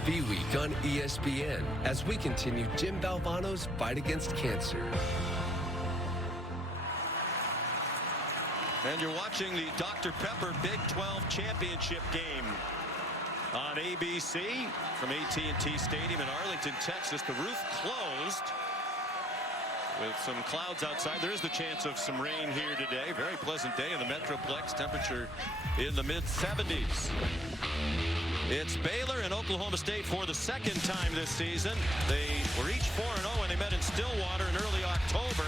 RSV Week on ESPN as we continue Jim Valvano's fight against cancer. And you're watching the Dr. Pepper Big 12 Championship game on ABC from AT&T Stadium in Arlington, Texas. The roof closed with some clouds outside. There is the chance of some rain here today. Very pleasant day in the Metroplex. Temperature in the mid-70s. It's Baylor and Oklahoma State for the second time this season. They were each 4-0 when they met in Stillwater in early October.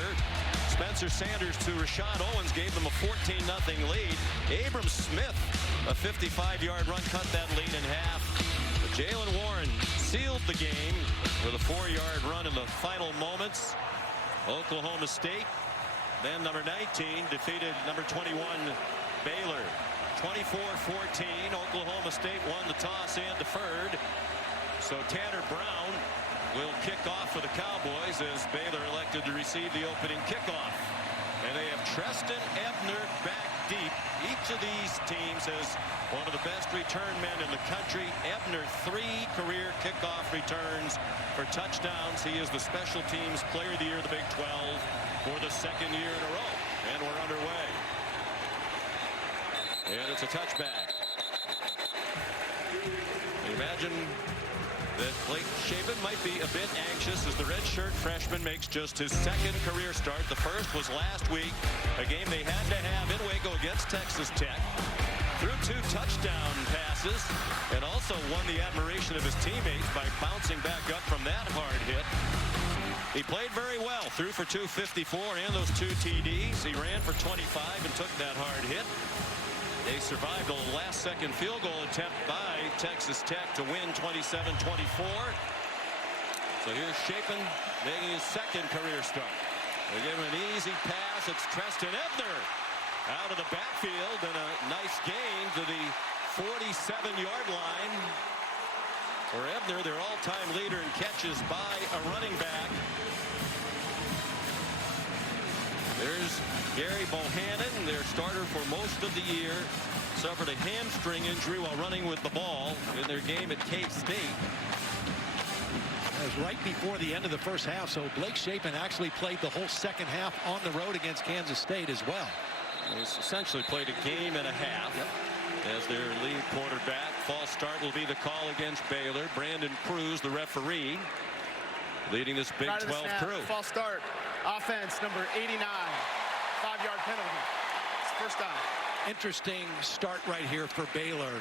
Spencer Sanders to Rashad Owens gave them a 14-0 lead. Abram Smith, a 55-yard run, cut that lead in half. But Jalen Warren sealed the game with a 4-yard run in the final moments. Oklahoma State, then number 19, defeated number 21 Baylor. 24-14. Oklahoma State won the toss and deferred. So Tanner Brown will kick off for the Cowboys as Baylor elected to receive the opening kickoff. And they have Treston Ebner back deep. Each of these teams has one of the best return men in the country. Ebner, 3 career kickoff returns for touchdowns. He is the special teams player of the year of the Big 12 for the second year in a row. And we're underway. And it's a touchback. Imagine that Blake Shapen might be a bit anxious as the redshirt freshman makes just his second career start. The first was last week, a game they had to have in Waco against Texas Tech. Threw 2 touchdown passes and also won the admiration of his teammates by bouncing back up from that hard hit. He played very well, threw for 254 and those 2 TDs. He ran for 25 and took that hard hit. They survived a last-second field goal attempt by Texas Tech to win 27-24. So here's Shapen making his second career start. They give him an easy pass. It's Treston Ebner out of the backfield and a nice gain to the 47-yard line for Ebner, their all-time leader in catches by a running back. There's Gary Bohannon, their starter for most of the year, suffered a hamstring injury while running with the ball in their game at K-State. That was right before the end of the first half, so Blake Shapen actually played the whole second half on the road against Kansas State as well. He's essentially played a game and a half as their lead quarterback. False start will be the call against Baylor. Brandon Cruz, the referee, leading this Big 12 crew. False start. Offense number 89. 5-yard penalty. It's first down. Interesting start right here for Baylor.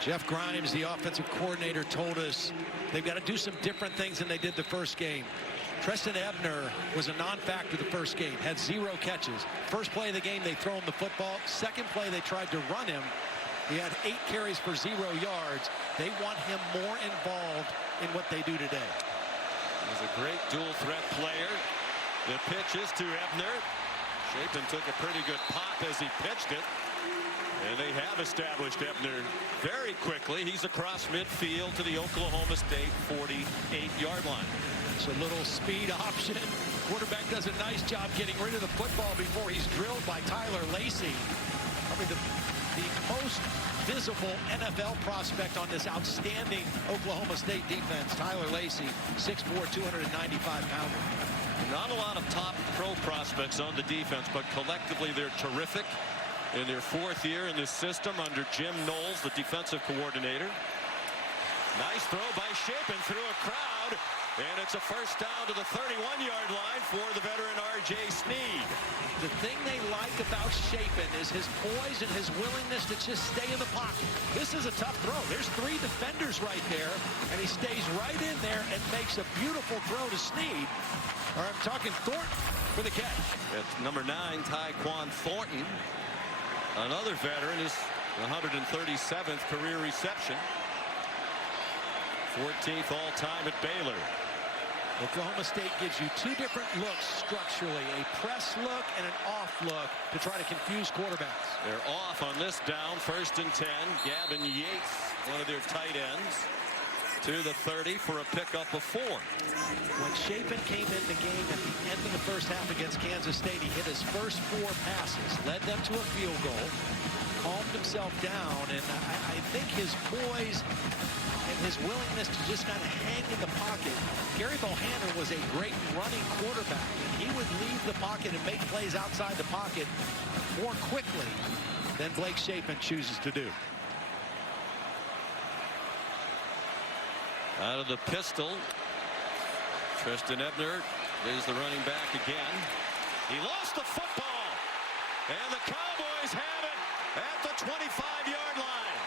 Jeff Grimes, the offensive coordinator, told us they've got to do some different things than they did the first game. Treston Ebner was a non-factor the first game, had 0 catches. First play of the game, they throw him the football. Second play, they tried to run him. He had 8 carries for 0 yards. They want him more involved in what they do today. He's a great dual threat player. The pitch is to Ebner. Shapen took a pretty good pop as he pitched it. And they have established Ebner very quickly. He's across midfield to the Oklahoma State 48-yard line. It's a little speed option. Quarterback does a nice job getting rid of the football before he's drilled by Tyler Lacey. Probably the most visible NFL prospect on this outstanding Oklahoma State defense. Tyler Lacey, 6'4", 295-pounder. Not a lot of top pro prospects on the defense, but collectively they're terrific in their 4th year in this system under Jim Knowles, the defensive coordinator. Nice throw by Shapen through a crowd, and it's a first down to the 31-yard line for the veteran R.J. Sneed. The thing they like about Shapen is his poise and his willingness to just stay in the pocket. This is a tough throw. There's 3 defenders right there, and he stays right in there and makes a beautiful throw to Sneed. Or I'm talking Thornton for the catch. It's number 9, Tyquan Thornton. Another veteran, is 137th career reception. 14th all-time at Baylor. Oklahoma State gives you 2 different looks structurally, a press look and an off look to try to confuse quarterbacks. They're off on this down, 1st and 10. Gavin Yates, one of their tight ends, to the 30 for a pickup of 4. When Shapen came in the game at the end of the first half against Kansas State, he hit his first 4 passes, led them to a field goal, calmed himself down, and I think his poise and his willingness to just kind of hang in the pocket. Gary Bohannon was a great running quarterback, and he would leave the pocket and make plays outside the pocket more quickly than Blake Shapen chooses to do. Out of the pistol, Tristan Ebner is the running back again. He lost the football, and the Cowboys have it at the 25-yard line.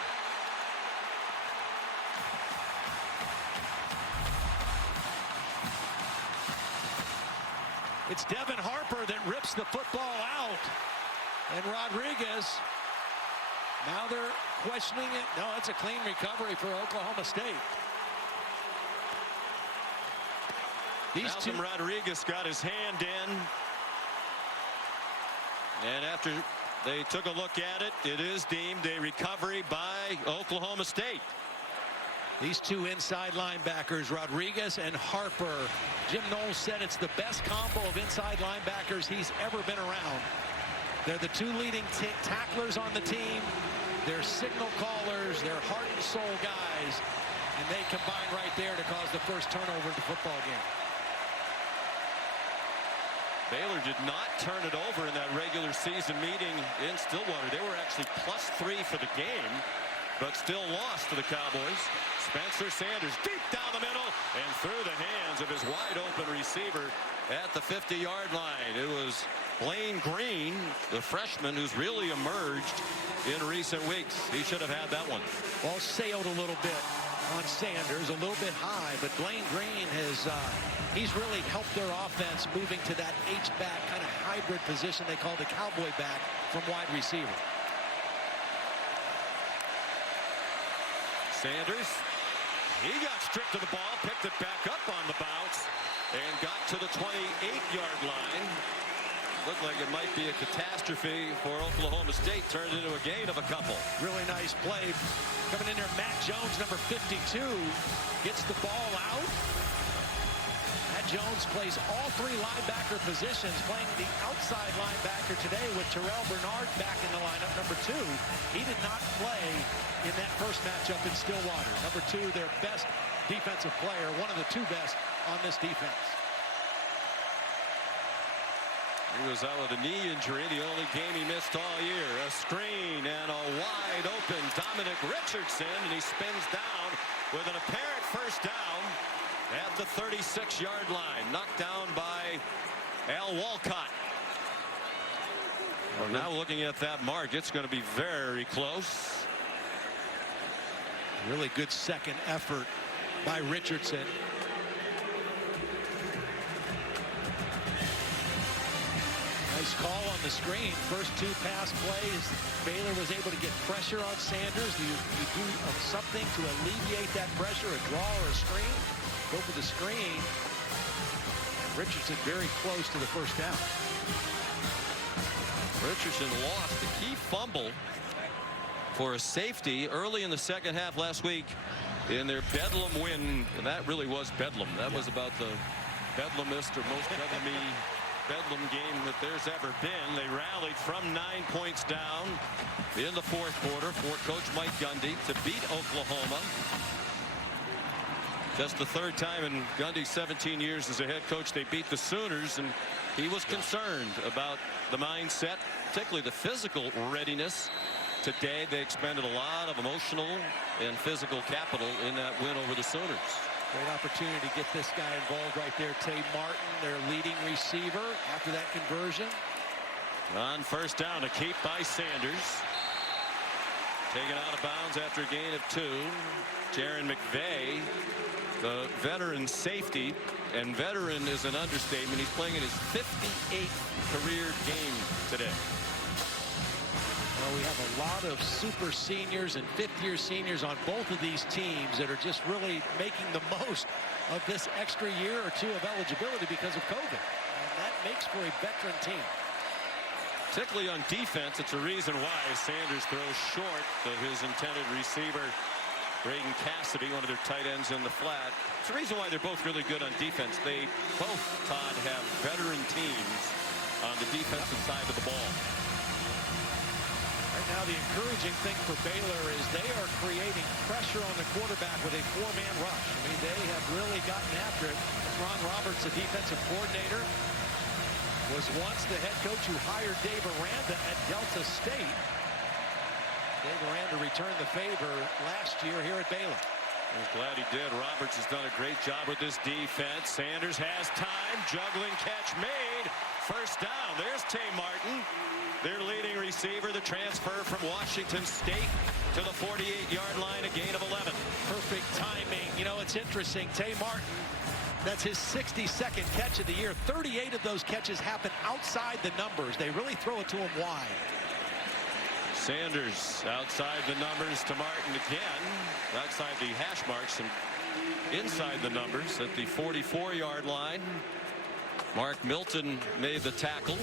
It's Devin Harper that rips the football out, and Rodriguez, now they're questioning it. No, it's a clean recovery for Oklahoma State. Malcolm Rodriguez got his hand in, and after they took a look at it, it is deemed a recovery by Oklahoma State. These two inside linebackers, Rodriguez and Harper. Jim Knowles said it's the best combo of inside linebackers he's ever been around. They're the two leading tacklers on the team. They're signal callers. They're heart and soul guys. And they combine right there to cause the first turnover of the football game. Baylor did not turn it over in that regular season meeting in Stillwater. They were actually +3 for the game, but still lost to the Cowboys. Spencer Sanders deep down the middle and through the hands of his wide open receiver at the 50-yard line. It was Blaine Green, the freshman, who's really emerged in recent weeks. He should have had that one. Ball sailed a little bit on Sanders, a little bit high, but Blaine Green has he's really helped their offense moving to that H-back kind of hybrid position they call the cowboy back from wide receiver. Sanders, he got stripped of the ball, picked it back up on the bounce, and got to the 28-yard line. Looked like it might be a catastrophe for Oklahoma State. Turned into a gain of a couple. Really nice play. Coming in there, Matt Jones, number 52, gets the ball out. Matt Jones plays all three linebacker positions, playing the outside linebacker today with Terrell Bernard back in the lineup, number 2. He did not play in that first matchup in Stillwater. Number 2, their best defensive player, one of the 2 best on this defense. He was out with a knee injury, the only game he missed all year. A screen and a wide open Dominic Richardson, and he spins down with an apparent first down at the 36-yard line. Knocked down by Al Walcott. Well, now looking at that mark, it's going to be very close. Really good second effort by Richardson. Nice call on the screen. First 2 pass plays, Baylor was able to get pressure on Sanders. You do something to alleviate that pressure, a draw or a screen. Go for the screen. Richardson very close to the first down. Richardson lost a key fumble for a safety early in the second half last week in their Bedlam win. And that really was Bedlam. That was about the Bedlamist or most Bedlam game that there's ever been. They rallied from 9 points down in the fourth quarter for Coach Mike Gundy to beat Oklahoma. Just the 3rd time in Gundy's 17 years as a head coach they beat the Sooners, and he was concerned about the mindset, particularly the physical readiness. Today they expended a lot of emotional and physical capital in that win over the Sooners. Great opportunity to get this guy involved right there. Tay Martin, their leading receiver after that conversion. On first down, a keep by Sanders. Taken out of bounds after a gain of 2. Jaron McVay, the veteran safety, and veteran is an understatement. He's playing in his 58th career game today. Well, we have a lot of super seniors and 5th-year seniors on both of these teams that are just really making the most of this extra year or 2 of eligibility because of COVID. And that makes for a veteran team. Particularly on defense, it's a reason why Sanders throws short to his intended receiver, Braden Cassidy, one of their tight ends in the flat. It's a reason why they're both really good on defense. They both, Todd, have veteran teams on the defensive side of the ball. Right now Now the encouraging thing for Baylor is they are creating pressure on the quarterback with a 4-man rush. I mean, they have really gotten after it. Ron Roberts, the defensive coordinator, was once the head coach who hired Dave Aranda at Delta State. Dave Aranda returned the favor last year here at Baylor. I'm glad he did. Roberts has done a great job with this defense. Sanders has time. Juggling catch made. First down. There's Tay Martin, their leading receiver, the transfer from Washington State to the 48-yard line, a gain of 11. Perfect timing. You know, it's interesting. Tay Martin, that's his 62nd catch of the year. 38 of those catches happen outside the numbers. They really throw it to him wide. Sanders outside the numbers to Martin again. Outside the hash marks and inside the numbers at the 44-yard line. Mark Milton made the tackle.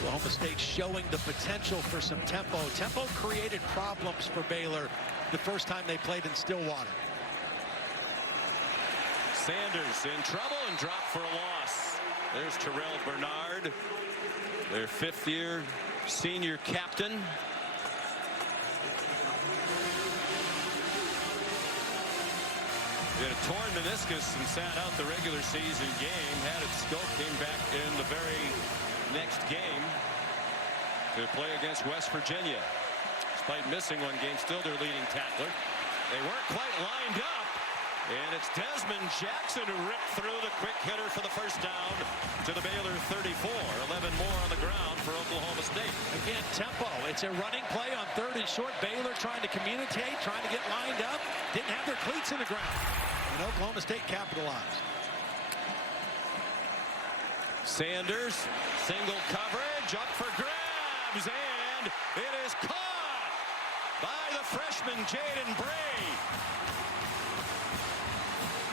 Oklahoma State showing the potential for some tempo. Tempo created problems for Baylor the first time they played in Stillwater. Sanders in trouble and dropped for a loss. There's Terrell Bernard, their fifth-year senior captain. He had a torn meniscus and sat out the regular season game. Had it scoped, came back in the very next game to play against West Virginia. Despite missing one game, still their leading tackler. They weren't quite lined up. And it's Desmond Jackson who ripped through the quick hitter for the first down to the Baylor 34. 11 more on the ground for Oklahoma State. Again, tempo. It's a running play on 3rd and short. Baylor trying to communicate, trying to get lined up. Didn't have their cleats in the ground. And Oklahoma State capitalized. Sanders, single coverage, up for grabs, and it is caught by the freshman Jaden Bray.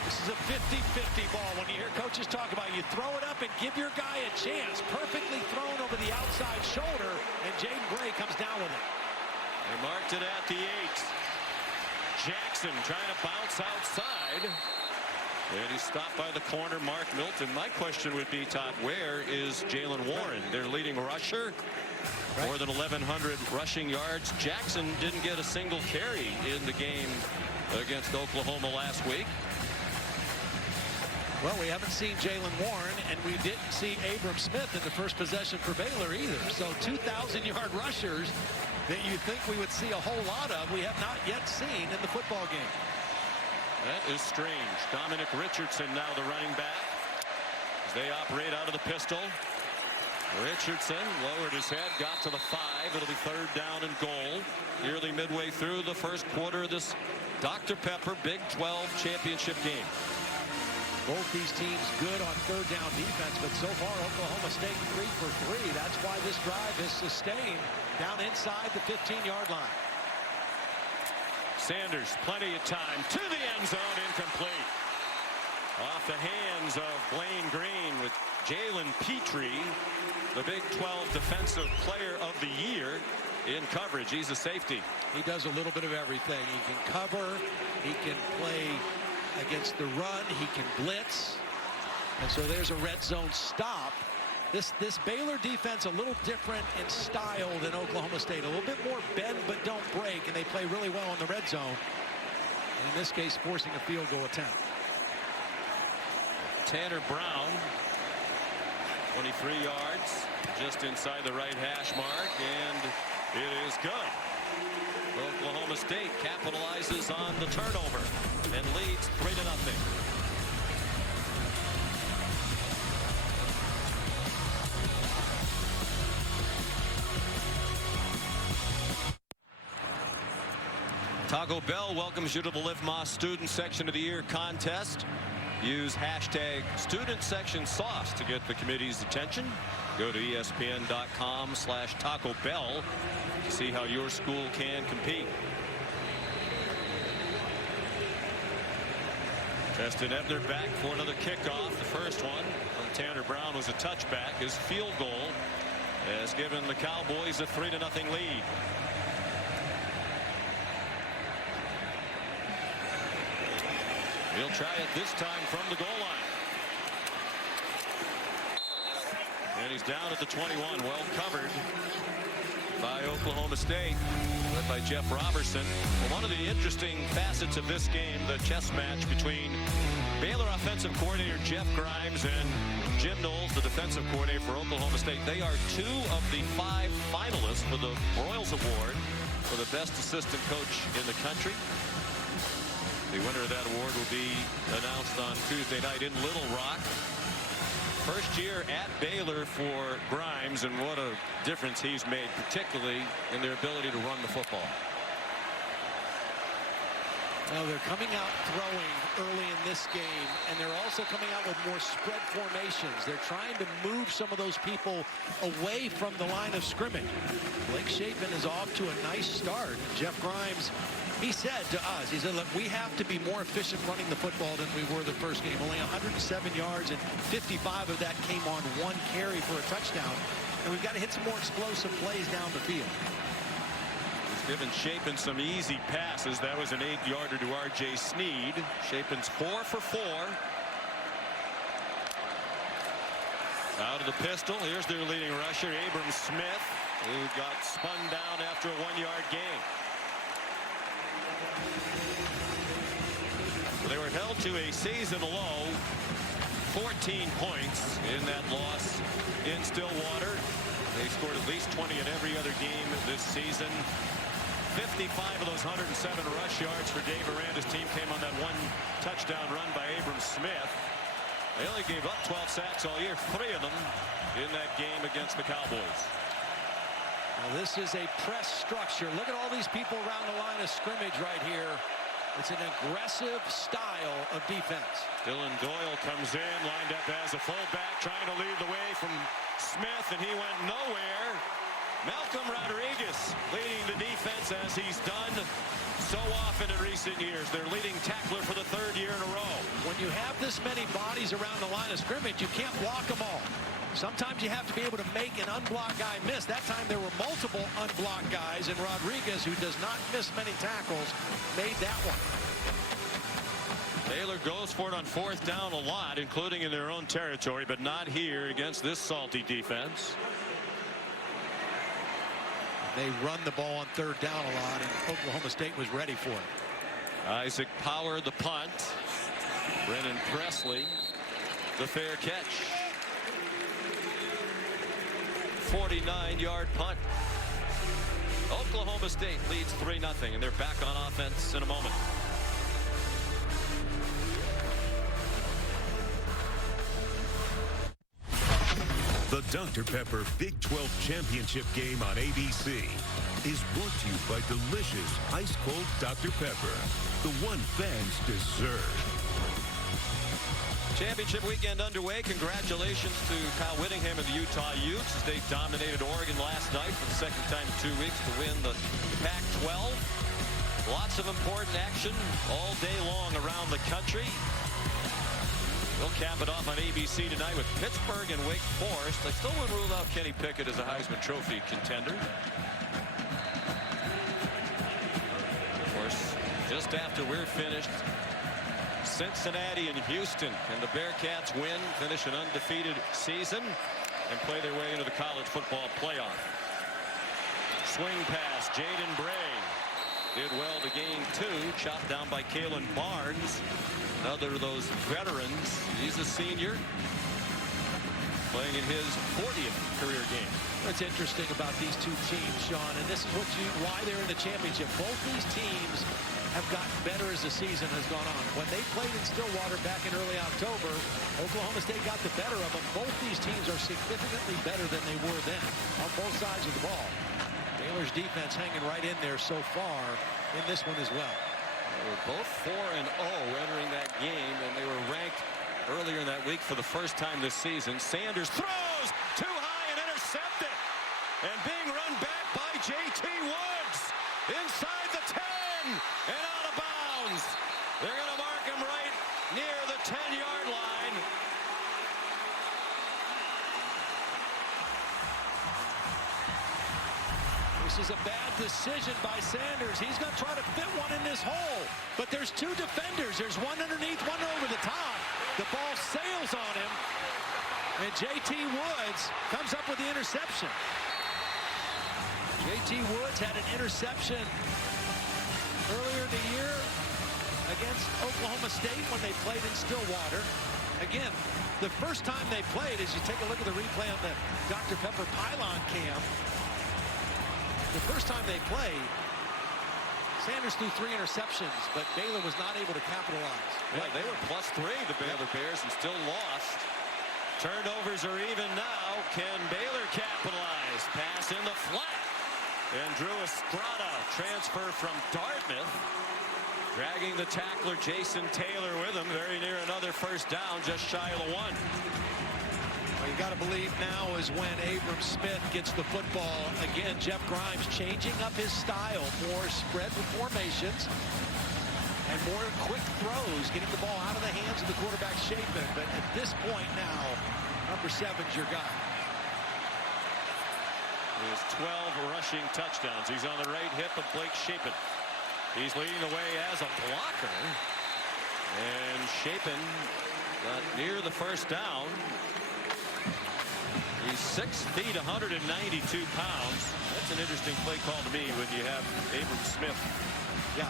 This is a 50-50 ball. When you hear coaches talk about you throw it up and give your guy a chance. Perfectly thrown over the outside shoulder, and Jaden Bray comes down with it. They marked it at the 8. Jackson trying to bounce outside. And he's stopped by the corner, Mark Milton. My question would be, Todd, where is Jalen Warren, their leading rusher? Right. More than 1,100 rushing yards. Jackson didn't get a single carry in the game against Oklahoma last week. Well, we haven't seen Jalen Warren, and we didn't see Abram Smith in the first possession for Baylor either. So 2,000-yard rushers that you think we would see a whole lot of, we have not yet seen in the football game. That is strange. Dominic Richardson now the running back as they operate out of the pistol. Richardson lowered his head, got to the 5. It'll be 3rd down and goal. Nearly midway through the first quarter of this Dr. Pepper Big 12 championship game. Both these teams good on 3rd down defense, but so far Oklahoma State 3 for 3. That's why this drive is sustained down inside the 15-yard line. Sanders, plenty of time to the end zone, incomplete. Off the hands of Blaine Green with Jalen Petrie, the Big 12 Defensive Player of the Year in coverage. He's a safety. He does a little bit of everything. He can cover, he can play against the run, he can blitz, and so there's a red zone stop. This Baylor defense a little different in style than Oklahoma State. A little bit more bend but don't break, and they play really well in the red zone. And in this case, forcing a field goal attempt. Tanner Brown, 23 yards, just inside the right hash mark, and it is good. Oklahoma State capitalizes on the turnover and leads 3-0. Taco Bell welcomes you to the Live Más Student Section of the Year contest. Use hashtag Student Section Sauce to get the committee's attention. Go to ESPN.com/Taco Bell to see how your school can compete. Preston Ebner back for another kickoff. The first one from Tanner Brown was a touchback. His field goal has given the Cowboys a 3-0 lead. He'll try it this time from the goal line. And he's down at the 21, well covered. by Oklahoma State, led by Jeff Robertson. Well, one of the interesting facets of this game, the chess match between Baylor offensive coordinator Jeff Grimes and Jim Knowles, the defensive coordinator for Oklahoma State. They are 2 of the 5 finalists for the Broyles Award for the best assistant coach in the country. The winner of that award will be announced on Tuesday night in Little Rock. First year at Baylor for Grimes, and what a difference he's made, particularly in their ability to run the football. Now they're coming out throwing early in this game, and they're also coming out with more spread formations. They're trying to move some of those people away from the line of scrimmage. Blake Shapen is off to a nice start. Jeff Grimes, he said to us, he said, look, we have to be more efficient running the football than we were the first game. Only 107 yards, and 55 of that came on 1 carry for a touchdown. And we've got to hit some more explosive plays down the field. Given Shapen some easy passes. That was an 8-yarder to R.J. Sneed. Shapen's 4 for 4. Out of the pistol. Here's their leading rusher, Abram Smith, who got spun down after a 1-yard gain. They were held to a season low 14 points in that loss in Stillwater. They scored at least 20 in every other game this season. 55 of those 107 rush yards for Dave Aranda's team came on that 1 touchdown run by Abram Smith. They only gave up 12 sacks all year, 3 of them in that game against the Cowboys. Now this is a press structure. Look at all these people around the line of scrimmage right here. It's an aggressive style of defense. Dylan Doyle comes in, lined up as a fullback, trying to lead the way from Smith, and he went nowhere. Malcolm Rodriguez leading the defense, as he's done so often in recent years. Their leading tackler for the 3rd year in a row. When you have this many bodies around the line of scrimmage, you can't block them all. Sometimes you have to be able to make an unblocked guy miss. That time there were multiple unblocked guys, and Rodriguez, who does not miss many tackles, made that one. Baylor goes for it on 4th down a lot, including in their own territory, but not here against this salty defense. They run the ball on 3rd down a lot, and Oklahoma State was ready for it. Isaac Power, the punt. Brennan Presley, the fair catch. 49-yard punt. Oklahoma State leads 3-0, and they're back on offense in a moment. The Dr. Pepper Big 12 Championship game on ABC is brought to you by delicious ice-cold Dr. Pepper, the one fans deserve. Championship weekend underway. Congratulations to Kyle Whittingham and the Utah Utes as they dominated Oregon last night for the 2nd time in 2 weeks to win the Pac-12. Lots of important action all day long around the country. We'll cap it off on ABC tonight with Pittsburgh and Wake Forest. I still wouldn't rule out Kenny Pickett as a Heisman Trophy contender. Of course, just after we're finished, Cincinnati and Houston. Can the Bearcats win, finish an undefeated season, and play their way into the college football playoff? Swing pass, Jaden Bray did well to gain 2, chopped down by Kalen Barnes. Another of those veterans. He's a senior, playing in his 40th career game. What's interesting about these 2 teams, Sean, and this is why they're in the championship. Both these teams have gotten better as the season has gone on. When they played in Stillwater back in early October, Oklahoma State got the better of them. Both these teams are significantly better than they were then on both sides of the ball. Baylor's defense hanging right in there so far in this one as well. They were both 4-0 entering that game, and they were ranked earlier in that week for the first time this season. Sanders throws too high and intercepted, and being run back by J.T. Woods inside the 10 and out of bounds. They're going to mark him right near the 10-yard line. This is a bad decision by Sanders. He's going to try to fit one in this hole. But there's 2 defenders. There's one underneath, one over the top. The ball sails on him. And J.T. Woods comes up with the interception. JT Woods had an interception earlier in the year against Oklahoma State when they played in Stillwater. Again, the first time they played, as you take a look at the replay on the Dr. Pepper pylon cam, the first time they played, Sanders threw 3 interceptions, but Baylor was not able to capitalize. Yeah, they were +3, the Baylor Bears, and still lost. Turnovers are even now. Can Baylor capitalize? Pass in the flat. And Drew Estrada, transfer from Dartmouth, dragging the tackler Jason Taylor with him, very near another first down, just shy of the 1. Well, you got to believe now is when Abram Smith gets the football. Again, Jeff Grimes changing up his style, more spread formations and more quick throws, getting the ball out of the hands of the quarterback Shapen. But at this point now, number 7's your guy. He has 12 rushing touchdowns. He's on the right hip of Blake Shapen. He's leading the way as a blocker. And Shapen got near the first down. He's 6 feet, 192 pounds. That's an interesting play call to me when you have Abram Smith. Yeah.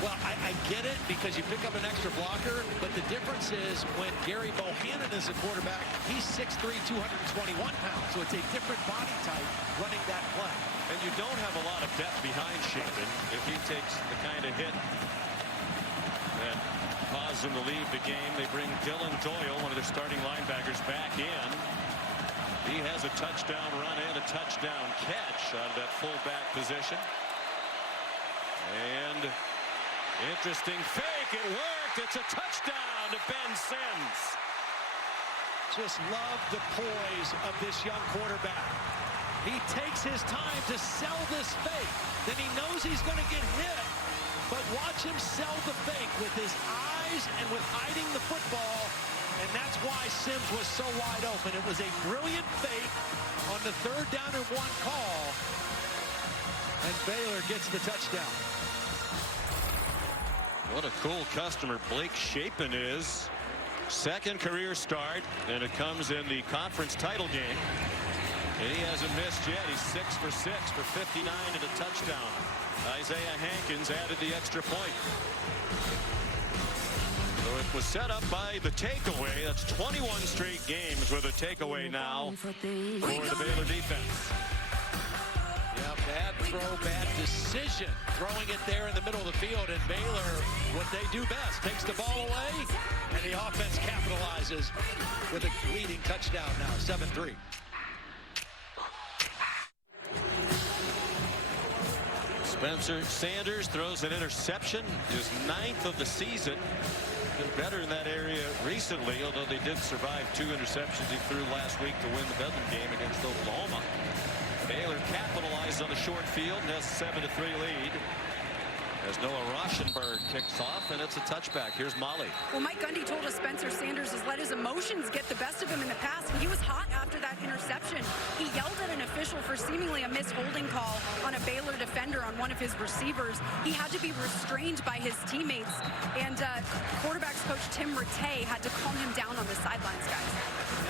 Well, I get it because you pick up an extra blocker, but the difference is when Gary Bohannon is a quarterback, he's 6'3", 221 pounds. So it's a different body type running that play. And you don't have a lot of depth behind Shapen if he takes the kind of hit that causes him to leave the game. They bring Dylan Doyle, one of their starting linebackers, back in. He has a touchdown run and a touchdown catch out of that fullback position. And interesting fake. It worked. It's a touchdown to Ben Sims. Just love the poise of this young quarterback. He takes his time to sell this fake. Then he knows he's going to get hit. But watch him sell the fake with his eyes and with hiding the football. And that's why Sims was so wide open. It was a brilliant fake on the 3rd down and 1 call. And Baylor gets the touchdown. What a cool customer Blake Shapen is. 2nd career start, and it comes in the conference title game. And he hasn't missed yet. He's 6 for 6 for 59 and a touchdown. Isaiah Hankins added the extra point. So it was set up by the takeaway. That's 21 straight games with a takeaway now for the Baylor defense. Yeah, bad throw, bad decision. Throwing it there in the middle of the field, and Baylor, what they do best, takes the ball away, and the offense capitalizes with a leading touchdown now, 7-3. Spencer Sanders throws an interception, his 9th of the season. Been better in that area recently, although they did survive 2 interceptions he threw last week to win the Bedlam game against Oklahoma. Baylor capitalized on the short field and has a 7-3 lead. As Noah Rauschenberg kicks off, and it's a touchback. Here's Molly. Well, Mike Gundy told us Spencer Sanders has let his emotions get the best of him in the past, and he was hot after that interception. He yelled at an official for seemingly a missed holding call on a Baylor defender on one of his receivers. He had to be restrained by his teammates, and quarterbacks coach Tim Rattay had to calm him down on the sidelines, guys.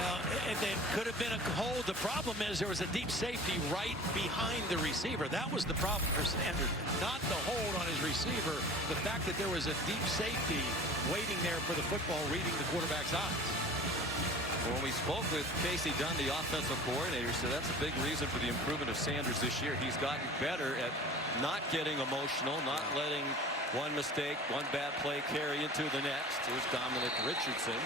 Now, it could have been a hold. The problem is there was a deep safety right behind the receiver. That was the problem for Sanders, not the hold on his receiver. The fact that there was a deep safety waiting there for the football, reading the quarterback's eyes. When we spoke with Casey Dunn, the offensive coordinator, said that's a big reason for the improvement of Sanders this year. He's gotten better at not getting emotional, not letting one mistake, one bad play carry into the next. Here's Dominic Richardson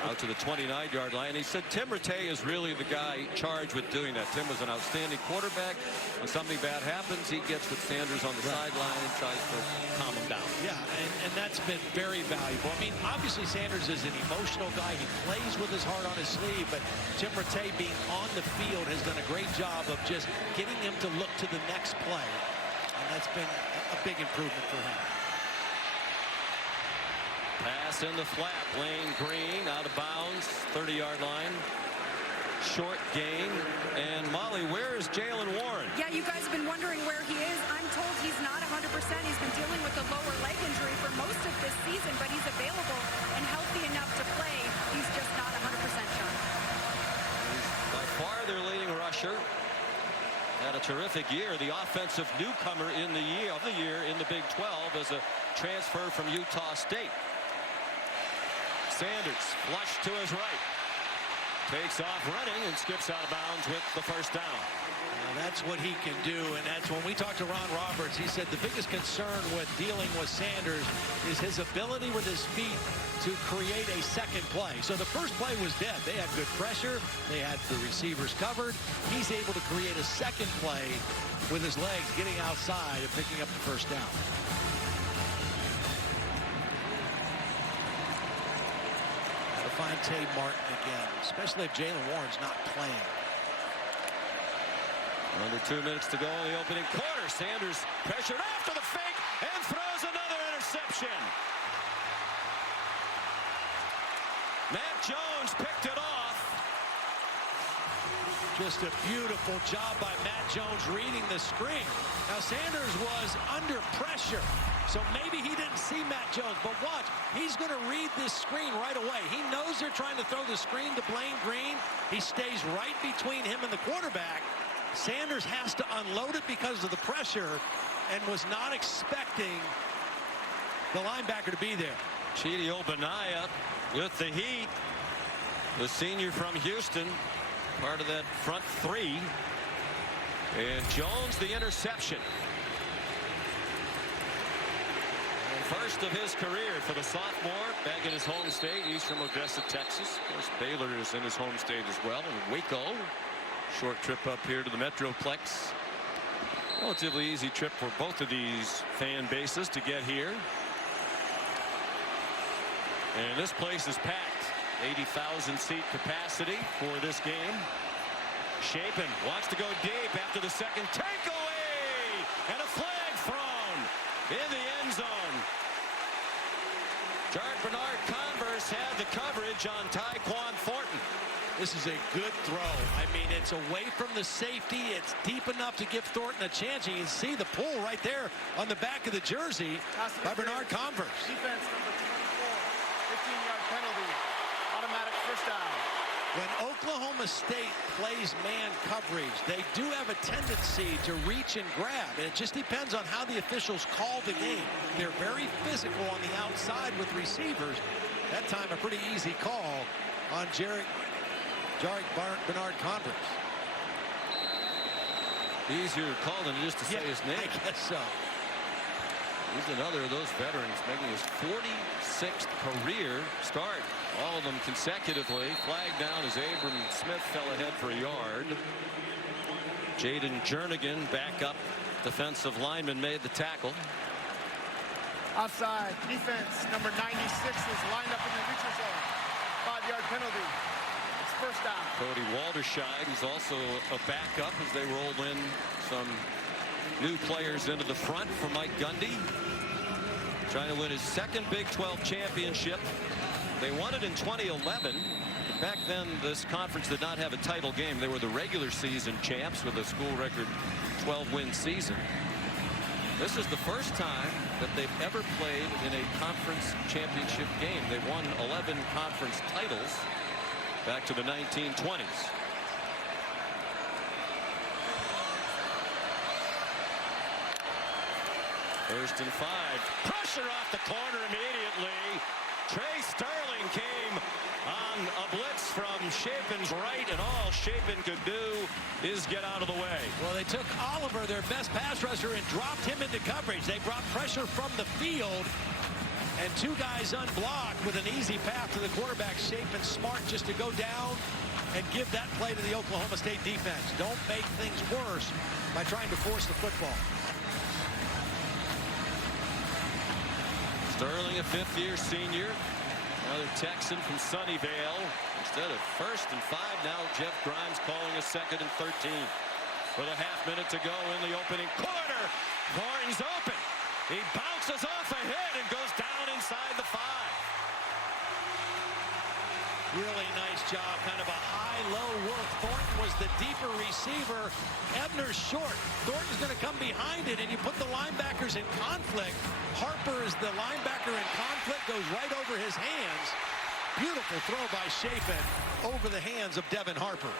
out to the 29-yard line. He said Tim Rattay is really the guy charged with doing that. Tim was an outstanding quarterback. When something bad happens, he gets with Sanders on the sideline and tries to calm him down. Yeah, and that's been very valuable. I mean, obviously Sanders is an emotional guy. He plays with his heart on his sleeve, but Tim Rattay being on the field has done a great job of just getting him to look to the next play. And that's been a big improvement for him. Pass in the flat. Blaine Green out of bounds. 30-yard line. Short gain. And Molly, where is Jalen Warren? Yeah, you guys have been wondering where he is. I'm told he's not 100%. He's been dealing with a lower leg injury for most of this season, but he's available and healthy enough to play. He's just not 100%, John. He's by far their leading rusher. Had a terrific year. The offensive newcomer in the year in the Big 12 as a transfer from Utah State. Sanders flush to his right. Takes off running and skips out of bounds with the first down. Now that's what he can do, and that's when we talked to Ron Roberts. He said the biggest concern with dealing with Sanders is his ability with his feet to create a second play. So the first play was dead. They had good pressure. They had the receivers covered. He's able to create a second play with his legs, getting outside and picking up the first down. Got to find Tay Martin again, especially if Jalen Warren's not playing. Under 2 minutes to go in the opening quarter. Sanders pressured after the fake and throws another interception. Matt Jones picked it off. Just a beautiful job by Matt Jones reading the screen. Now Sanders was under pressure, so maybe he didn't see Matt Jones, but watch, he's going to read this screen right away. He knows they're trying to throw the screen to Blaine Green. He stays right between him and the quarterback. Sanders has to unload it because of the pressure and was not expecting the linebacker to be there. Chidi Ogbonnaya with the heat. The senior from Houston, part of that front three. And Jones the interception. And first of his career for the sophomore back in his home state. He's from Odessa, Texas. Of course, Baylor is in his home state as well. And Waco. Short trip up here to the Metroplex. Relatively easy trip for both of these fan bases to get here. And this place is packed. 80,000 seat capacity for this game. Shapen wants to go deep after the second takeaway. And a flag thrown in the end zone. Jarek Bernard Converse had the coverage on Tyquan Thornton. This is a good throw. I mean, it's away from the safety. It's deep enough to give Thornton a chance. You can see the pull right there on the back of the jersey by Bernard Converse. Defense number 24, 15-yard penalty, automatic first down. When Oklahoma State plays man coverage, they do have a tendency to reach and grab. And it just depends on how the officials call the game. They're very physical on the outside with receivers. That time, a pretty easy call on Jarek Bernard Converse. Easier to call than just to say his name. I guess so. He's another of those veterans making his 46th career start. All of them consecutively. Flag down as Abram Smith fell ahead for a yard. Jaden Jernigan, backup defensive lineman, made the tackle. Offside. Defense number 96 is lined up in the neutral zone. 5-yard penalty. First down. Cody Walderscheid, who's also a backup as they roll in some new players into the front for Mike Gundy. Trying to win his second Big 12 championship. They won it in 2011. Back then, this conference did not have a title game. They were the regular season champs with a school record 12-win season. This is the first time that they've ever played in a conference championship game. They won 11 conference titles back to the 1920s. First and 5. Pressure off the corner immediately. Trey Sterling came on a blitz from Shapen's right, and all Shapen could do is get out of the way. Well, they took Oliver, their best pass rusher, and dropped him into coverage. They brought pressure from the field. And two guys unblocked with an easy path to the quarterback. Shapen smart just to go down and give that play to the Oklahoma State defense. Don't make things worse by trying to force the football. Sterling, a fifth-year senior. Another Texan from Sunnyvale. Instead of first and 5, now Jeff Grimes calling a second and 13. With a half minute to go in the opening quarter. Thornton's open. He bounces off ahead and goes down inside the 5. Really nice job. Kind of a high-low work. Thornton was the deeper receiver. Ebner's short. Thornton's going to come behind it, and you put the linebackers in conflict. Harper is the linebacker in conflict, goes right over his hands. Beautiful throw by Shapen over the hands of Devin Harper.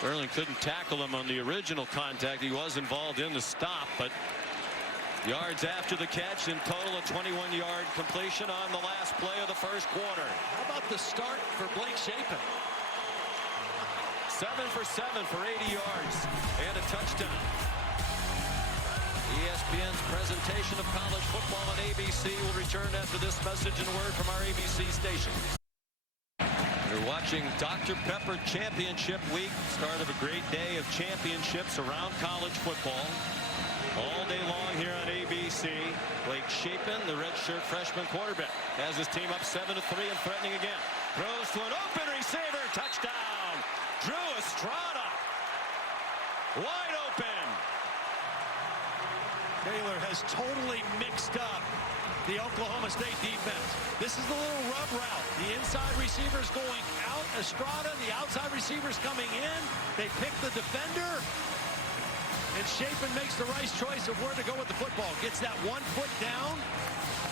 Sterling couldn't tackle him on the original contact. He was involved in the stop, but yards after the catch. In total, a 21-yard completion on the last play of the first quarter. How about the start for Blake Shapen? 7 for 7 for 80 yards and a touchdown. ESPN's presentation of college football on ABC will return after this message and word from our ABC station. You're watching Dr. Pepper Championship Week, start of a great day of championships around college football. All day long here on ABC. Blake Shapen, the redshirt freshman quarterback, has his team up 7-3 and threatening again. Throws to an open receiver. Touchdown. Drew Estrada. Wide open. Baylor has totally mixed up the Oklahoma State defense. This is the little rub route. The inside receiver's going out. Estrada, the outside receiver's coming in. They pick the defender. And Shapen makes the right choice of where to go with the football. Gets that 1 foot down,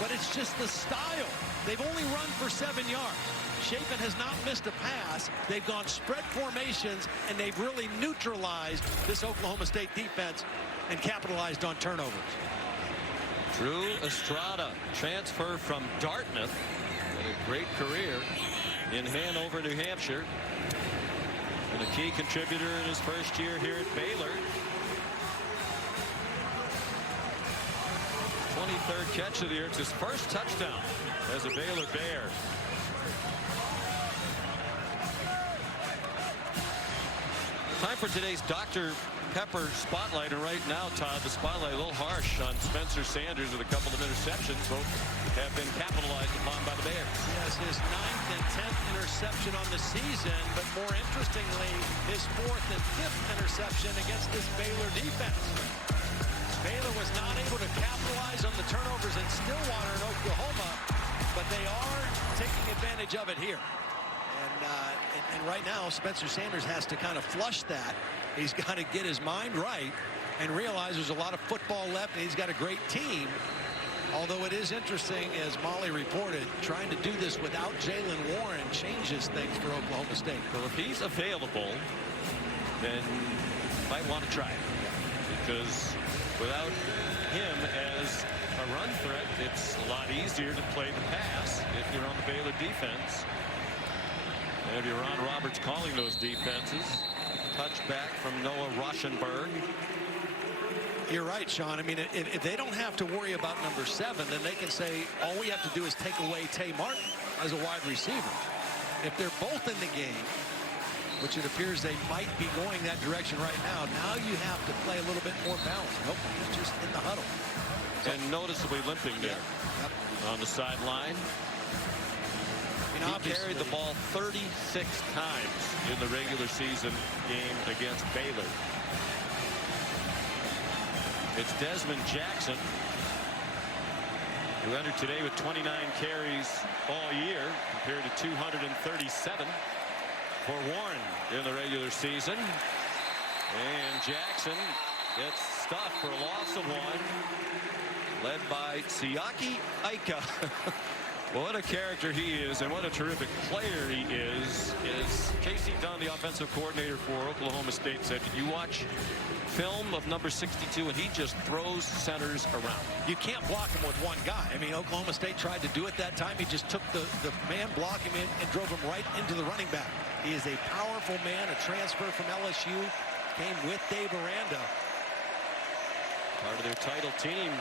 but it's just the style. They've only run for 7 yards. Shapen has not missed a pass. They've gone spread formations, and they've really neutralized this Oklahoma State defense and capitalized on turnovers. Drew Estrada, transfer from Dartmouth, had a great career in Hanover, New Hampshire, and a key contributor in his first year here at Baylor. 23rd catch of the year. It's his first touchdown as a Baylor Bear. Time for today's Dr. Pepper spotlight, and right now, Todd, the spotlight a little harsh on Spencer Sanders with a couple of interceptions. Both have been capitalized upon by the Bears. Yes, his 9th and 10th interception on the season, but more interestingly, his 4th and 5th interception against this Baylor defense. Baylor was not able to capitalize on the turnovers in Stillwater in Oklahoma, but they are taking advantage of it here. And right now, Spencer Sanders has to kind of flush that. He's got to get his mind right and realize there's a lot of football left, and he's got a great team. Although it is interesting, as Molly reported, trying to do this without Jalen Warren changes things for Oklahoma State. Well, if he's available, then you might want to try it. Because without him as a run threat, it's a lot easier to play the pass if you're on the Baylor defense. And if Ron Roberts calling those defenses. Touchback from Noah Rauschenberg. You're right, Sean. I mean, if they don't have to worry about number 7, then they can say all we have to do is take away Tay Martin as a wide receiver. If they're both in the game, which it appears they might be going that direction right now you have to play a little bit more balanced. Nope, he's just in the huddle. And noticeably limping there on the sideline. He carried the ball 36 times in the regular season game against Baylor. It's Desmond Jackson, who entered today with 29 carries all year compared to 237 for Warren in the regular season. And Jackson gets stuffed for a loss of 1, led by Siaki Ika. What a character he is, and what a terrific player he is Casey Dunn, the offensive coordinator for Oklahoma State, said, did you watch film of number 62? And he just throws centers around. You can't block him with one guy. I mean, Oklahoma State tried to do it that time. He just took the man blocking him and drove him right into the running back. He is a powerful man, a transfer from LSU, came with Dave Aranda. Part of their title team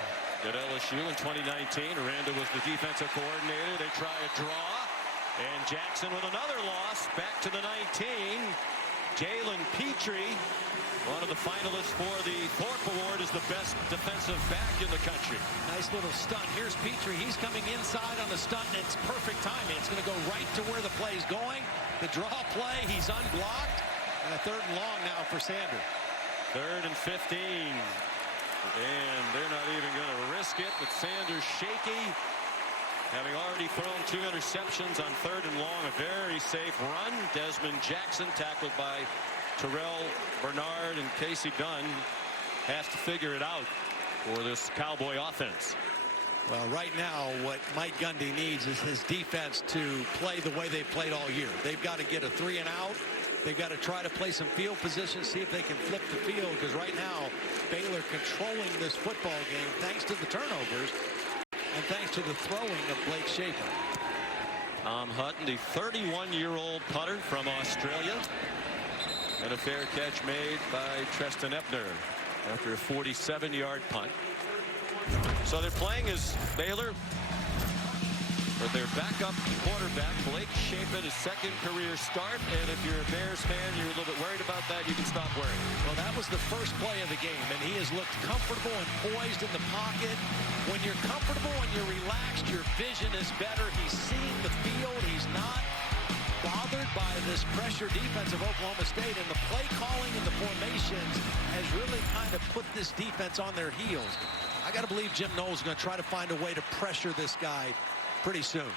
at LSU in 2019. Aranda was the defensive coordinator. They try a draw, and Jackson with another loss back to the 19. Jalen Petrie, one of the finalists for the Thorpe Award, is the best defensive back in the country. Nice little stunt. Here's Petrie. He's coming inside on the stunt, and it's perfect timing. It's going to go right to where the play's going. The draw play, he's unblocked, and a 3rd and long now for Sanders. 3rd and 15. And they're not even going to risk it, but Sanders shaky, having already thrown 2 interceptions on 3rd and long. A very safe run. Desmond Jackson, tackled by Terrell Bernard, and Casey Dunn has to figure it out for this Cowboy offense. Well, right now, what Mike Gundy needs is his defense to play the way they've played all year. They've got to get a 3 and out. They've got to try to play some field position, see if they can flip the field, because right now Baylor controlling this football game thanks to the turnovers and thanks to the throwing of Blake Shapen. Tom Hutton, the 31-year-old punter from Australia, and a fair catch made by Treston Ebner after a 47-yard punt. So they're playing as Baylor with their backup quarterback, Blake Shapen, his second career start. And if you're a Bears fan, you're a little bit worried about that, you can stop worrying. Well, that was the first play of the game, and he has looked comfortable and poised in the pocket. When you're comfortable and you're relaxed, your vision is better. He's seeing the field. He's not bothered by this pressure defense of Oklahoma State, and the play calling and the formations has really kind of put this defense on their heels. I got to believe Jim Knowles is going to try to find a way to pressure this guy pretty soon.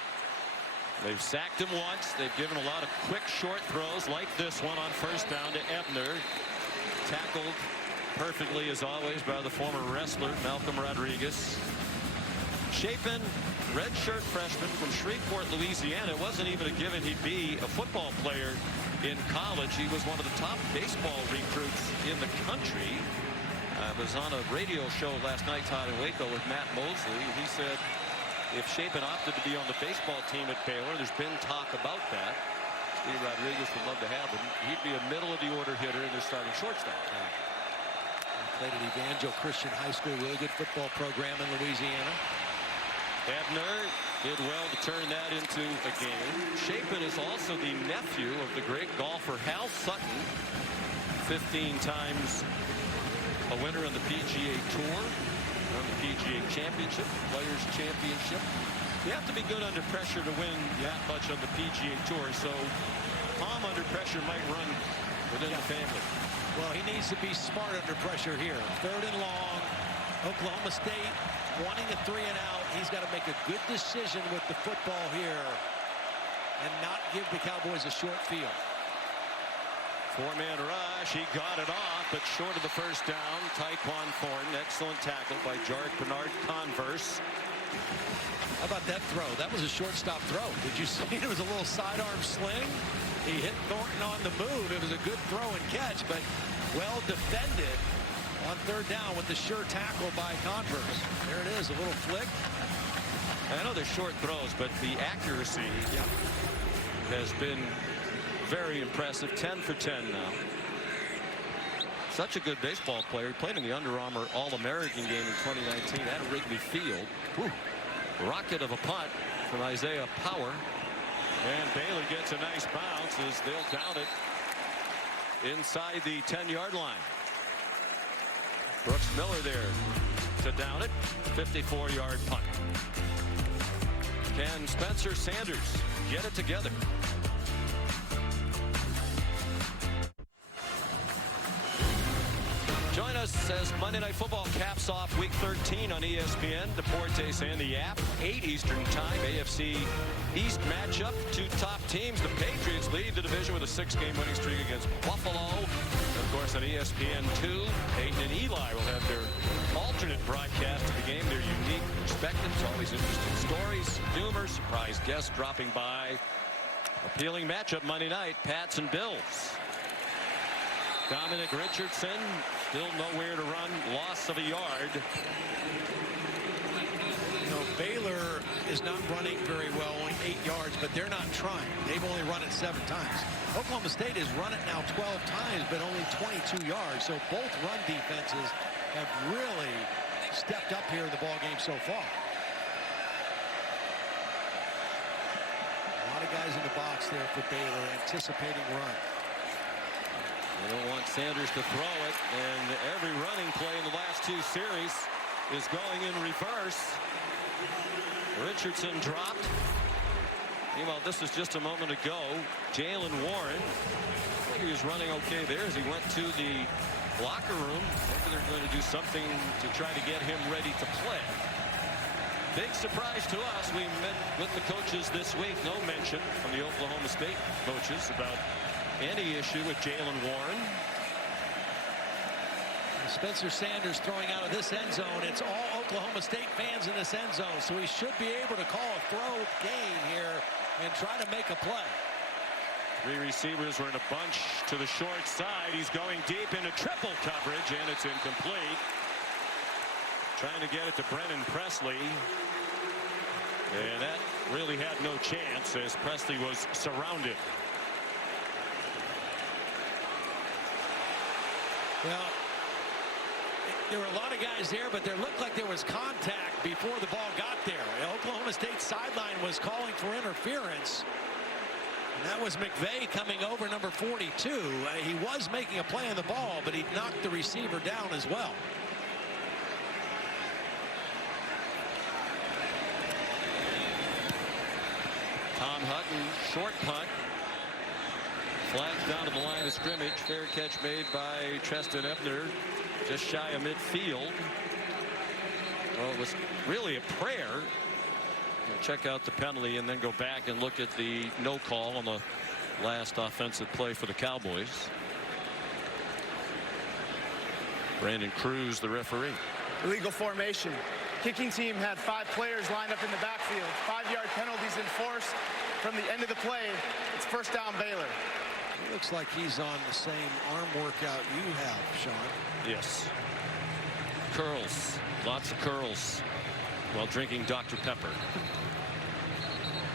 They've sacked him once. They've given a lot of quick short throws like this one on first down to Ebner. Tackled perfectly as always by the former wrestler Malcolm Rodriguez. Shapen, redshirt freshman from Shreveport, Louisiana. It wasn't even a given he'd be a football player in college. He was one of the top baseball recruits in the country. I was on a radio show last night, Todd in Waco, with Matt Mosley. He said if Shapen opted to be on the baseball team at Baylor, there's been talk about that. Steve Rodriguez would love to have him. He'd be a middle-of-the-order hitter in their starting shortstop. Played at Evangel Christian High School, really good football program in Louisiana. Ebner did well to turn that into a game. Shapen is also the nephew of the great golfer Hal Sutton, 15 times a winner on the PGA Tour, on the PGA Championship, Players Championship. You have to be good under pressure to win that much on the PGA Tour, so Tom under pressure might run within the family. Well, he needs to be smart under pressure here. 3rd and long, Oklahoma State wanting a 3 and out. He's got to make a good decision with the football here and not give the Cowboys a short field. 4-man rush. He got it off, but short of the first down. Tyquan Thornton, excellent tackle by Jarek Bernard Converse. How about that throw? That was a shortstop throw. Did you see it? It was a little sidearm sling. He hit Thornton on the move. It was a good throw and catch, but well defended on 3rd down with the sure tackle by Converse. There it is, a little flick. I know they're short throws, but the accuracy has been very impressive. 10 for 10 now. Such a good baseball player. He played in the Under Armour All-American game in 2019 at Wrigley Field. Whew. Rocket of a punt from Isaiah Power. And Baylor gets a nice bounce as they'll down it inside the 10-yard line. Brooks Miller there to down it. 54-yard punt. Can Spencer Sanders get it together? Join us as Monday Night Football caps off Week 13 on ESPN, Deportes, and the app. 8 Eastern Time, AFC East matchup. 2 top teams. The Patriots lead the division with a 6-game winning streak against Buffalo. Of course, on ESPN2, Peyton and Eli will have their alternate broadcast of the game. Their unique perspectives, always interesting stories, humor, surprise guests dropping by. Appealing matchup Monday night, Pats and Bills. Dominic Richardson still nowhere to run, loss of a yard. You know, Baylor is not running very well, only 8 yards, but they're not trying. They've only run it 7 times. Oklahoma State has run it now 12 times, but only 22 yards. So both run defenses have really stepped up here in the ballgame so far. A lot of guys in the box there for Baylor anticipating run. They don't want Sanders to throw it, and every running play in the last 2 series is going in reverse. Richardson dropped. Meanwhile, this is just a moment ago. Jalen Warren, I think he was running okay there as he went to the locker room. Maybe they're going to do something to try to get him ready to play. Big surprise to us. We met with the coaches this week. No mention from the Oklahoma State coaches about any issue with Jalen Warren. Spencer Sanders throwing out of this end zone. It's all Oklahoma State fans in this end zone, so he should be able to call a throw gain here and try to make a play. Three receivers were in a bunch to the short side. He's going deep into triple coverage, and it's incomplete. Trying to get it to Brennan Presley. And that really had no chance as Presley was surrounded. Well, there were a lot of guys there, but there looked like there was contact before the ball got there. The Oklahoma State sideline was calling for interference. And that was McVay coming over, number 42. He was making a play on the ball, but he knocked the receiver down as well. Tom Hutton, short punt. Flag down to the line of scrimmage. Fair catch made by Treston Ebner, just shy of midfield. Well, it was really a prayer. We'll check out the penalty and then go back and look at the no call on the last offensive play for the Cowboys. Brandon Cruz, the referee. Illegal formation. Kicking team had 5 players lined up in the backfield. 5-yard penalties enforced from the end of the play. It's first down Baylor. It looks like he's on the same arm workout you have, Sean. Yes. Curls. Lots of curls while drinking Dr. Pepper.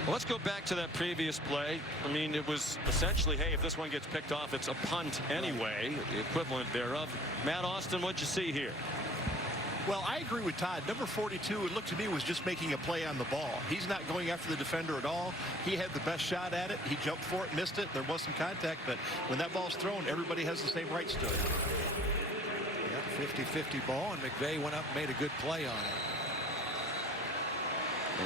Well, let's go back to that previous play. I mean, it was essentially, hey, if this one gets picked off, it's a punt anyway, the equivalent thereof. Matt Austin, what'd you see here? Well, I agree with Todd. Number 42, it looked to me, was just making a play on the ball. He's not going after the defender at all. He had the best shot at it. He jumped for it, missed it. There was some contact, but when that ball's thrown, everybody has the same rights to it. Yep, 50-50 ball, and McVay went up and made a good play on it.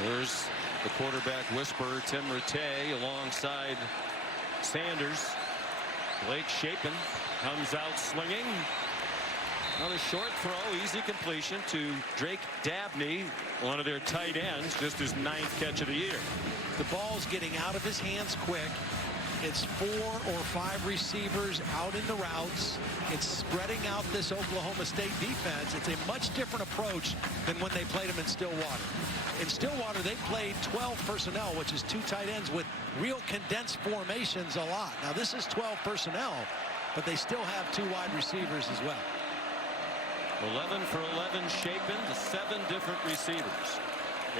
There's the quarterback whisperer, Tim Rattay, alongside Sanders. Blake Shapen comes out slinging. Another short throw, easy completion to Drake Dabney, one of their tight ends, just his 9th catch of the year. The ball's getting out of his hands quick. It's 4 or 5 receivers out in the routes. It's spreading out this Oklahoma State defense. It's a much different approach than when they played them in Stillwater. In Stillwater, they played 12 personnel, which is 2 tight ends with real condensed formations a lot. Now, this is 12 personnel, but they still have 2 wide receivers as well. 11 for 11 Shapen to 7 different receivers.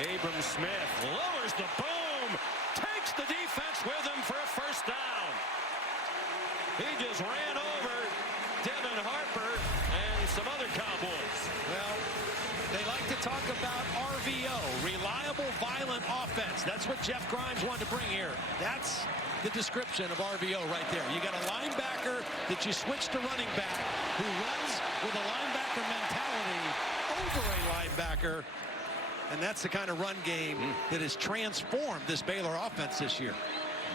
Abram Smith lowers the boom, takes the defense with him for a first down. He just ran over Devin Harper and some other Cowboys. Well, they like to talk about RVO, reliable, violent offense. That's what Jeff Grimes wanted to bring here. That's the description of RVO right there. You got a linebacker that you switch to running back who runs with a linebacker mentality over a linebacker. And that's the kind of run game that has transformed this Baylor offense this year.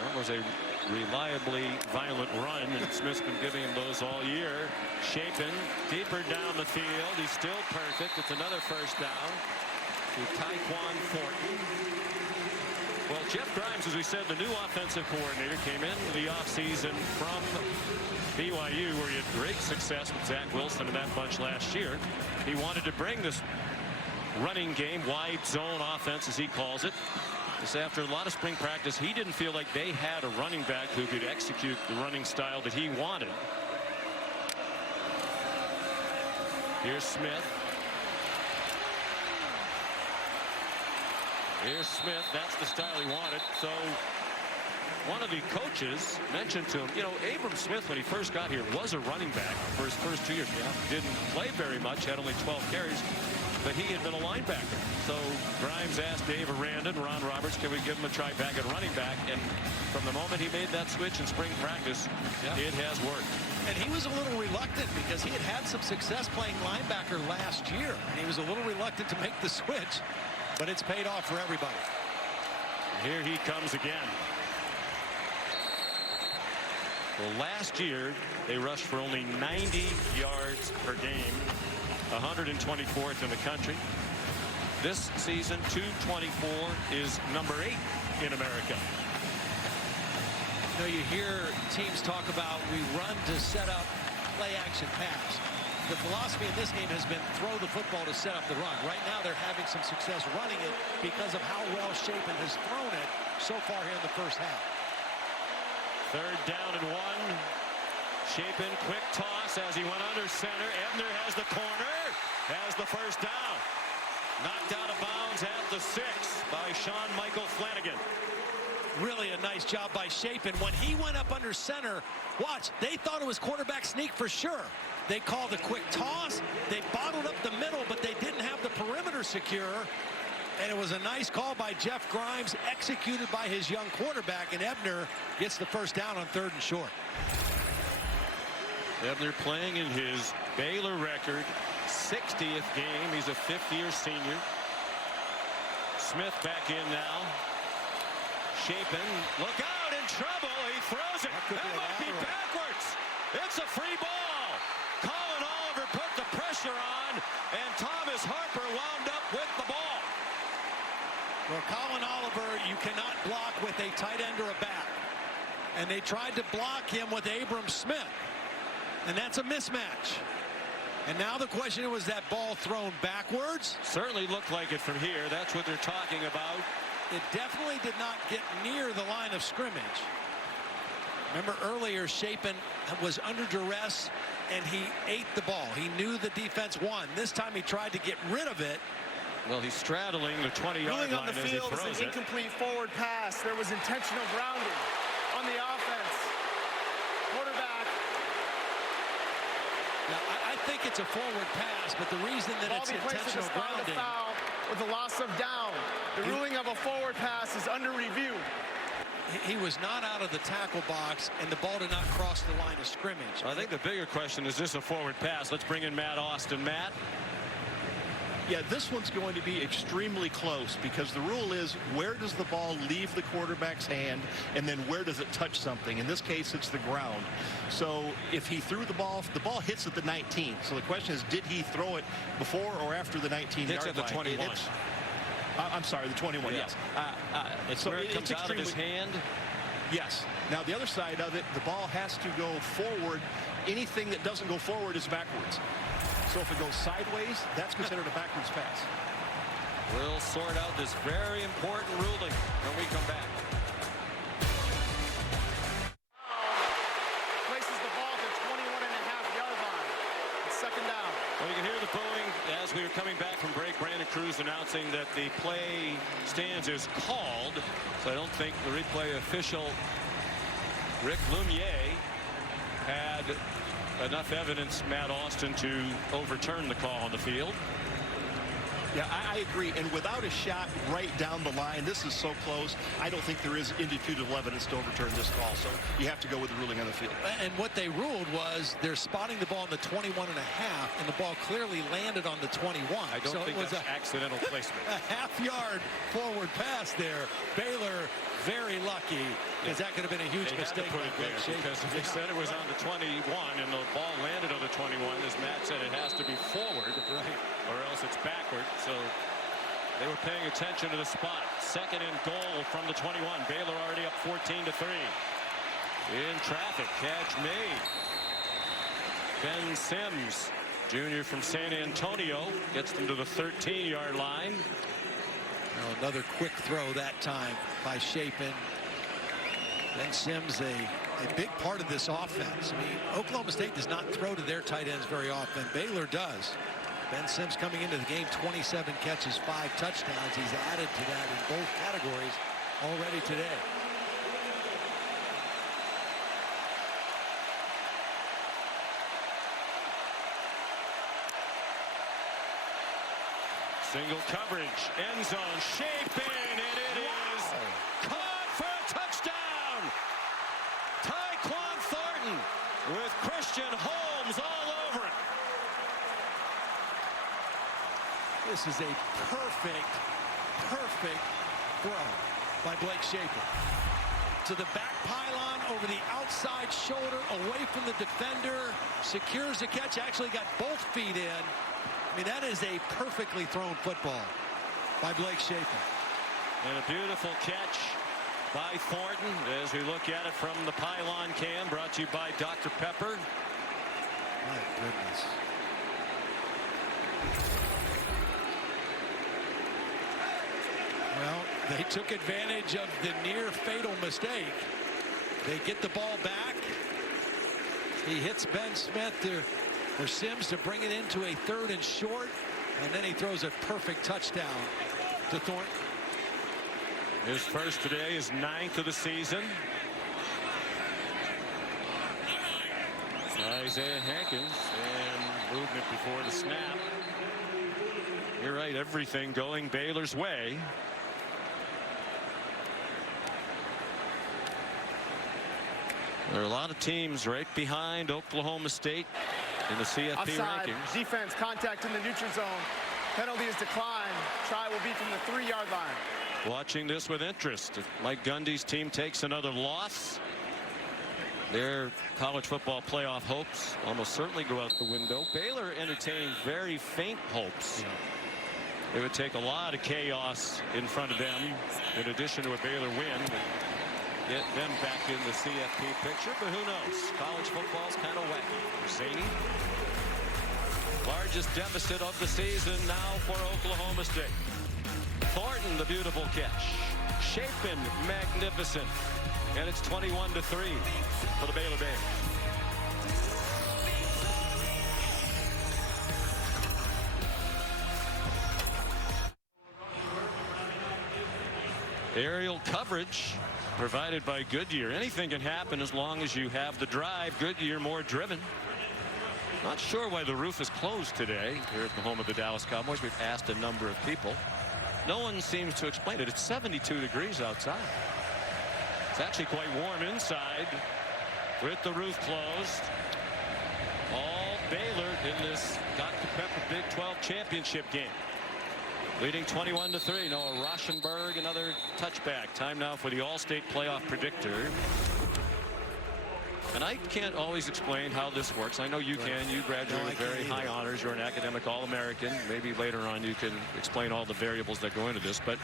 That was a reliably violent run, and Smith's been giving him those all year. Shapen deeper down the field. He's still perfect. It's another first down to Tyquan Thornton. Well, Jeff Grimes, as we said, the new offensive coordinator, came in the offseason from BYU, where he had great success with Zach Wilson and that bunch last year. He wanted to bring this running game, wide zone offense, as he calls it. This after a lot of spring practice, he didn't feel like they had a running back who could execute the running style that he wanted. Here's Smith. Here's Smith. That's the style he wanted. So one of the coaches mentioned to him, you know, Abram Smith, when he first got here, was a running back for his first 2 years. Didn't play very much, had only 12 carries, but he had been a linebacker. So Grimes asked Dave Aranda and Ron Roberts, can we give him a try back at running back? And from the moment he made that switch in spring practice, it has worked. And he was a little reluctant because he had had some success playing linebacker last year. And he was a little reluctant to make the switch, but it's paid off for everybody. Here he comes again. Well, last year, they rushed for only 90 yards per game, 124th in the country. This season, 224 is number 8 in America. You know, you hear teams talk about we run to set up play action pass. The philosophy in this game has been throw the football to set up the run. Right now they're having some success running it because of how well Shapen has thrown it so far here in the first half. Third down and 1. Shapen, quick toss as he went under center. Ebner has the corner, has the first down. Knocked out of bounds at the 6 by Sean Michael Flanagan. Really a nice job by Shapen. When he went up under center, watch, they thought it was quarterback sneak for sure. They called a quick toss. They bottled up the middle, but they didn't have the perimeter secure. And it was a nice call by Jeff Grimes, executed by his young quarterback, and Ebner gets the first down on 3rd and short. Ebner playing in his Baylor record 60th game. He's a 5th-year senior. Smith back in now. Shapen, look out, in trouble. He throws it. That might be backwards. It's a free ball. Colin Oliver put the pressure on, and Thomas Harper wound up with the ball. Well, Colin Oliver, you cannot block with a tight end or a back. And they tried to block him with Abram Smith. And that's a mismatch. And now the question was that ball thrown backwards? Certainly looked like it from here. That's what they're talking about. It definitely did not get near the line of scrimmage. Remember earlier, Shapen was under duress and he ate the ball. He knew the defense won. This time he tried to get rid of it. Well, he's straddling the 20-yard line on the as he field throws is an incomplete forward pass. There was intentional grounding on the offense. Quarterback. Now, I think it's a forward pass, but the reason that it's intentional grounding. Foul with the loss of down. The ruling of a forward pass is under review. He was not out of the tackle box, and the ball did not cross the line of scrimmage. I think the bigger question is this a forward pass? Let's bring in Matt Austin. Matt? Yeah, this one's going to be extremely close because the rule is where does the ball leave the quarterback's hand and then where does it touch something? In this case, it's the ground. So if he threw the ball hits at the 19. So the question is, did he throw it before or after the 19-yard line? Hits at the 21. I'm sorry, the 21, yeah. yes. It's where it comes out of his hand? Yes. Now, the other side of it, the ball has to go forward. Anything that doesn't go forward is backwards. So if it goes sideways, that's considered a backwards pass. We'll sort out this very important ruling when we come back. Places the ball at the 21.5-yard line. It's 2nd down. Well, you can hear the booing as we were coming back from break. Brandon Cruz announcing that the play stands is called. So I don't think the replay official, Rick Lumiere, had enough evidence, Matt Austin, to overturn the call on the field. Yeah, I agree. And without a shot right down the line, this is so close, I don't think there is indisputable evidence to overturn this call. So you have to go with the ruling on the field. And what they ruled was they're spotting the ball on the 21.5, and the ball clearly landed on the 21. I don't think it was that's accidental placement. A half-yard forward pass there. Baylor very lucky, because that could have been a huge mistake. Put it there because if they said it was on the 21 and the ball landed on the 21, as Matt said, it has to be forward, right, or else it's backward. So they were paying attention to the spot. 2nd and goal from the 21. Baylor already up 14-3. In traffic, catch made. Ben Sims, junior from San Antonio, gets them to the 13-yard line. Well, another quick throw that time by Shapen. Ben Sims, a big part of this offense. I mean, Oklahoma State does not throw to their tight ends very often. Baylor does. Ben Sims coming into the game, 27 catches, 5 touchdowns. He's added to that in both categories already today. Single coverage, end zone, Shapen, and it is caught for a touchdown. Tyquan Thornton with Christian Holmes all over it. This is a perfect throw by Blake Shapen. To the back pylon, over the outside shoulder, away from the defender, secures the catch, actually got both feet in. I mean, that is a perfectly thrown football by Blake Shapen. And a beautiful catch by Thornton as we look at it from the pylon cam, brought to you by Dr. Pepper. My goodness. Well, they took advantage of the near fatal mistake. They get the ball back. He hits Ben Smith or Sims to bring it into a 3rd and short, and then he throws a perfect touchdown to Thornton. His first today, his 9th of the season. Isaiah Hankins, and movement before the snap. You're right, everything going Baylor's way. There are a lot of teams right behind Oklahoma State in the CFP Offside, rankings. defense, contact in the neutral zone. Penalty is declined. Try will be from the 3-yard line. Watching this with interest. If Mike Gundy's team takes another loss, their college football playoff hopes almost certainly go out the window. Baylor entertaining very faint hopes. It would take a lot of chaos in front of them, in addition to a Baylor win, to get them back in the CFP picture. But who knows? College football's kind of wacky. Zany. Largest deficit of the season now for Oklahoma State. Thornton, the beautiful catch. Chapin, magnificent. And it's 21-3 for the Baylor Bears. Aerial coverage provided by Goodyear. Anything can happen as long as you have the drive. Goodyear more driven. Not sure why the roof is closed today here at the home of the Dallas Cowboys. We've asked a number of people. No one seems to explain it. It's 72 degrees outside. It's actually quite warm inside with the roof closed. All Baylor in this Dr. Pepper Big 12 championship game. Leading 21-3. Noah Rauschenberg, another touchback. Time now for the All-State playoff predictor. And I can't always explain how this works. I know you can. You graduated with very high honors. You're an academic All-American. Maybe later on you can explain all the variables that go into this. But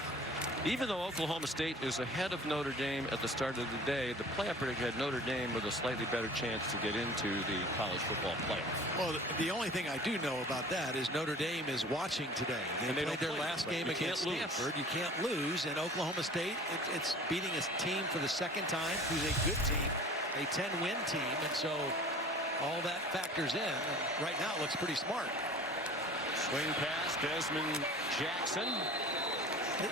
even though Oklahoma State is ahead of Notre Dame at the start of the day, the playoff predictor had Notre Dame with a slightly better chance to get into the college football playoff. Well, the only thing I do know about that is Notre Dame is watching today. They played their last game against Stanford. You can't lose. And Oklahoma State, it's beating a team for the 2nd time who's a good team, a 10-win team. And so all that factors in. And right now it looks pretty smart. Swing pass, Desmond Jackson.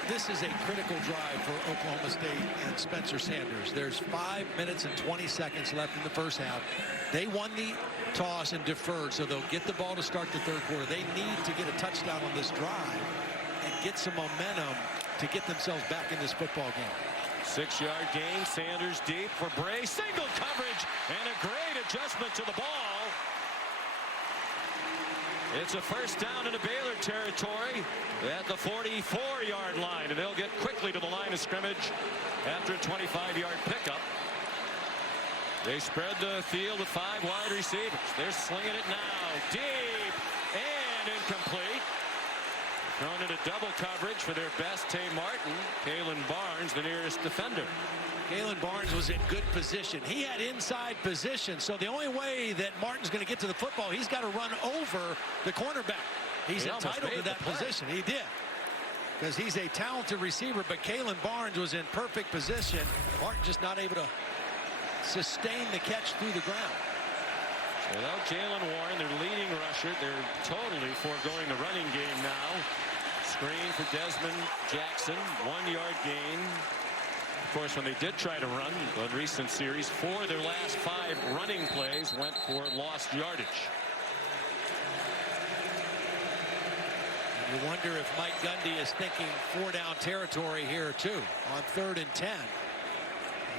This is a critical drive for Oklahoma State and Spencer Sanders. There's 5 minutes and 20 seconds left in the first half. They won the toss and deferred, so they'll get the ball to start the 3rd quarter. They need to get a touchdown on this drive and get some momentum to get themselves back in this football game. 6-yard gain. Sanders deep for Bray. Single coverage and a great adjustment to the ball. It's a first down into Baylor territory at the 44-yard line, and they'll get quickly to the line of scrimmage after a 25-yard pickup. They spread the field with 5 wide receivers. They're slinging it now. Deep and incomplete. Thrown into double coverage for their best, Tay Martin. Kalen Barnes, the nearest defender. Kalen Barnes was in good position. He had inside position, so the only way that Martin's going to get to the football, he's got to run over the cornerback. He's entitled to that position. He did, because he's a talented receiver, but Kalen Barnes was in perfect position. Martin just not able to sustain the catch through the ground. Without Jalen Warren, their leading rusher, they're totally foregoing the running game now. Screen for Desmond Jackson, 1-yard gain. Of course, when they did try to run on recent series, 4 of their last 5 running plays went for lost yardage. You wonder if Mike Gundy is thinking 4-down territory here too on 3rd and 10.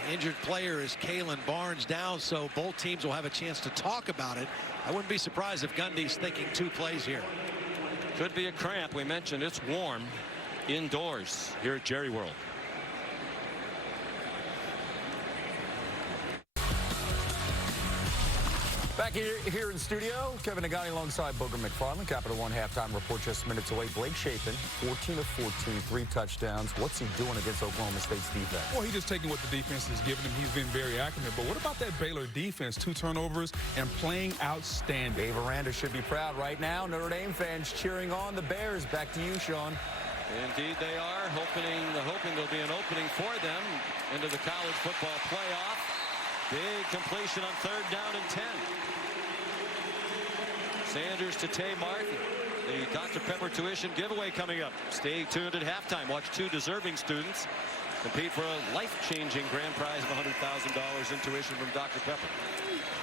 The injured player is Kalen Barnes down, so both teams will have a chance to talk about it. I wouldn't be surprised if Gundy's thinking 2 plays here. Could be a cramp. We mentioned it's warm indoors here at Jerry World. Back here in studio, Kevin Nagani alongside Booger McFarland. Capital One halftime report just minutes away. Blake Chapin, 14 of 14, 3 touchdowns. What's he doing against Oklahoma State's defense? Well, he's just taking what the defense is giving him. He's been very accurate. But what about that Baylor defense? 2 turnovers and playing outstanding. Dave Aranda should be proud right now. Notre Dame fans cheering on the Bears. Back to you, Sean. Indeed they are, hoping there'll be an opening for them into the college football playoff. Big completion on 3rd down and 10. Sanders to Tay Martin. The Dr. Pepper tuition giveaway coming up. Stay tuned at halftime. Watch 2 deserving students compete for a life-changing grand prize of $100,000 in tuition from Dr. Pepper.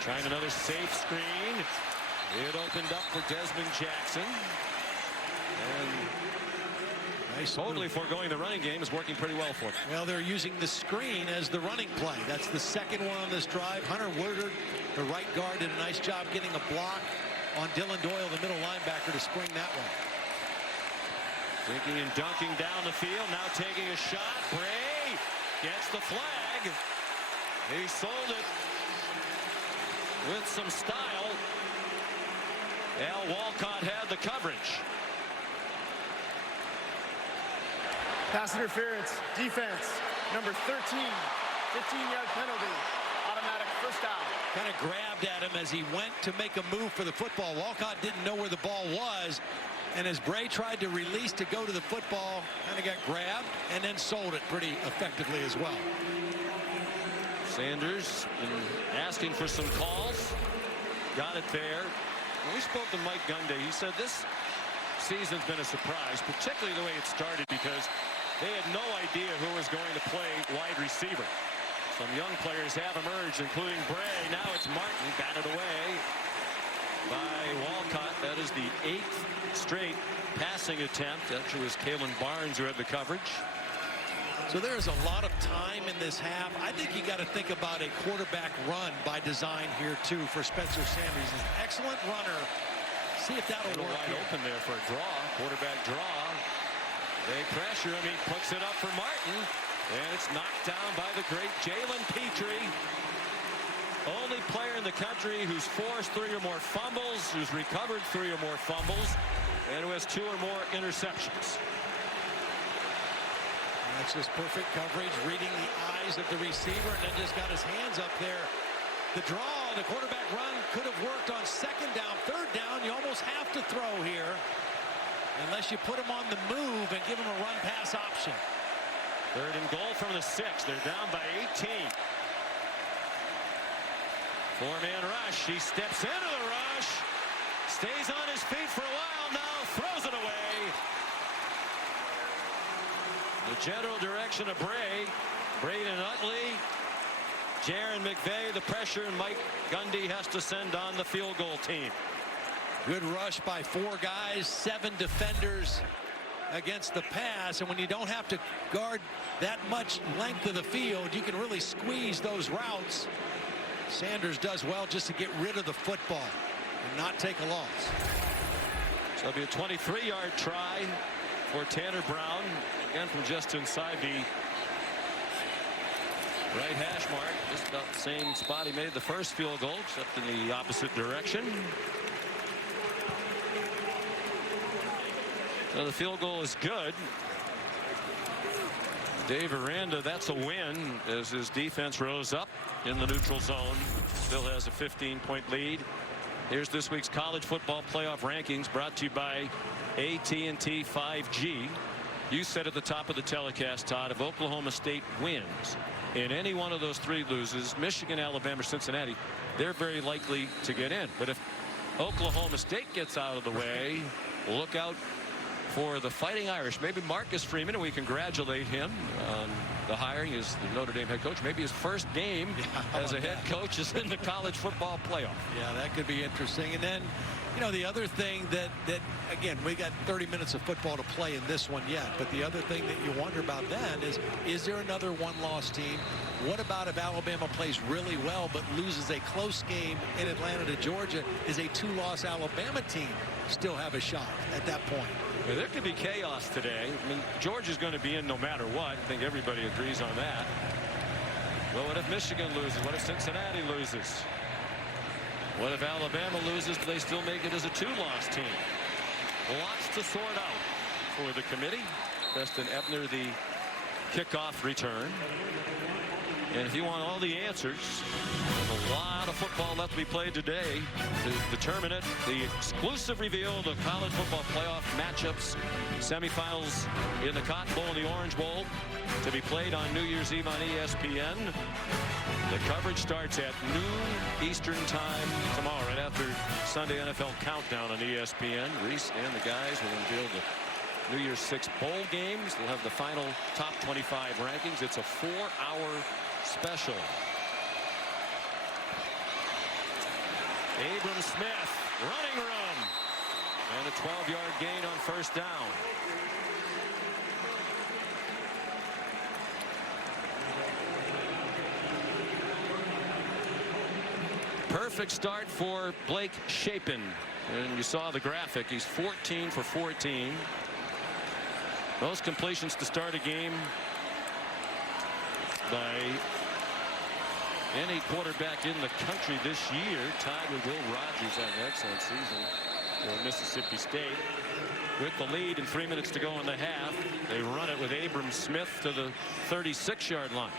Trying another safe screen. It opened up for Desmond Jackson. And nice totally foregoing the running game is working pretty well for them. Well, they're using the screen as the running play. That's the second one on this drive. Hunter Woodard, the right guard, did a nice job getting a block on Dylan Doyle, the middle linebacker, to spring that one. Thinking and dunking down the field. Now taking a shot. Bray gets the flag. He sold it with some style. Al Walcott had the coverage. Pass interference, defense, number 13, 15-yard penalty, automatic first down. Kind of grabbed at him as he went to make a move for the football. Walcott didn't know where the ball was, and as Bray tried to release to go to the football, kind of got grabbed and then sold it pretty effectively as well. Sanders asking for some calls. Got it there. When we spoke to Mike Gundy, he said this season's been a surprise, particularly the way it started, because they had no idea who was going to play wide receiver. Some young players have emerged, including Bray. Now it's Martin, batted away by Walcott. That is the 8th straight passing attempt. Actually, it was Kalen Barnes who had the coverage. So there's a lot of time in this half. I think you got to think about a quarterback run by design here, too, for Spencer Sanders. He's an excellent runner. See if that'll work. Wide open there for a draw. Quarterback draw. They pressure him. He puts it up for Martin. And it's knocked down by the great Jalen Petrie. Only player in the country who's forced 3 or more fumbles, who's recovered 3 or more fumbles, and who has 2 or more interceptions. That's just perfect coverage, reading the eyes of the receiver, and then just got his hands up there. The draw, the quarterback run could have worked on 2nd down, 3rd down. You almost have to throw here unless you put him on the move and give him a run-pass option. 3rd and goal from the 6. They're down by 18. 4-man rush. He steps into the rush. Stays on his feet for a while now. Throws it away. The general direction of Bray. Braden Utley. Jaron McVay, the pressure, and Mike Gundy has to send on the field goal team. Good rush by 4 guys, 7 defenders against the pass, and when you don't have to guard that much length of the field, you can really squeeze those routes. Sanders does well just to get rid of the football and not take a loss. So it'll be a 23-yard try for Tanner Brown, again from just inside the right hash mark, just about the same spot he made the first field goal, except in the opposite direction. So the field goal is good. Dave Aranda, that's a win as his defense rose up in the neutral zone. Still has a 15-point lead. Here's this week's college football playoff rankings brought to you by AT&T 5G. You said at the top of the telecast, Todd, if Oklahoma State wins and any one of those 3 loses, Michigan, Alabama, Cincinnati, they're very likely to get in. But if Oklahoma State gets out of the way, look out for the Fighting Irish. Maybe Marcus Freeman, and we congratulate him on the hiring as the Notre Dame head coach. Maybe his first game as a head coach is in the college football playoff. Yeah, that could be interesting. And then, you know, the other thing that again, we got 30 minutes of football to play in this one yet, but the other thing that you wonder about then is there another one-loss team? What about if Alabama plays really well but loses a close game in Atlanta to Georgia? Is a 2-loss Alabama team still have a shot at that point? Well, there could be chaos today. I mean, Georgia's going to be in no matter what. I think everybody agrees on that. Well, what if Michigan loses? What if Cincinnati loses? What if Alabama loses? Do they still make it as a 2-loss team? Lots to sort out for the committee. Preston Ebner, the kickoff return. And if you want all the answers, there's a lot of football left to be played today to determine it. The exclusive reveal of the college football playoff matchups, semifinals in the Cotton Bowl and the Orange Bowl, to be played on New Year's Eve on ESPN. The coverage starts at noon Eastern time tomorrow, right after Sunday NFL Countdown on ESPN. Reese and the guys will unveil the New Year's 6 bowl games. We'll have the final top 25 rankings. It's a 4-hour special. Abram Smith, running room, and a 12-yard gain on first down. Perfect start for Blake Shapen, and you saw the graphic. He's 14 for 14. Most completions to start a game by any quarterback in the country this year, tied with Will Rogers on an excellent season for Mississippi State. With the lead and 3 minutes to go in the half, they run it with Abram Smith to the 36-yard line.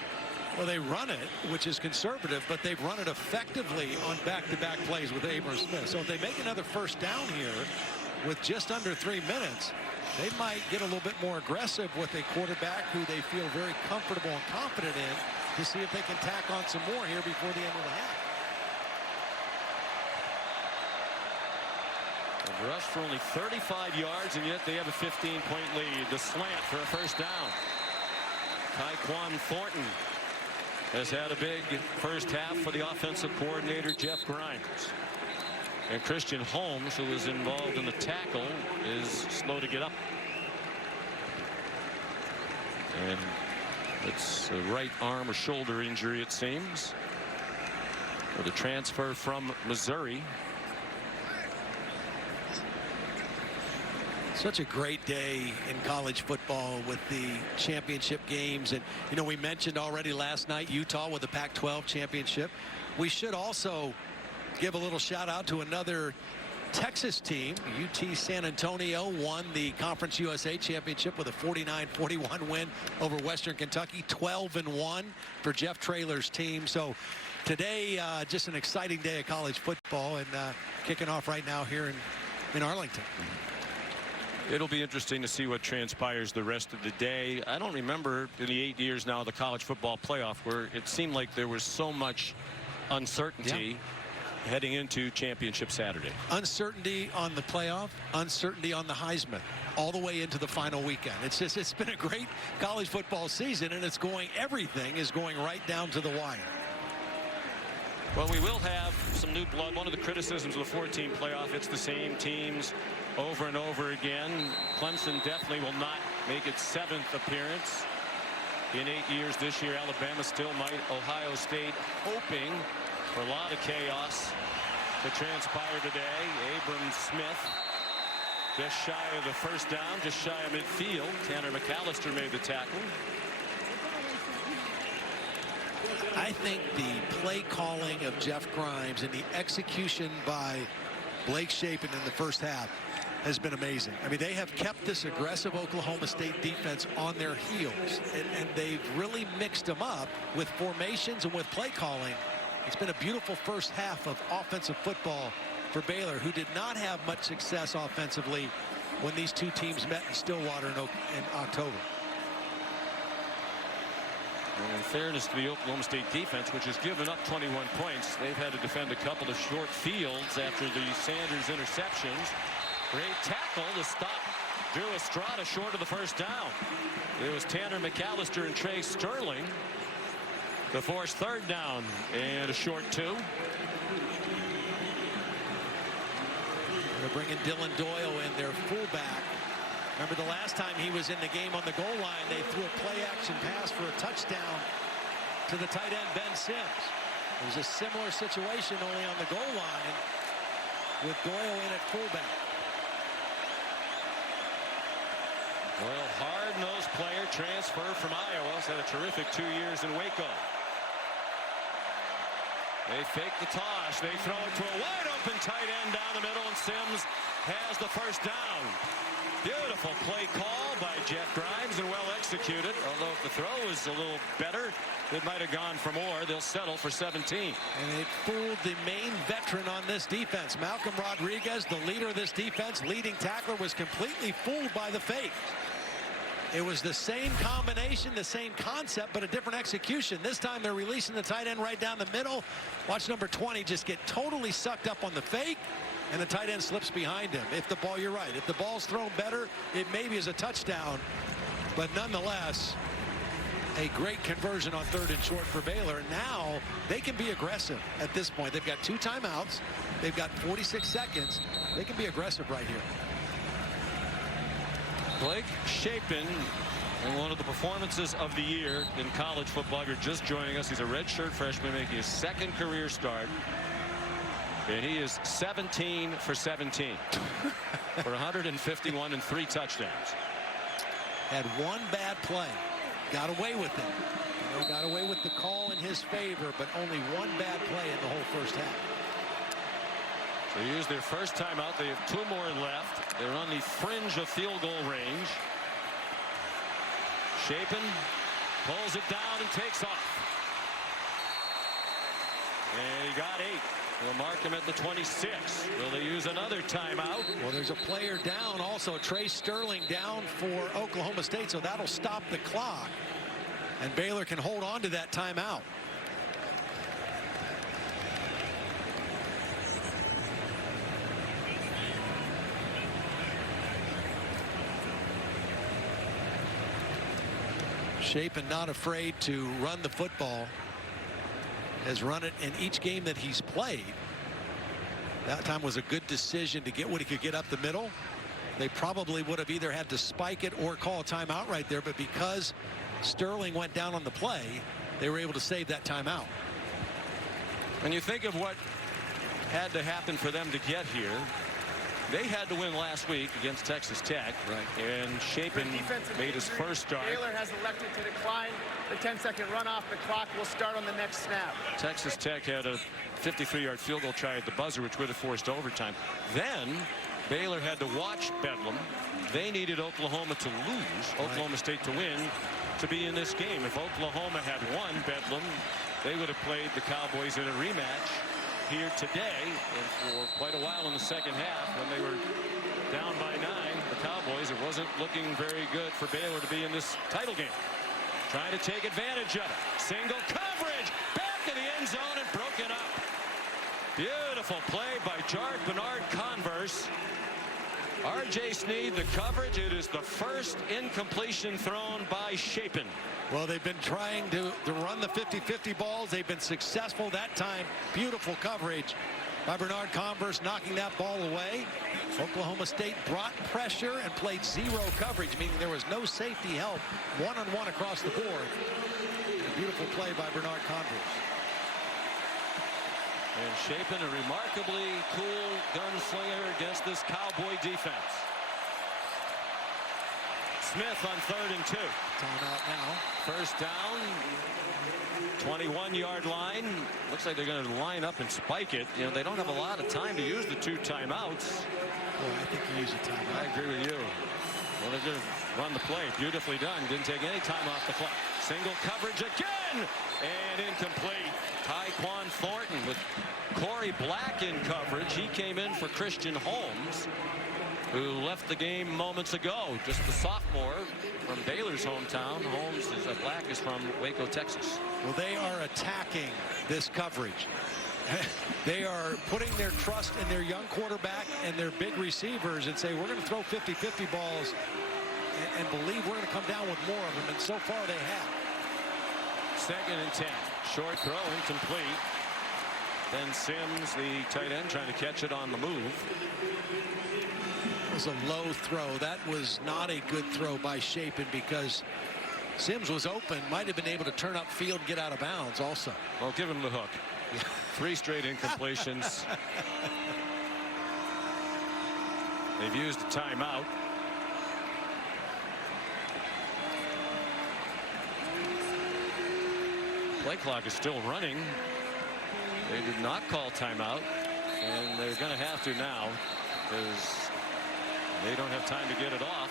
Well, they run it, which is conservative, but they've run it effectively on back-to-back plays with Abram Smith. So if they make another first down here with just under 3 minutes, they might get a little bit more aggressive with a quarterback who they feel very comfortable and confident in, to see if they can tack on some more here before the end of the half. They've rushed for only 35 yards, and yet they have a 15-point lead. The slant for a first down. Tyquan Thornton has had a big first half for the offensive coordinator, Jeff Grimes. And Christian Holmes, who was involved in the tackle, is slow to get up. And it's a right arm or shoulder injury, it seems, with a transfer from Missouri. Such a great day in college football with the championship games. And, you know, we mentioned already last night Utah with the Pac-12 championship. We should also give a little shout out to another Texas team. UT San Antonio won the Conference USA championship with a 49-41 win over Western Kentucky. 12-1 for Jeff Traylor's team. So today, just an exciting day of college football, and kicking off right now here in Arlington. It'll be interesting to see what transpires the rest of the day. I don't remember in the 8 years now of the college football playoff where it seemed like there was so much uncertainty heading into championship Saturday. Uncertainty on the playoff, uncertainty on the Heisman, all the way into the final weekend. It's been a great college football season, and everything is going right down to the wire. Well, we will have some new blood. One of the criticisms of the 14 playoff, it's the same teams over and over again. Clemson definitely will not make its 7th appearance in 8 years this year. Alabama still might. Ohio State hoping for a lot of chaos to transpire today. Abram Smith just shy of the first down, just shy of midfield. Tanner McAllister made the tackle. I think the play calling of Jeff Grimes and the execution by Blake Shapen in the first half has been amazing. I mean, they have kept this aggressive Oklahoma State defense on their heels, and they've really mixed them up with formations and with play calling. It's been a beautiful first half of offensive football for Baylor, who did not have much success offensively when these two teams met in Stillwater in October. And in fairness to the Oklahoma State defense, which has given up 21 points, they've had to defend a couple of short fields after the Sanders interceptions. Great tackle to stop Drew Estrada short of the first down. It was Tanner McAllister and Trey Sterling to force third down and a short 2. They're bringing Dylan Doyle in, their fullback. Remember the last time he was in the game on the goal line, they threw a play-action pass for a touchdown to the tight end, Ben Sims. It was a similar situation, only on the goal line, with Doyle in at fullback. Doyle, hard-nosed player, transfer from Iowa. He's had a terrific 2 years in Waco. They fake the toss. They throw it to a wide-open tight end down the middle, and Sims has the first down. Beautiful play call by Jeff Grimes and well executed. Although if the throw was a little better, it might have gone for more. They'll settle for 17. And it fooled the main veteran on this defense. Malcolm Rodriguez, the leader of this defense, leading tackler, was completely fooled by the fake. It was the same combination, the same concept, but a different execution. This time they're releasing the tight end right down the middle. Watch number 20 just get totally sucked up on the fake, and the tight end slips behind him. If the ball, you're right, if the ball's thrown better, it maybe is a touchdown. But nonetheless, a great conversion on 3rd and short for Baylor. Now they can be aggressive at this point. They've got 2 timeouts. They've got 46 seconds. They can be aggressive right here. Blake Shapen, in one of the performances of the year in college football. You're just joining us. He's a redshirt freshman making his 2nd career start. And he is 17 for 17 for 151 and 3 touchdowns. Had 1 bad play. Got away with it. You know, got away with the call in his favor, but only 1 bad play in the whole first half. They used their first timeout. They have 2 more left. They're on the fringe of field goal range. Shapen pulls it down and takes off. And he got 8. They'll mark him at the 26. Will they use another timeout? Well, there's a player down also. Trey Sterling down for Oklahoma State, so that'll stop the clock. And Baylor can hold on to that timeout. Shapen not afraid to run the football. Has run it in each game that he's played. That time was a good decision to get what he could get up the middle. They probably would have either had to spike it or call a timeout right there, but because Sterling went down on the play, they were able to save that timeout. When you think of what had to happen for them to get here, they had to win last week against Texas Tech. Right. And Shapen made his first start. Baylor has elected to decline the 10-second runoff. The clock will start on the next snap. Texas Tech had a 53-yard field goal try at the buzzer, which would have forced overtime. Then Baylor had to watch Bedlam. They needed Oklahoma to lose, Oklahoma State to win, to be in this game. If Oklahoma had won Bedlam, they would have played the Cowboys in a rematch here today. And for quite a while in the second half, when they were down by 9, the Cowboys, it wasn't looking very good for Baylor to be in this title game. Trying to take advantage of it. Single coverage, back in the end zone and broken up. Beautiful play by Jart Bernard-Converse. R.J. Sneed, the coverage. It is the first incompletion thrown by Shapen. Well, they've been trying to run the 50-50 balls. They've been successful that time. Beautiful coverage by Bernard-Converse, knocking that ball away. Oklahoma State brought pressure and played 0 coverage, meaning there was no safety help, one-on-one across the board. A beautiful play by Bernard-Converse. And Shapen, a remarkably cool gunslinger against this Cowboy defense. Smith on 3rd and 2. Timeout now. First down, 21-yard line. Looks like they're going to line up and spike it. You know, they don't have a lot of time to use the 2 timeouts. Well, I think you use a timeout. I agree with you. Well, they're going to run the play. Beautifully done. Didn't take any time off the clock. Single coverage again. And incomplete. Tyquan Thornton with Corey Black in coverage. He came in for Christian Holmes, who left the game moments ago. Just the sophomore from Baylor's hometown. Black is from Waco, Texas. Well, they are attacking this coverage. They are putting their trust in their young quarterback and their big receivers and say, we're going to throw 50-50 balls and believe we're going to come down with more of them. And so far they have. 2nd and 10. Short throw, incomplete. Ben Sims, the tight end, trying to catch it on the move. It was a low throw. That was not a good throw by Shapen because Sims was open, might have been able to turn upfield and get out of bounds also. Well, give him the hook. 3 straight incompletions. They've used a timeout. Play clock is still running. They did not call timeout, and they're going to have to now, because They don't have time to get it off.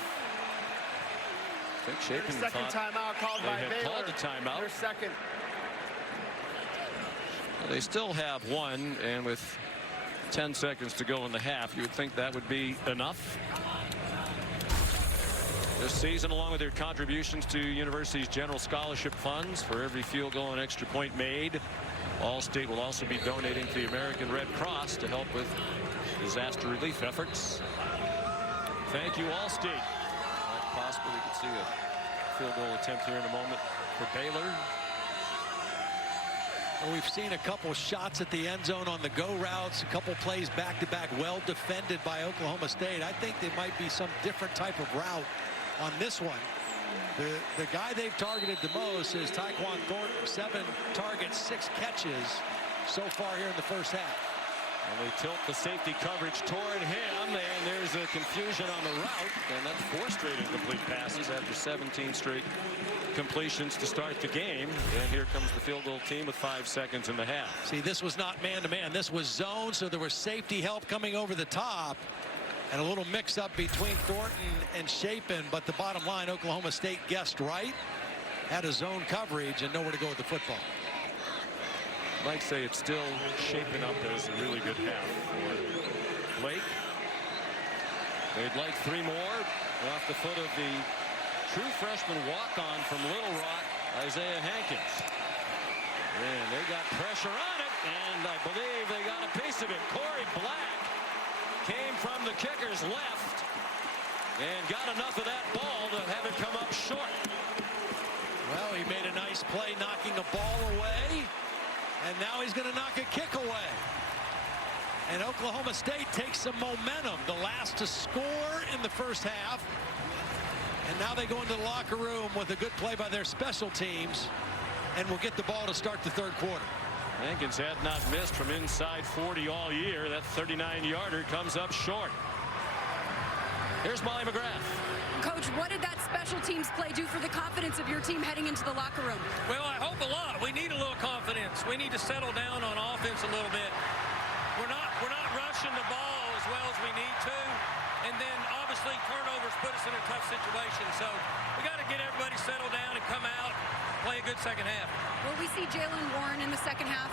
I think Chapin Second timeout called by Baylor. Called the timeout. Their second. They still have one, and with 10 seconds to go in the half, you would think that would be enough. This season, along with their contributions to university's general scholarship funds for every field goal and extra point made, All-State will also be donating to the American Red Cross to help with disaster relief efforts. Thank you, All-State. Possibly we could see a field goal attempt here in a moment for Baylor. Well, we've seen a couple shots at the end zone on the go routes, a couple plays back-to-back, well defended by Oklahoma State. I think there might be some different type of route on this one. The guy they've targeted the most is Tyquan Thornton. 7 targets, 6 catches so far here in the first half. And they tilt the safety coverage toward him, and there's a confusion on the route, and that's 4 straight incomplete passes after 17 straight completions to start the game. And here comes the field goal team with 5 seconds in the half. See, this was not man-to-man. This was zone, so there was safety help coming over the top. And a little mix-up between Thornton and Chapin, but the bottom line, Oklahoma State guessed right, had a zone coverage and nowhere to go with the football. I'd say it's still shaping up as a really good half for Blake. They'd like 3 more off the foot of the true freshman walk-on from Little Rock, Isaiah Hankins. And they got pressure on it, and I believe they got a piece of it. Corey Black came from the kicker's left and got enough of that ball to have it come up short. Well, he made a nice play knocking a ball away, and now he's going to knock a kick away. And Oklahoma State takes some momentum, the last to score in the first half. And now they go into the locker room with a good play by their special teams and will get the ball to start the third quarter. Hankins had not missed from inside 40 all year. That 39-yarder comes up short. Here's Molly McGrath. Coach, what did that special teams play do for the confidence of your team heading into the locker room? Well, I hope a lot. We need a little confidence. We need to settle down on offense a little bit. We're not rushing the ball as well as we need to. And then obviously turnovers put us in a tough situation. So we got to get everybody settled down and come out, play a good second half. Will we see Jalen Warren in the second half?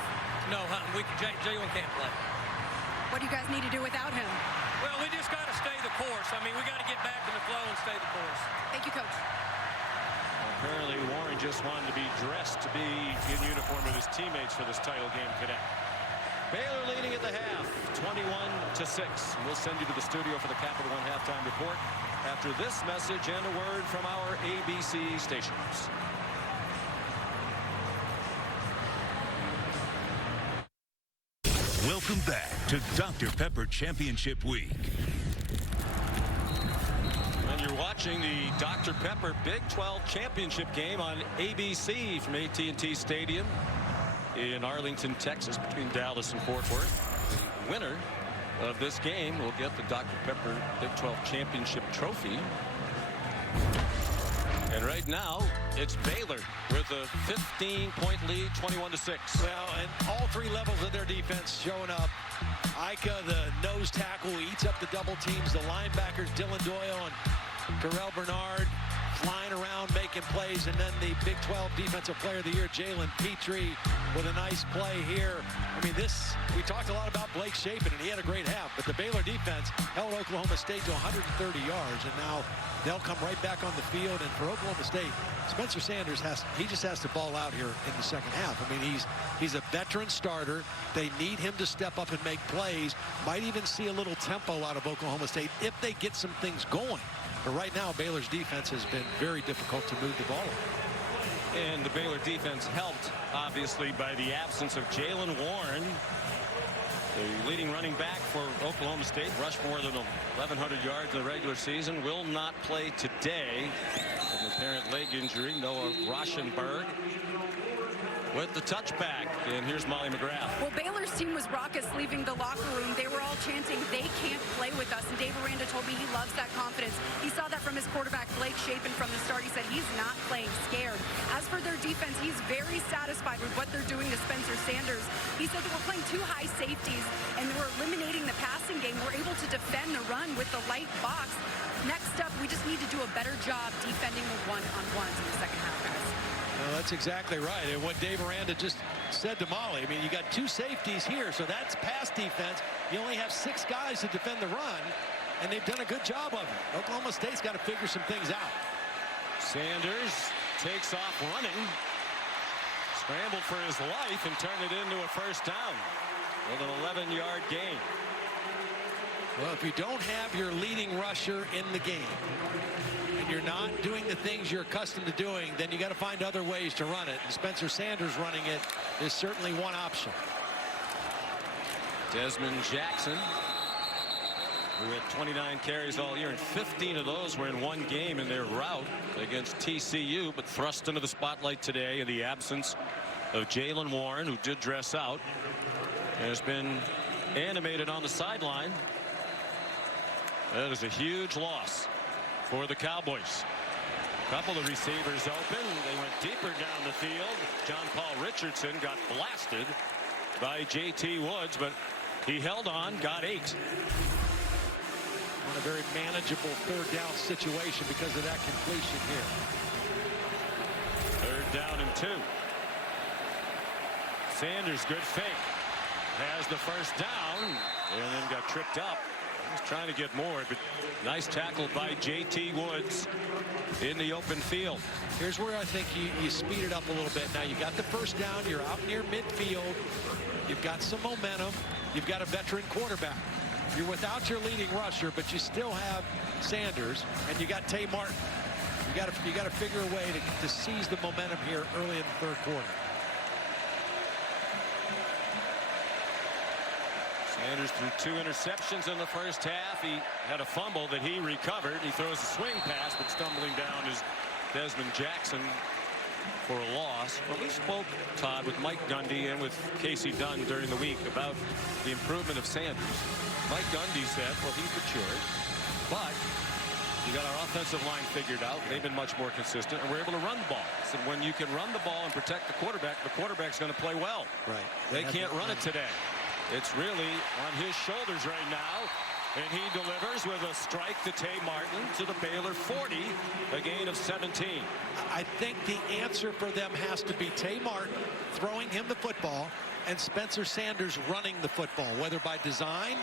No, Jalen can't play. What do you guys need to do without him? Well, we just got to stay the course. I mean, we got to get back in the flow and stay the course. Thank you, Coach. Apparently, Warren just wanted to be dressed to be in uniform with his teammates for this title game today. Baylor leading at the half, 21-6. We'll send you to the studio for the Capital One halftime report after this message and a word from our ABC stations. Welcome back to Dr. Pepper Championship Week. And you're watching the Dr. Pepper Big 12 Championship game on ABC from AT&T Stadium in Arlington, Texas, between Dallas and Fort Worth. The winner of this game will get the Dr. Pepper Big 12 Championship trophy. And right now, it's Baylor with a 15-point lead, 21-6. Well, and all 3 levels of their defense showing up. Ika, the nose tackle, eats up the double teams. The linebackers, Dylan Doyle and Terrell Bernard, flying around, making plays. And then the Big 12 Defensive Player of the Year, Jalen Petrie, with a nice play here. I mean, we talked a lot about Blake Chapin, and he had a great half. But the Baylor defense held Oklahoma State to 130 yards, and now they'll come right back on the field. And for Oklahoma State, Spencer Sanders just has to ball out here in the second half. I mean, he's a veteran starter. They need him to step up and make plays. Might even see a little tempo out of Oklahoma State if they get some things going. But right now, Baylor's defense has been very difficult to move the ball. And the Baylor defense helped, obviously, by the absence of Jalen Warren. The leading running back for Oklahoma State, rushed more than 1,100 yards in the regular season, will not play today with an apparent leg injury. Noah Rauschenberg. with the touchback. And here's Molly McGrath. Well, Baylor's team was raucous leaving the locker room. They were all chanting, "They can't play with us." And Dave Aranda told me he loves that confidence. He saw that from his quarterback, Blake Shapen, from the start. He said he's not playing scared. As for their defense, he's very satisfied with what they're doing to Spencer Sanders. He said that we're playing 2 high safeties and we're eliminating the passing game. We're able to defend the run with the light box. Next up, we just need to do a better job defending the one-on-ones in the second half, guys. Well, that's exactly right. And what Dave Aranda just said to Molly, I mean, you got 2 safeties here, so that's pass defense. You only have 6 guys to defend the run, and they've done a good job of it. Oklahoma State's got to figure some things out. Sanders takes off running, scrambled for his life, and turned it into a first down with an 11-yard gain. Well, if you don't have your leading rusher in the game, and you're not doing the things you're accustomed to doing, then you got to find other ways to run it. And Spencer Sanders running it is certainly one option. Desmond Jackson, who had 29 carries all year, and 15 of those were in one game in their rout against TCU, but thrust into the spotlight today in the absence of Jaylen Warren, who did dress out and has been animated on the sideline. That is a huge loss for the Cowboys. A couple of receivers open. They went deeper down the field. John Paul Richardson got blasted by J.T. Woods, but he held on, got 8. On a very manageable 3rd down situation because of that completion here. 3rd down and 2. Sanders, good fake. Has the first down and then got tripped up. He's trying to get more, but nice tackle by J.T. Woods in the open field. Here's where I think you speed it up a little bit. Now you got the first down. You're out near midfield. You've got some momentum. You've got a veteran quarterback. You're without your leading rusher, but you still have Sanders, and you got Tay Martin. You got to figure a way to seize the momentum here early in the 3rd quarter. Sanders threw 2 interceptions in the first half. He had a fumble that he recovered. He throws a swing pass, but stumbling down is Desmond Jackson for a loss. Well, we spoke, Todd, with Mike Gundy and with Casey Dunn during the week about the improvement of Sanders. Mike Gundy said, well, he's matured, but you got our offensive line figured out. They've been much more consistent, and we're able to run the ball. So when you can run the ball and protect the quarterback's going to play well. Right. They can't run it today. It's really on his shoulders right now, and he delivers with a strike to Tay Martin to the Baylor 40, a gain of 17. I think the answer for them has to be Tay Martin throwing him the football and Spencer Sanders running the football, whether by design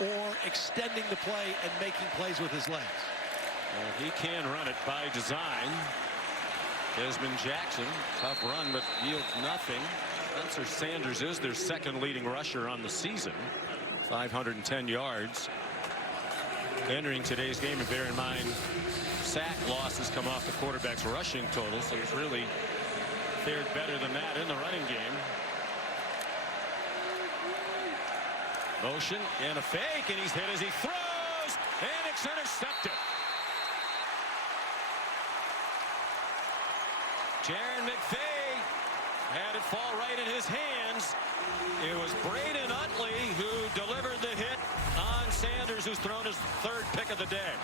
or extending the play and making plays with his legs. Well, he can run it by design. Desmond Jackson, tough run, but yields nothing. Spencer Sanders is their 2nd leading rusher on the season, 510 yards. Entering today's game, and bear in mind, sack losses come off the quarterback's rushing total, so he's really fared better than that in the running game. Motion and a fake, and he's hit as he throws, and it's intercepted. Jaron McVay had it fall right in his hands. It was Braden Utley who delivered the hit on Sanders, who's thrown his 3rd pick of the day.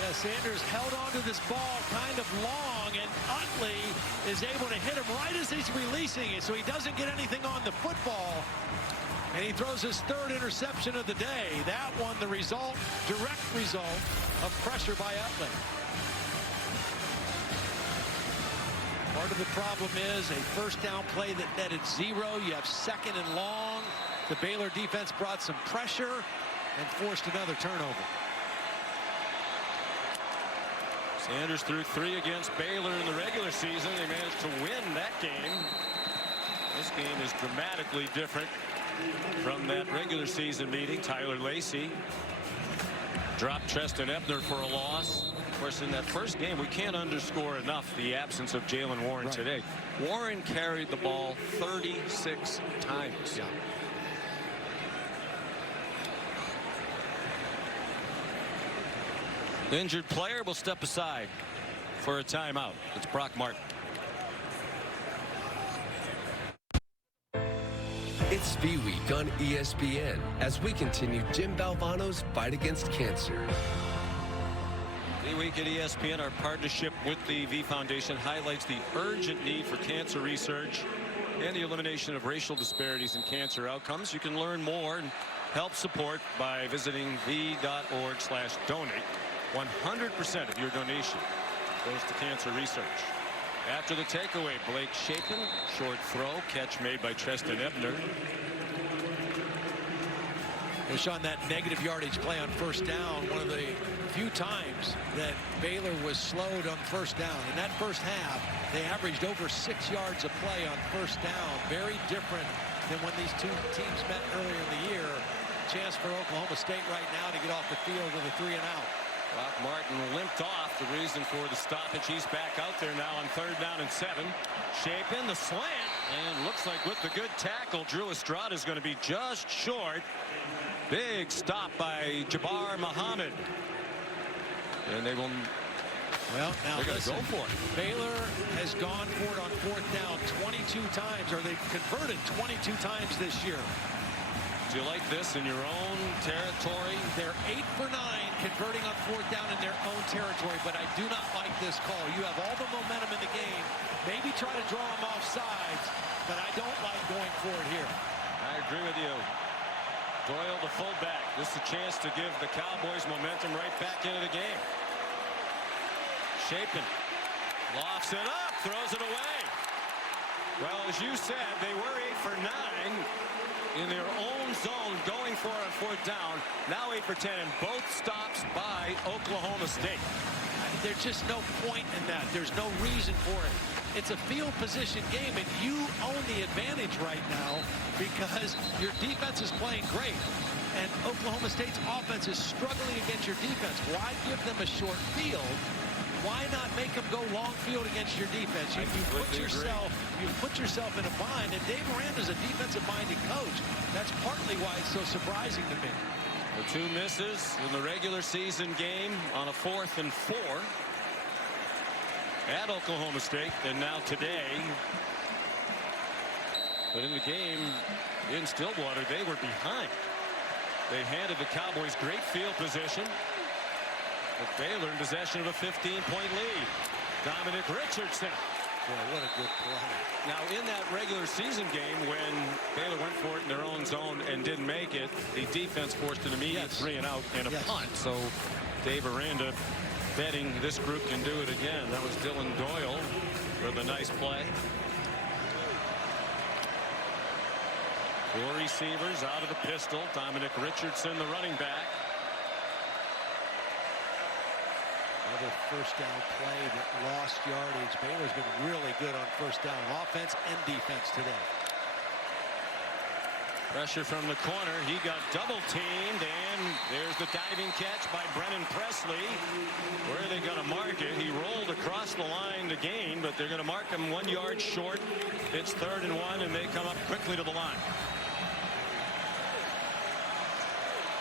Yeah, Sanders held onto this ball kind of long, and Utley is able to hit him right as he's releasing it, so he doesn't get anything on the football. And he throws his 3rd interception of the day. That one, the direct result of pressure by Utley. Part of the problem is a first down play that netted 0. You have 2nd and long. The Baylor defense brought some pressure and forced another turnover. Sanders threw 3 against Baylor in the regular season. They managed to win that game. This game is dramatically different from that regular season meeting. Tyler Lacey dropped Treston Ebner for a loss. Of course, in that first game, we can't underscore enough the absence of Jaylen Warren today. Warren carried the ball 36 times. Yeah. The injured player will step aside for a timeout. It's Brock Martin. It's V Week on ESPN as we continue Jim Valvano's fight against cancer. V Week at ESPN, our partnership with the V Foundation, highlights the urgent need for cancer research and the elimination of racial disparities in cancer outcomes. You can learn more and help support by visiting v.org/donate. 100% of your donation goes to cancer research. After the takeaway, Blake Shapen, short throw, catch made by Treston Ebner. Sean, that negative yardage play on first down, one of the few times that Baylor was slowed on first down. In that first half, they averaged over 6 yards a play on first down. Very different than when these two teams met earlier in the year. Chance for Oklahoma State right now to get off the field with a 3 and out. Rock Martin limped off, the reason for the stoppage. He's back out there now on 3rd down and 7. Shapen the slant, and looks like with the good tackle, Drew Estrada is going to be just short. Big stop by Jabbar Muhammad. And they will. Well, now they're going to go for it. Baylor has gone for it on 4th down 22 times, or they've converted 22 times this year. Do you like this in your own territory? They're 8 for 9 converting on 4th down in their own territory, but I do not like this call. You have all the momentum in the game. Maybe try to draw them off sides, but I don't like going for it here. I agree with you. Doyle, the fullback. This is a chance to give the Cowboys momentum right back into the game. Shapen lofts it up, throws it away. Well, as you said, they were 8 for 9 in their own zone, going for it on 4th down. Now 8 for 10, and both stops by Oklahoma State. There's just no point in that. There's no reason for it. It's a field position game, and you own the advantage right now because your defense is playing great, and Oklahoma State's offense is struggling against your defense. Why give them a short field? Why not make them go long field against your defense? You put yourself in a bind, and Dave Miranda's a defensive-minded coach. That's partly why it's so surprising to me. The 2 misses in the regular season game on a 4th and 4 at Oklahoma State, and now today. But in the game in Stillwater, they were behind. They handed the Cowboys great field position. But Baylor in possession of a 15-point lead. Dominic Richardson. Boy, what a good play. Now, in that regular season game, when Baylor went for it in their own zone and didn't make it, the defense forced an immediate 3 and out and a punt. So Dave Aranda betting this group can do it again. That was Dylan Doyle for the nice play. 4 receivers out of the pistol. Dominic Richardson, the running back. Another first down play that lost yardage. Baylor's been really good on first down, offense and defense today. Pressure from the corner. He got double teamed, and there's the diving catch by Brennan Presley. Where are they going to mark it? He rolled across the line to gain, but they're going to mark him 1 yard short. It's 3rd and 1, and they come up quickly to the line.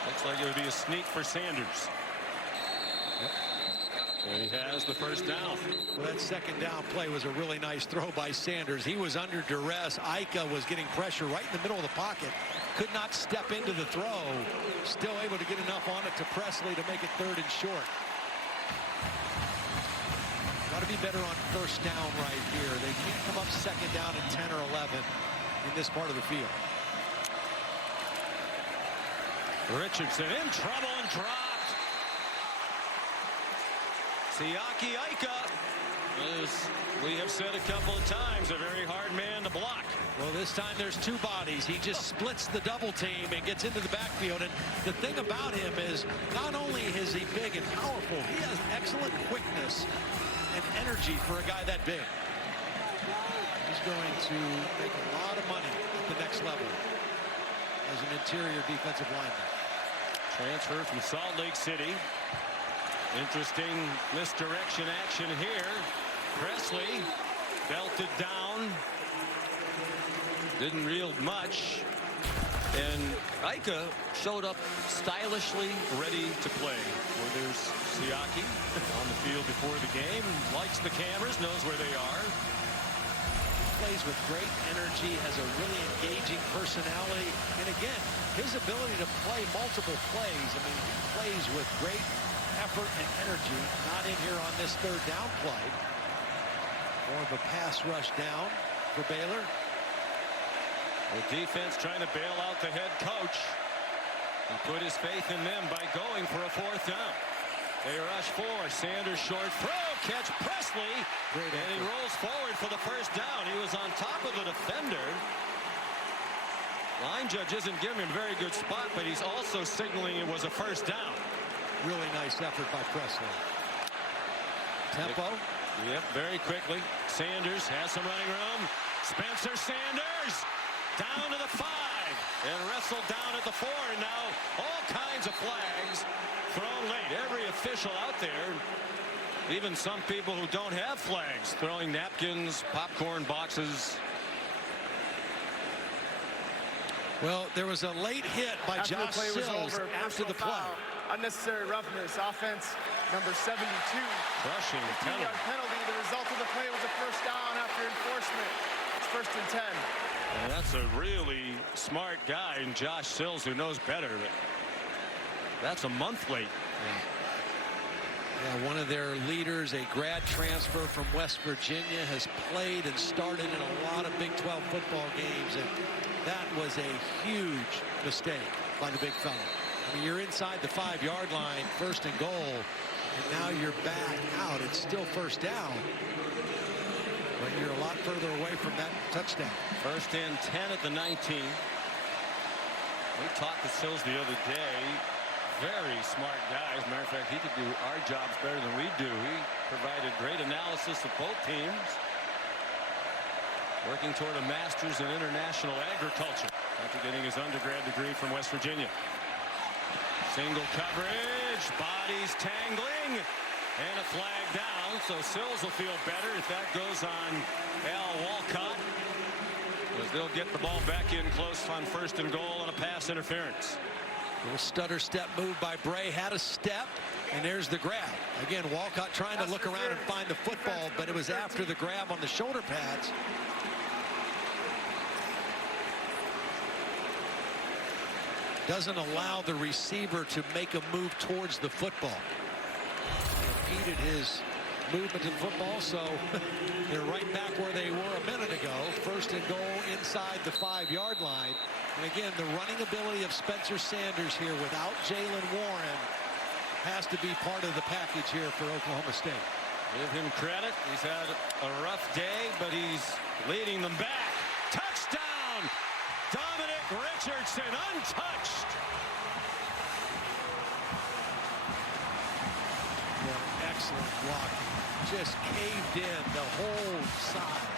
Looks like it would be a sneak for Sanders. Yep. And he has the first down. Well, that 2nd down play was a really nice throw by Sanders. He was under duress. Ika was getting pressure right in the middle of the pocket. Could not step into the throw. Still able to get enough on it to Presley to make it 3rd and short. Got to be better on first down right here. They can't come up 2nd down and 10 or 11 in this part of the field. Richardson in trouble and dropped. Siaki Ika, as we have said a couple of times, a very hard man to block. Well, this time there's 2 bodies. He just splits the double team and gets into the backfield. And the thing about him is not only is he big and powerful, he has excellent quickness and energy for a guy that big. He's going to make a lot of money at the next level as an interior defensive lineman. Transfer from Salt Lake City. Interesting misdirection action here. Presley belted down. Didn't yield much. And Ika showed up stylishly ready to play. Well, there's Siaki on the field before the game. Likes the cameras, knows where they are. plays with great energy, has a really engaging personality, and again, his ability to play multiple plays. I mean, he plays with great effort and energy. Not in here on this third down play. More of a pass rush down for Baylor. The defense trying to bail out the head coach. He put his faith in them by going for a fourth down. They rush 4. Sanders short throw. Catch Presley. And he rolls forward for the first down. He was on top of the defender. Line judge isn't giving him a very good spot, but he's also signaling it was a first down. Really nice effort by Presley. Tempo. Yep, very quickly. Sanders has some running room. Spencer Sanders down to the 5 and wrestled down at the 4. And now all kinds of flags thrown late. Every official out there, even some people who don't have flags, throwing napkins, popcorn boxes. Well, there was a late hit by Josh Sills after the play. Unnecessary roughness. Offense number 72. Crushing penalty. 15-yard penalty. The result of the play was a first down after enforcement. It's 1st and 10. And that's a really smart guy in Josh Sills who knows better. But that's a month late. Yeah, one of their leaders, a grad transfer from West Virginia, has played and started in a lot of Big 12 football games, and that was a huge mistake by the big fella. I mean, you're inside the 5-yard line, 1st and goal, and now you're back out. It's still first down, but you're a lot further away from that touchdown. 1st and 10 at the 19. We talked to Sills the other day. Very smart guy. As a matter of fact, he could do our jobs better than we do. He provided great analysis of both teams. Working toward a master's in international agriculture after getting his undergrad degree from West Virginia. Single coverage, bodies tangling, and a flag down. So Sills will feel better if that goes on Al Walcott, as they'll get the ball back in close on 1st and goal on a pass interference. Little stutter step move by Bray, had a step, and there's the grab. Again, Walcott trying to look around and find the football, but it was after the grab on the shoulder pads. Doesn't allow the receiver to make a move towards the football. Impeded his movement in football, so they're right back where they were a minute ago. 1st and goal inside the 5-yard line. And again, the running ability of Spencer Sanders here without Jalen Warren has to be part of the package here for Oklahoma State. Give him credit. He's had a rough day, but he's leading them back. Touchdown! Dominic Richardson untouched. Well, excellent block. Just caved in the whole side.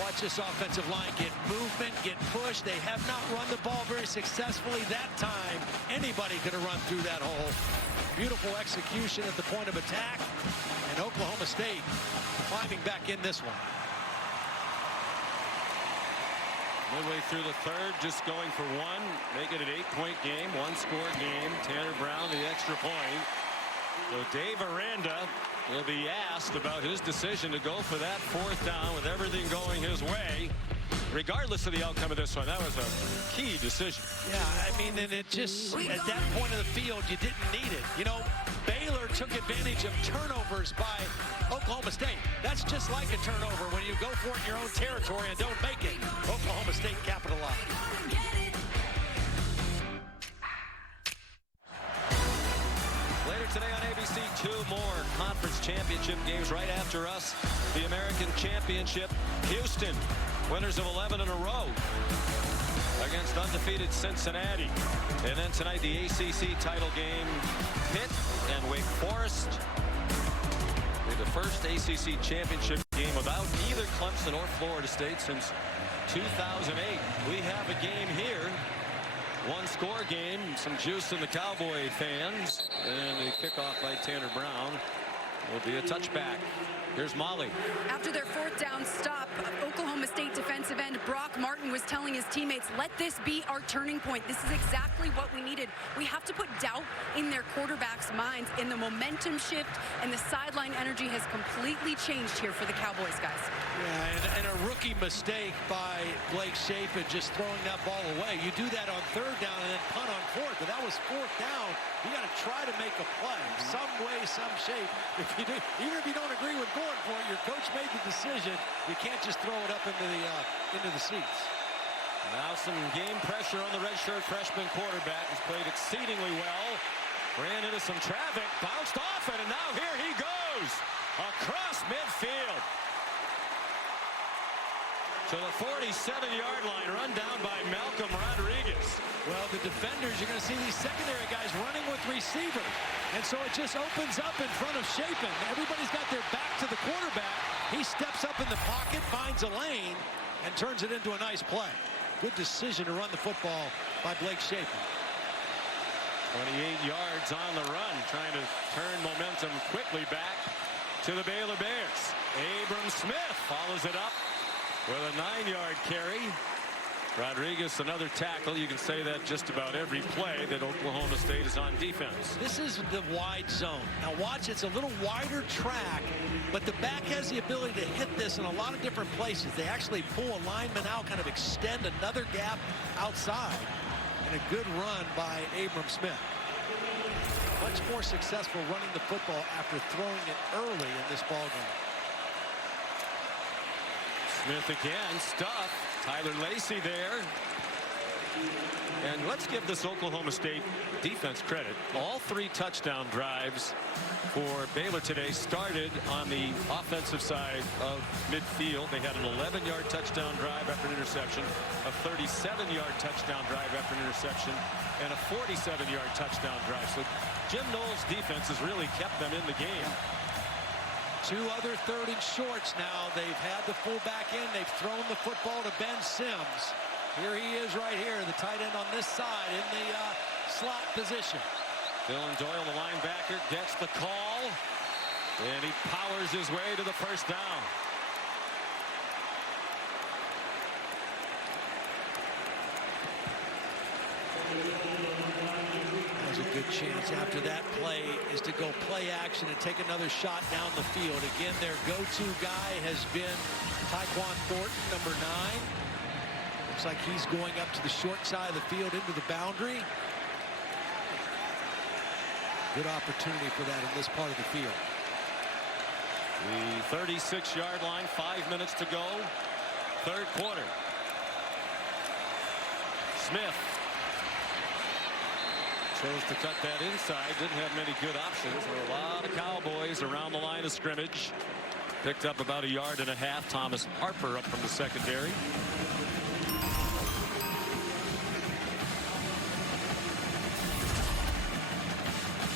Watch this offensive line get movement, get pushed. They have not run the ball very successfully that time. Anybody could have run through that hole. Beautiful execution at the point of attack. And Oklahoma State climbing back in this one. Midway through the 3rd, just going for 1. Make it an 8-point game, 1-score game. Tanner Brown, the extra point. So Dave Aranda will be asked about his decision to go for that 4th down with everything going his way. Regardless of the outcome of this one, that was a key decision. Yeah, I mean, and it just, at that point of the field, you didn't need it. You know, Baylor took advantage of turnovers by Oklahoma State. That's just like a turnover when you go for it in your own territory and don't make it. Oklahoma State capitalized. Later today on ABC, 2 more conference championship games right after us. The American Championship, Houston, winners of 11 in a row against undefeated Cincinnati. And then tonight, the ACC title game, Pitt and Wake Forest. The first ACC championship game without either Clemson or Florida State since 2008. We have a game here. 1-score game, some juice in the Cowboy fans, and a kickoff by Tanner Brown will be a touchback. Here's Molly. After their 4th down stop, Oklahoma State defensive end Brock Martin was telling his teammates, let this be our turning point. This is exactly what we needed. We have to put doubt in their quarterbacks' minds, and the momentum shift and the sideline energy has completely changed here for the Cowboys, guys. Yeah, and a rookie mistake by Blake Shapen just throwing that ball away. You do that on third down and then punt on fourth, but that was fourth down. You got to try to make a play, some way, some shape. If you do, even if you don't agree with going for it, your coach made the decision. You can't just throw it up into the seats. Now some game pressure on the redshirt freshman quarterback, who's played exceedingly well. Ran into some traffic, bounced off it, and now here he goes across midfield to the 47-yard line, run down by Malcolm Rodriguez. Well, the defenders, you're going to see these secondary guys running with receivers. And so it just opens up in front of Shapen. Everybody's got their back to the quarterback. He steps up in the pocket, finds a lane, and turns it into a nice play. Good decision to run the football by Blake Shapen. 28 yards on the run, trying to turn momentum quickly back to the Baylor Bears. Abram Smith follows it up with a 9-yard carry. Rodriguez, another tackle. You can say that just about every play that Oklahoma State is on defense. This is the wide zone. Now watch, it's a little wider track, but the back has the ability to hit this in a lot of different places. They actually pull a lineman out, kind of extend another gap outside. And a good run by Abram Smith. Much more successful running the football after throwing it early in this ball game. Smith again, stuffed. Tyler Lacey there. And let's give this Oklahoma State defense credit. All 3 touchdown drives for Baylor today started on the offensive side of midfield. They had an 11-yard touchdown drive after an interception, a 37-yard touchdown drive after an interception, and a 47-yard touchdown drive. So Jim Knowles' defense has really kept them in the game. 2 other 3rd and shorts now. They've had the fullback in. They've thrown the football to Ben Sims. Here he is right here, the tight end on this side in the slot position. Dylan Doyle, the linebacker, gets the call, and he powers his way to the first down. There's a good chance after that play is to go play action and take another shot down the field. Again, their go-to guy has been Tyquan Thornton, number 9. Looks like he's going up to the short side of the field into the boundary. Good opportunity for that in this part of the field. The 36-yard line, 5 minutes to go. 3rd quarter. Smith chose to cut that inside. Didn't have many good options. There were a lot of Cowboys around the line of scrimmage. Picked up about 1.5 yards. Thomas Harper up from the secondary.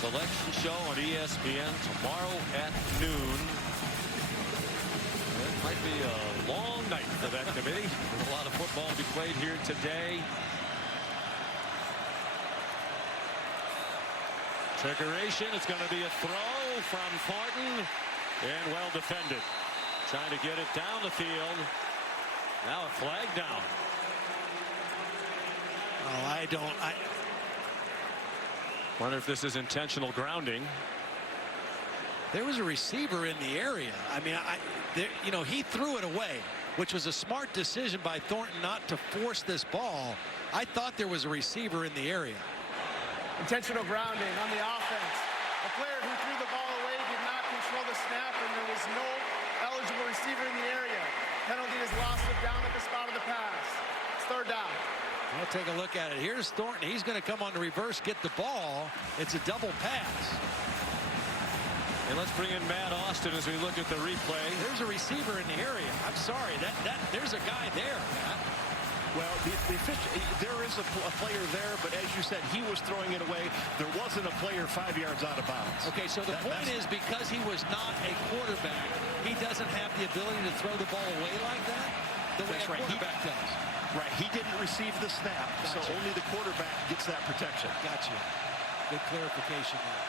Selection show on ESPN tomorrow at noon. It might be a long night for that committee. There's a lot of football to be played here today. Trickeration. It's going to be a throw from Thornton, and well defended. Trying to get it down the field. Now a flag down. Oh, I wonder if this is intentional grounding. There was a receiver in the area. I mean, you know, he threw it away, which was a smart decision by Thornton not to force this ball. I thought there was a receiver in the area. Intentional grounding on the offense. A player who threw the ball away did not control the snap, and there was no eligible receiver in the area. Penalty is loss of down at the spot of the pass. It's 3rd down. We'll take a look at it. Here's Thornton. He's going to come on the reverse, get the ball. It's a double pass. And let's bring in Matt Austin as we look at the replay. There's a receiver in the area. I'm sorry. There's a guy there, Matt. Well, there is a player there, but as you said, he was throwing it away. There wasn't a player 5 yards out of bounds. Okay, so the point is, because he was not a quarterback, he doesn't have the ability to throw the ball away like that the way a quarterback does. Right, he didn't receive the snap, so only the quarterback gets that protection. Gotcha. Good clarification there.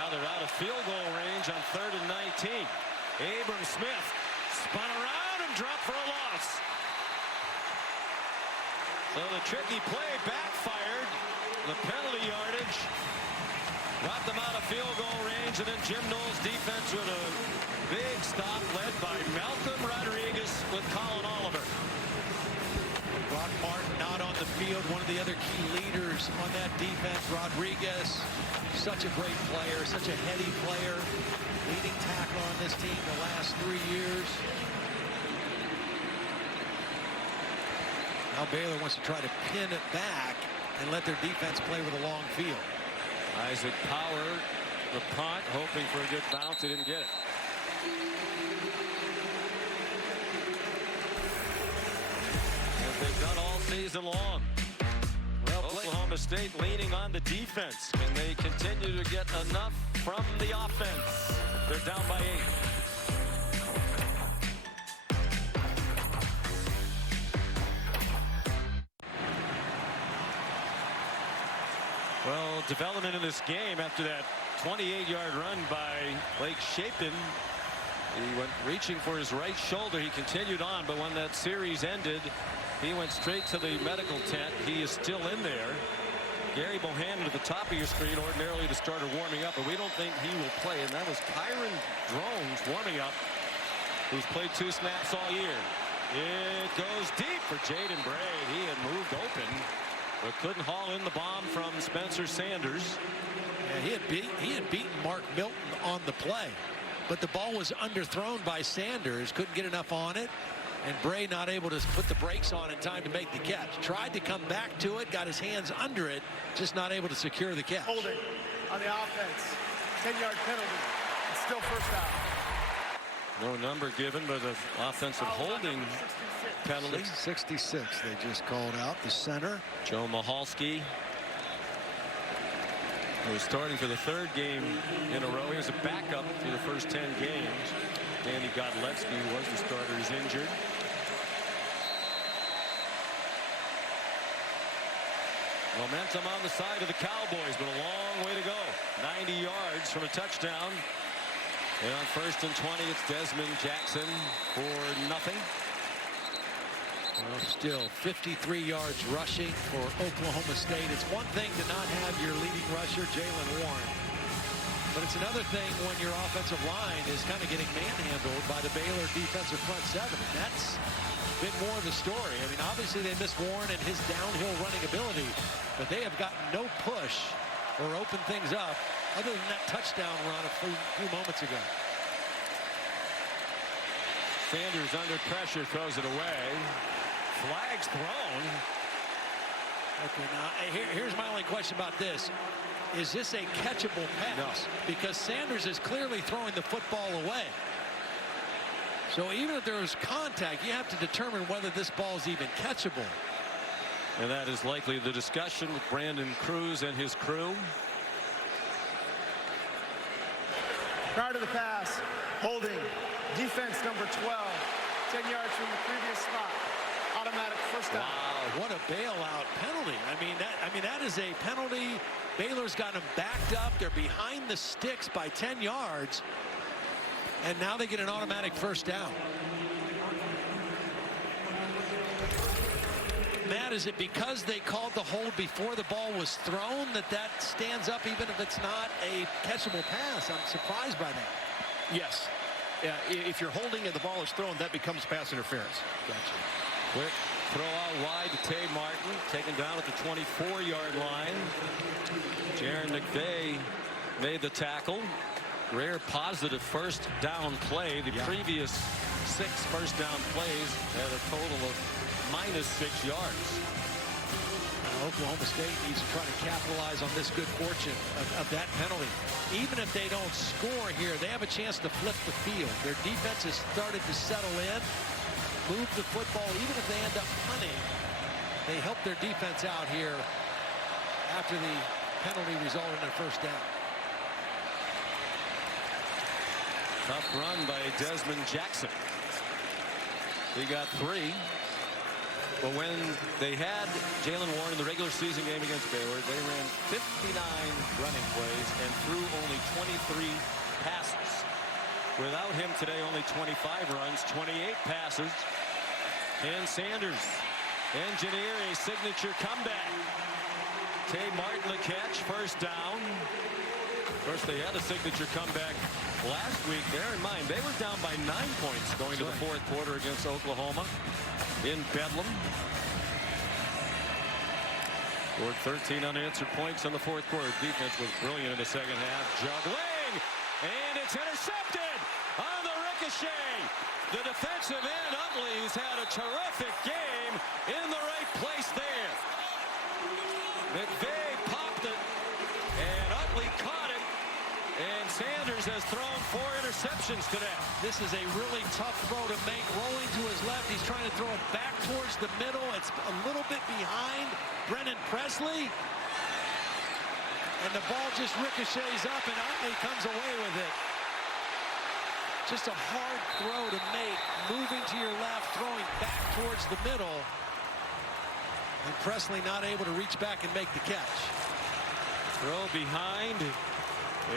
Now they're out of field goal range on 3rd and 19. Abram Smith spun around and dropped for a loss. So the tricky play backfired. The penalty yardage brought them out of field goal range, and then Jim Knowles' defense with a big stop led by Malcolm Rodriguez with Colin Oliver. Brock Martin not on the field, one of the other key leaders on that defense. Rodriguez, such a great player, such a heady player, leading tackle on this team the last 3 years. Now Baylor wants to try to pin it back and let their defense play with a long field. Isaac Power, the punt, hoping for a good bounce. He didn't get it. As they've done all season long. Well, Oklahoma State leaning on the defense, and they continue to get enough from the offense. They're down by 8. Well, development in this game after that 28-yard run by Blake Shapen. He went reaching for his right shoulder. He continued on, but when that series ended, he went straight to the medical tent. He is still in there. Gary Bohannon at the top of your screen, ordinarily the starter warming up, but we don't think he will play. And that was Kyron Drones warming up, who's played 2 snaps all year. It goes deep for Jaden Bray. He had moved open, but couldn't haul in the bomb from Spencer Sanders. Yeah, he had beaten Mark Milton on the play, but the ball was underthrown by Sanders. Couldn't get enough on it, and Bray not able to put the brakes on in time to make the catch. Tried to come back to it, got his hands under it, just not able to secure the catch. Holding on the offense. 10-yard penalty. It's still first down. No number given, but an offensive holding penalty. 66 they just called out. The center, Joe Mahalski, who was starting for the 3rd game in a row. He was a backup through the first 10 games. Danny Godlewski, who was the starter, is injured. Momentum on the side of the Cowboys, but a long way to go. 90 yards from a touchdown. And on 1st and 20, it's Desmond Jackson for nothing. Well, still 53 yards rushing for Oklahoma State. It's one thing to not have your leading rusher, Jalen Warren, but it's another thing when your offensive line is kind of getting manhandled by the Baylor defensive front 7. And that's been more of the story. I mean, obviously they missed Warren and his downhill running ability, but they have gotten no push or open things up other than that touchdown run a few moments ago. Sanders under pressure, throws it away. Flags thrown. Okay, now here's my only question about this. Is this a catchable pass? No. Because Sanders is clearly throwing the football away. So even if there was contact, you have to determine whether this ball is even catchable. And that is likely the discussion with Brandon Cruz and his crew. Prior to the pass, holding, defense number 12, 10 yards from the previous spot. Automatic first down. Wow, what a bailout penalty. I mean that is a penalty. Baylor's got them backed up. They're behind the sticks by 10 yards. And now they get an automatic first down. Matt, is it because they called the hold before the ball was thrown that stands up even if it's not a catchable pass? I'm surprised by that. Yes. Yeah, if you're holding and the ball is thrown, that becomes pass interference. Gotcha. Quick throw out wide to Tay Martin, taken down at the 24-yard line. Jaron McVay made the tackle. Rare positive first down play. The previous 6 first down plays had a total of -6 yards. Oklahoma State needs to try to capitalize on this good fortune of that penalty. Even if they don't score here, they have a chance to flip the field. Their defense has started to settle in, move the football. Even if they end up punting, they help their defense out here after the penalty resulted in a first down. Tough run by Desmond Jackson. He got 3. But when they had Jalen Warren in the regular season game against Baylor, they ran 59 running plays and threw only 23 passes. Without him today, only 25 runs, 28 passes. And Sanders engineer a signature comeback. Tay Martin the catch, first down. Of course, they had a signature comeback last week. Bear in mind, they were down by 9 points going to the fourth quarter against Oklahoma in Bedlam. Scored 13 unanswered points in the fourth quarter. Defense was brilliant in the second half. Juggling, and it's intercepted on the ricochet. The defensive end, Utley, who's had a terrific game, in the right place there. McVay popped it, and Utley caught it. And Sanders has thrown 4 interceptions today. This is a really tough throw to make. Rolling to his left. He's trying to throw it back towards the middle. It's a little bit behind Brennan Presley. And the ball just ricochets up, and Utley comes away with it. Just a hard throw to make. Moving to your left, throwing back towards the middle. And Presley not able to reach back and make the catch. Throw behind.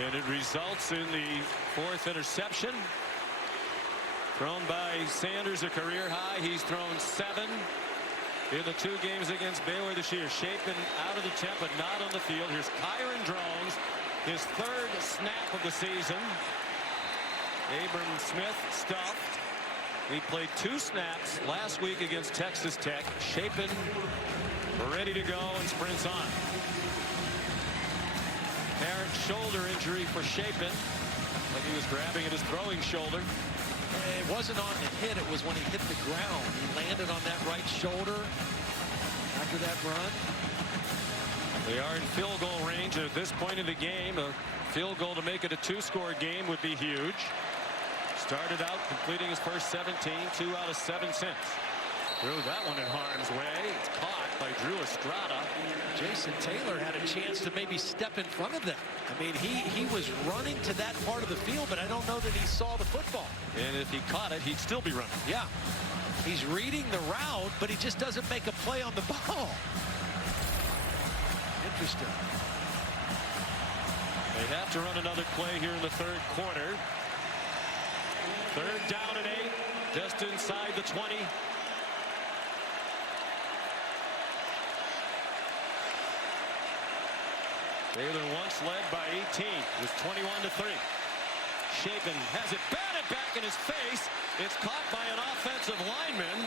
And it results in the 4th interception. Thrown by Sanders, a career high. He's thrown 7 in the 2 games against Baylor this year. Shapen out of the tent, but not on the field. Here's Kyron Drones, his 3rd snap of the season. Abram Smith stuffed. He played 2 snaps last week against Texas Tech. Shapen ready to go and sprints on. Apparent shoulder injury for Shapen. Like he was grabbing at his throwing shoulder. It wasn't on the hit. It was when he hit the ground. He landed on that right shoulder after that run. They are in field goal range. At this point in the game, a field goal to make it a 2-score game would be huge. Started out completing his first 17, 2 out of 7 since. Threw that one in harm's way. It's caught by Drew Estrada. Jason Taylor had a chance to maybe step in front of them. I mean, he was running to that part of the field, but I don't know that he saw the football. And if he caught it, he'd still be running. Yeah. He's reading the route, but he just doesn't make a play on the ball. Interesting. They have to run another play here in the 3rd quarter. 3rd down and 8, just inside the 20. Baylor once led by 18. It was 21-3. Shapen has it batted back in his face. It's caught by an offensive lineman.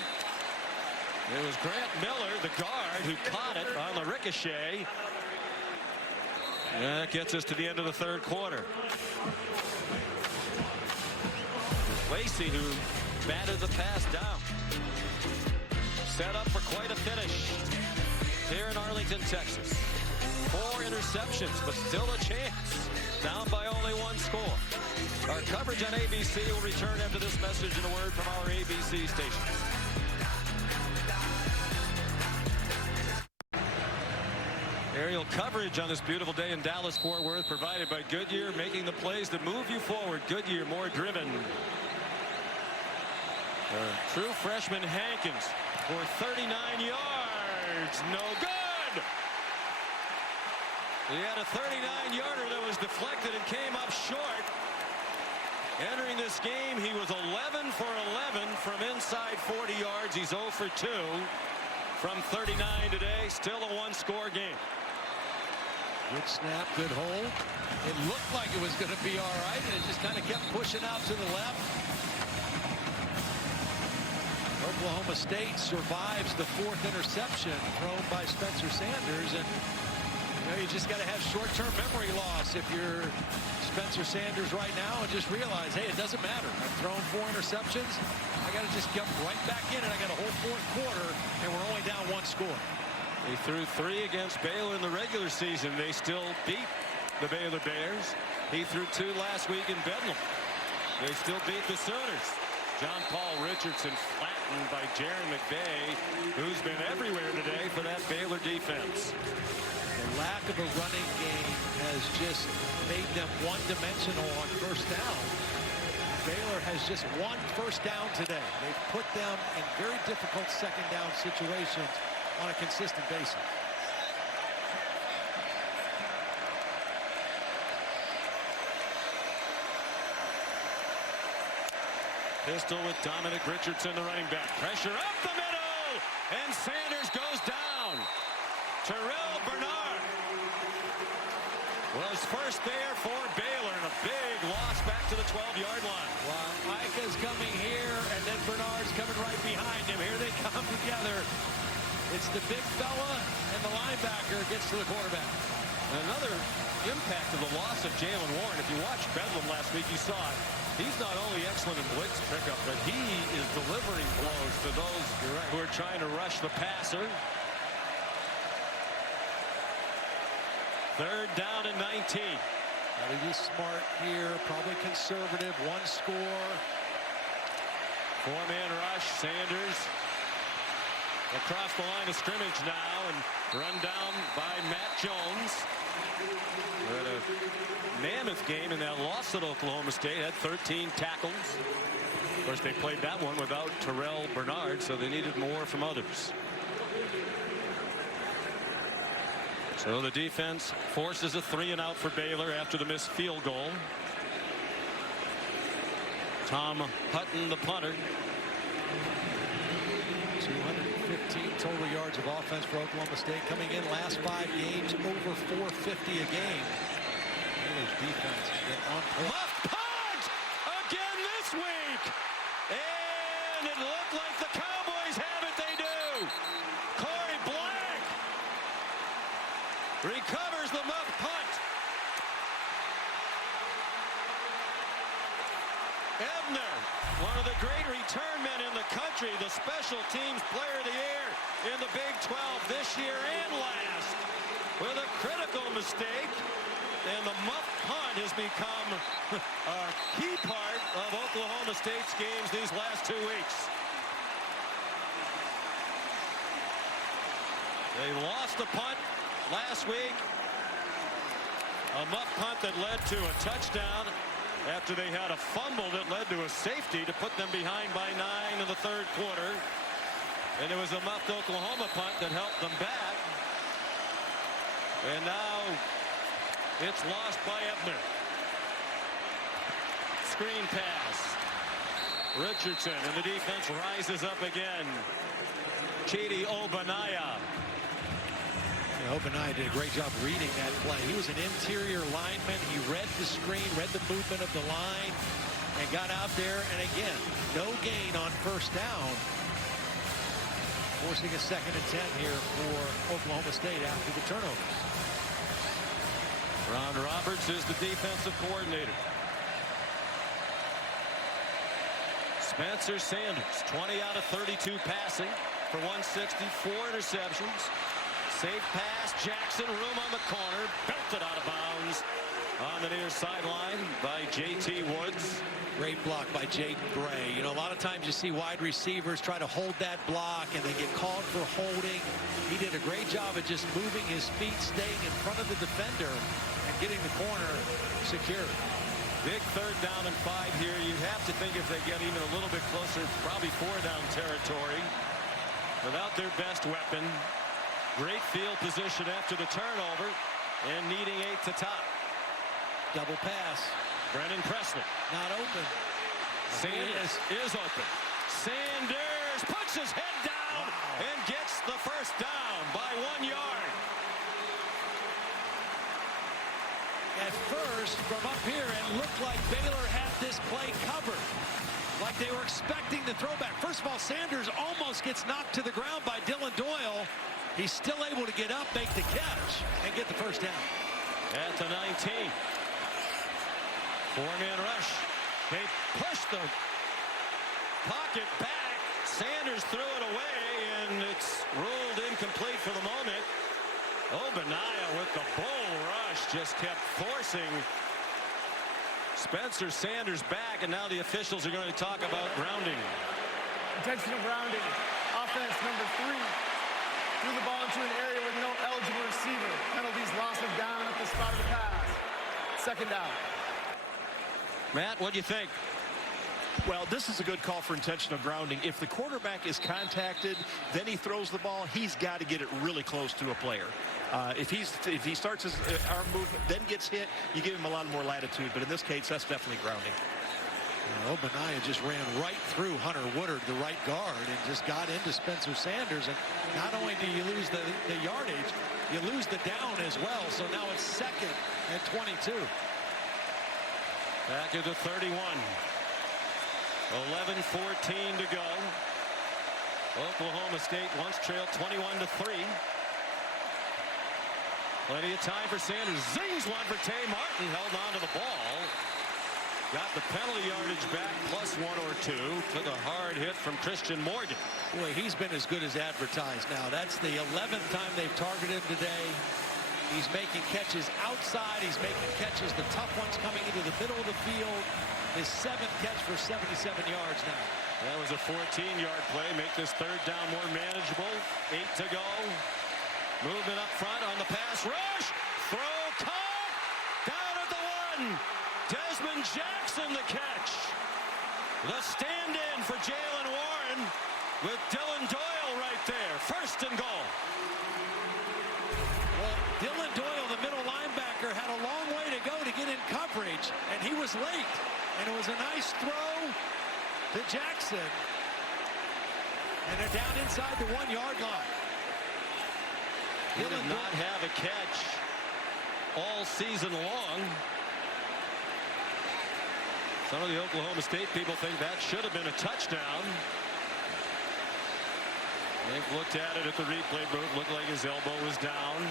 It was Grant Miller, the guard, who caught it on the ricochet. And that gets us to the end of the 3rd quarter. Lacey, who batted the pass down. Set up for quite a finish here in Arlington, Texas. 4 interceptions, but still a chance. Down by only 1 score. Our coverage on ABC will return after this message and a word from our ABC station. Aerial coverage on this beautiful day in Dallas-Fort Worth provided by Goodyear, making the plays that move you forward. Goodyear, more driven. True freshman Hankins for 39 yards. No good. He had a 39-yarder that was deflected and came up short. Entering this game, he was 11 for 11 from inside 40 yards. He's 0 for 2 from 39 today. Still a 1-score game. Good snap, good hold. It looked like it was going to be all right, and it just kind of kept pushing out to the left. Oklahoma State survives the 4th interception thrown by Spencer Sanders, and you just got to have short-term memory loss if you're Spencer Sanders right now and just realize, hey, it doesn't matter. I've thrown 4 interceptions. I got to just jump right back in, and I got a whole 4th quarter, and we're only down 1 score. They threw 3 against Baylor in the regular season. They still beat the Baylor Bears. He threw 2 last week in Bedlam. They still beat the Sooners. John Paul Richardson flattened by Jaron McVay, who's been everywhere today for that Baylor defense. The lack of a running game has just made them one-dimensional on 1st down. Baylor has just 1 first down today. They've put them in very difficult 2nd down situations on a consistent basis. Pistol with Dominic Richardson, the running back. Pressure up the middle. and Sanders goes down. Terrell Bernard was first there for Baylor, and a big loss back to the 12-yard line. Well, Micah's coming here, and then Bernard's coming right behind him. Here they come together. It's the big fella, and the linebacker gets to the quarterback. Another impact of the loss of Jalen Warren. If you watched Bedlam last week, you saw it. He's not only excellent in blitz pickup, but he is delivering blows to those who are trying to rush the passer. Third down and 19. Gotta be smart here, probably conservative. One score. Four-man rush. Sanders across the line of scrimmage now and run down by Matt Jones. Had a mammoth game in that loss at Oklahoma State. Had 13 tackles. Of course, they played that one without Terrell Bernard, so they needed more from others. So the defense forces a 3-and-out for Baylor after the missed field goal. Tom Hutton, the punter. 215 total yards of offense for Oklahoma State, coming in last 5 games over 450 a game. Baylor's defense has been on point. Left punt again this week, and it looked like the Cowboys have it. They do. Corey Black recovers the muff punt. Ebner, one of the great return men in the country, the special teams player of the year in the Big 12 this year and last, with a critical mistake, and the muff punt has become a key part of Oklahoma State's games these last 2 weeks. They lost a punt last week, a muff punt that led to a touchdown after they had a fumble that led to a safety to put them behind by 9 in the third quarter. And it was a muffed Oklahoma punt that helped them back. And now it's lost by Ebner. Screen pass. Richardson, and the defense rises up again. Chidi Obanaya. Obanaya did a great job reading that play. He was an interior lineman. He read the screen, read the movement of the line, and got out there. And again, no gain on first down. Forcing a 2nd and 10 here for Oklahoma State after the turnovers. Ron Roberts is the defensive coordinator. Spencer Sanders, 20 out of 32 passing for 164 interceptions. Safe pass, Jackson, room on the corner, belted out of bounds on the near sideline by J.T. Woods. Great block by Jaden Gray. You know, a lot of times you see wide receivers try to hold that block and they get called for holding. He did a great job of just moving his feet, staying in front of the defender and getting the corner secured. Big third down and 5 here. You'd have to think if they get even a little bit closer, probably 4-down territory. Without their best weapon. Great field position after the turnover and needing 8 to top. Double pass. Brennan Presley. Not open. Sanders is open. Sanders puts his head down and gets the first down by 1 yard. At first, from up here, it looked like Baylor had this play covered. Like they were expecting the throwback. First of all, Sanders almost gets knocked to the ground by Dylan Doyle. He's still able to get up, make the catch, and get the first down. At the 19. Four-man rush. They push the pocket back. Sanders threw it away, and it's ruled incomplete for the moment. Obanaya with the bull rush just kept forcing Spencer Sanders back, and now the officials are going to talk about grounding. Intentional grounding. Offense number 3. Threw the ball into an area with no eligible receiver. Penalties, loss of down at the spot of the pass. 2nd down. Matt, what do you think? Well, this is a good call for intentional grounding. If the quarterback is contacted, then he throws the ball, he's got to get it really close to a player. If he starts his arm movement, then gets hit, you give him a lot more latitude. But in this case, that's definitely grounding. Obadiah just ran right through Hunter Woodard, the right guard, and just got into Spencer Sanders. And not only do you lose the yardage, you lose the down as well. So now it's 2nd and 22. Back at the 31. 11:14 to go. Oklahoma State once trailed 21-3. Plenty of time for Sanders. Zings one for Tay Martin. Held on to the ball. Got the penalty yardage back, plus 1 or 2. Took a hard hit from Christian Morgan. Boy, he's been as good as advertised now. That's the 11th time they've targeted him today. He's making catches outside. He's making catches, the tough ones, coming into the middle of the field. His 7th catch for 77 yards now. That was a 14-yard play. Make this 3rd down more manageable. 8 to go. Movement up front on the pass rush. Throw caught. Down at the 1. Desmond Jackson the catch. The stand-in for Jalen Warren with Dylan Doyle right there. 1st and goal. Well, Dylan Doyle, the middle linebacker, had a long way to go to get in coverage, and he was late. And it was a nice throw to Jackson. And they're down inside the 1-yard line. He did not have a catch all season long. Some of the Oklahoma State people think that should have been a touchdown. They've looked at it at the replay booth. Looked like his elbow was down.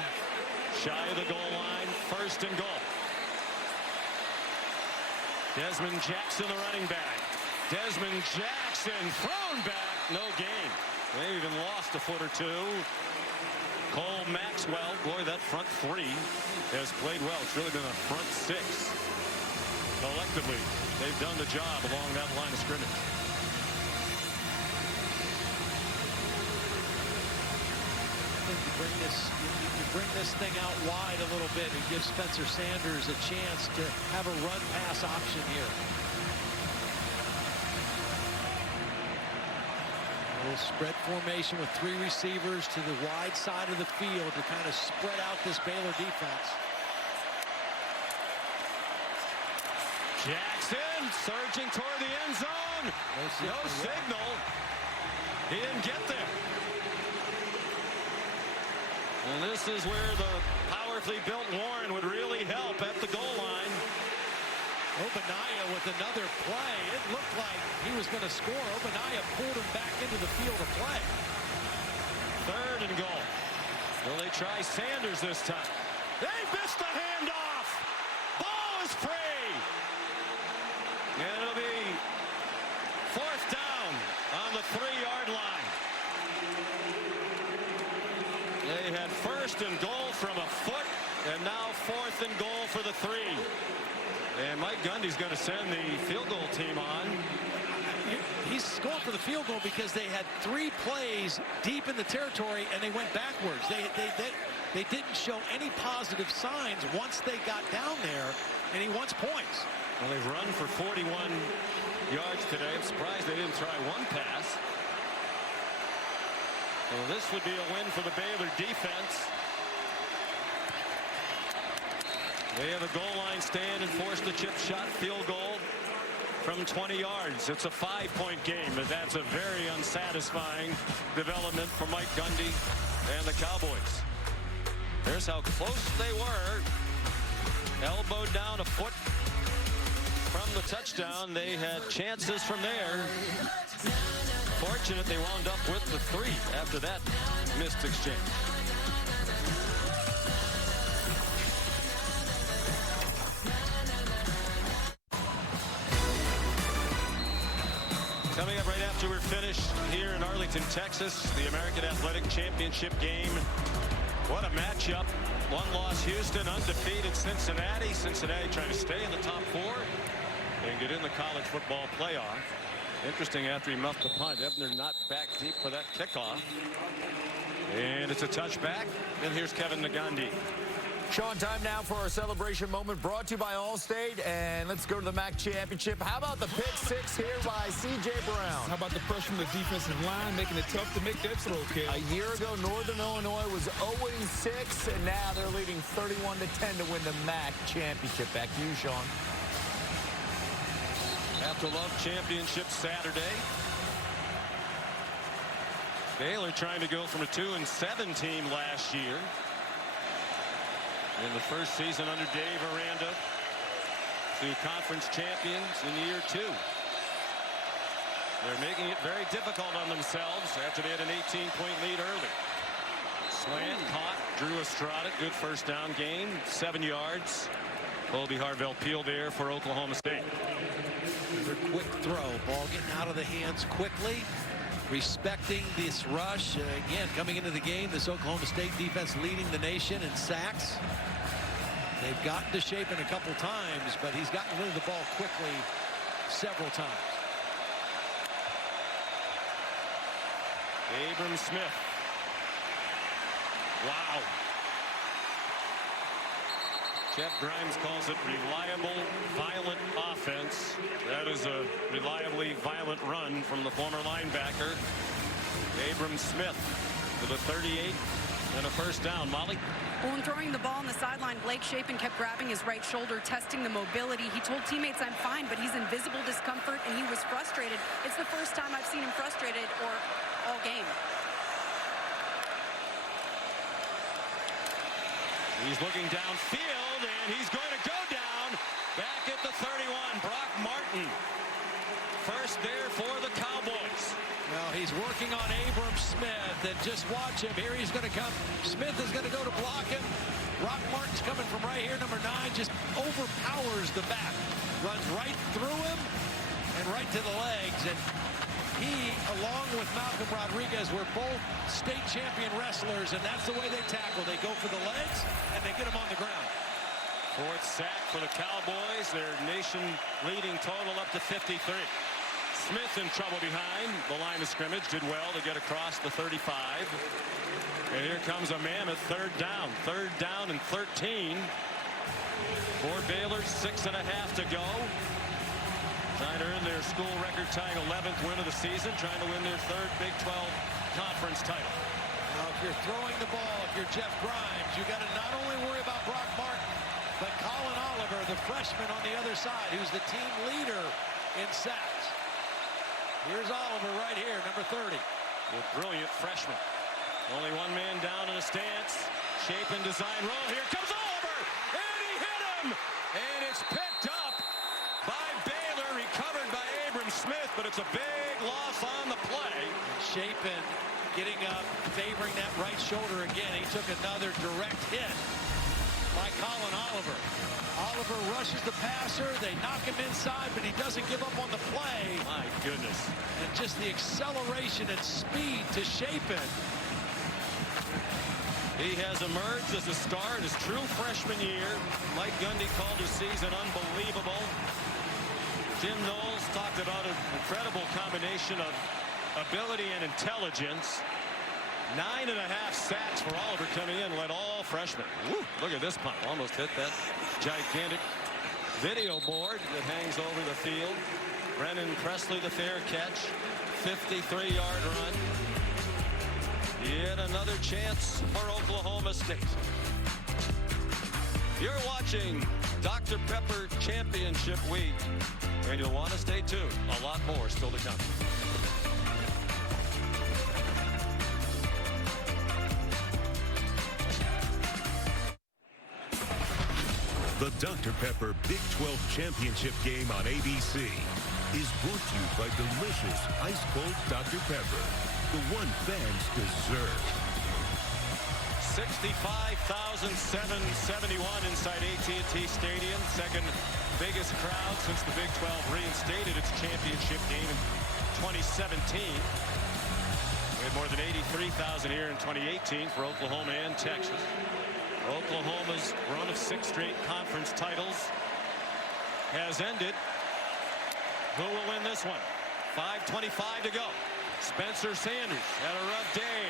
Shy of the goal line. 1st and goal. Desmond Jackson, the running back. Desmond Jackson thrown back. No gain. They even lost a foot or 2. Cole Maxwell, boy, that front 3 has played well. It's really been a front 6. Collectively, they've done the job along that line of scrimmage. I think you bring this thing out wide a little bit and give Spencer Sanders a chance to have a run-pass option here. A little spread formation with 3 receivers to the wide side of the field to kind of spread out this Baylor defense. Jackson surging toward the end zone. No signal. He didn't get there. And this is where the powerfully built Warren would really help at the goal line. Obadiah with another play. It looked like he was going to score. Obadiah pulled him back into the field of play. 3rd and goal. Will they try Sanders this time? They missed the handoff. Ball is free. And it'll be 4th down on the 3-yard line. They had 1st and goal from a foot, and now 4th and goal for the 3. And Mike Gundy's going to send the field goal team on. He's going for the field goal because they had 3 plays deep in the territory and they went backwards. They didn't show any positive signs once they got down there, and he wants points. Well, they've run for 41 yards today. I'm surprised they didn't try 1 pass. Well, this would be a win for the Baylor defense. They have a goal line stand and force the chip shot field goal from 20 yards. It's a 5-point game, but that's a very unsatisfying development for Mike Gundy and the Cowboys. Here's how close they were. Elbowed down a foot from the touchdown. They had chances from there. Fortunate they wound up with the 3 after that missed exchange. Coming up right after we're finished here in Arlington, Texas, the American Athletic Championship game. What a matchup. 1-loss Houston, undefeated Cincinnati. Cincinnati trying to stay in the top 4 and get in the college football playoff. Interesting, after he muffed the punt, Ebner not back deep for that kickoff. And it's a touchback. And here's Kevin Nagandi. Sean, time now for our celebration moment brought to you by Allstate. And let's go to the MAC championship. How about the pick 6 here by C.J. Brown? How about the pressure from the defensive line, making it tough to make that throw, Kev? A year ago, Northern Illinois was 0-6, and now they're leading 31-10 to win the MAC championship. Back to you, Sean. After Love Championship Saturday, Baylor trying to go from a 2-7 team last year in the first season under Dave Aranda to conference champions in year 2. They're making it very difficult on themselves after they had an 18-point lead early. Slant caught. Drew Estrada, good first down gain, 7 yards. Colby Harvell-Peel there for Oklahoma State. Another quick throw. Ball getting out of the hands quickly. Respecting this rush. Again, coming into the game, this Oklahoma State defense leading the nation in sacks. They've gotten to Shapen a couple times, but he's gotten rid of the ball quickly several times. Abram Smith. Wow. Jeff Grimes calls it reliable, violent offense. That is a reliably violent run from the former linebacker, Abram Smith, with a 38 and a first down. Molly? Well, when throwing the ball on the sideline, Blake Shapen kept grabbing his right shoulder, testing the mobility. He told teammates, "I'm fine," but he's in visible discomfort, and he was frustrated. It's the first time I've seen him frustrated all game. He's looking downfield, and he's going to go down back at the 31. Brock Martin, first there for the Cowboys. Well, he's working on Abram Smith, and just watch him. Here he's going to come. Smith is going to go to block him. Brock Martin's coming from right here, number 9, just overpowers the back. Runs right through him and right to the legs. And he, along with Malcolm Rodriguez, were both state champion wrestlers, and that's the way they tackle. They go for the legs, and they get him on the ground. 4th sack for the Cowboys. Their nation-leading total up to 53. Smith in trouble behind the line of scrimmage. Did well to get across the 35. And here comes a mammoth 3rd down. 3rd down and 13. For Baylor, 6.5 to go. Trying to earn their school record-tying 11th win of the season, trying to win their 3rd Big 12 conference title. Now, if you're throwing the ball, if you're Jeff Grimes, you got to not only worry about Brock Martin, but Colin Oliver, the freshman on the other side, who's the team leader in sacks. Here's Oliver right here, number 30. A brilliant freshman. Only one man down in a stance. Shapen design roll. Here comes Oliver, and he hit him, and it's picked up by Baylor, recovered by Abram Smith, but it's a big loss on the play. Shapen getting up, favoring that right shoulder again. He took another direct hit by Colin Oliver. Oliver rushes the passer. They knock him inside, but he doesn't give up on the play. My goodness. And just the acceleration and speed to Shapen. He has emerged as a star in his true freshman year. Mike Gundy called his season unbelievable. Jim Knowles talked about an incredible combination of ability and intelligence. 9.5 sacks for Oliver coming in, led all freshmen. Woo, look at this punt. Almost hit that gigantic video board that hangs over the field. Brennan Presley, the fair catch. 53-yard run. Yet another chance for Oklahoma State. You're watching Dr. Pepper Championship Week, and you'll want to stay tuned. A lot more still to come. The Dr. Pepper Big 12 Championship game on ABC is brought to you by delicious ice-cold Dr. Pepper, the one fans deserve. 65,771 inside AT&T Stadium. Second biggest crowd since the Big 12 reinstated its championship game in 2017. We had more than 83,000 here in 2018 for Oklahoma and Texas. Oklahoma's run of 6 straight conference titles has ended. Who will win this one? 5:25 to go. Spencer Sanders had a rough day.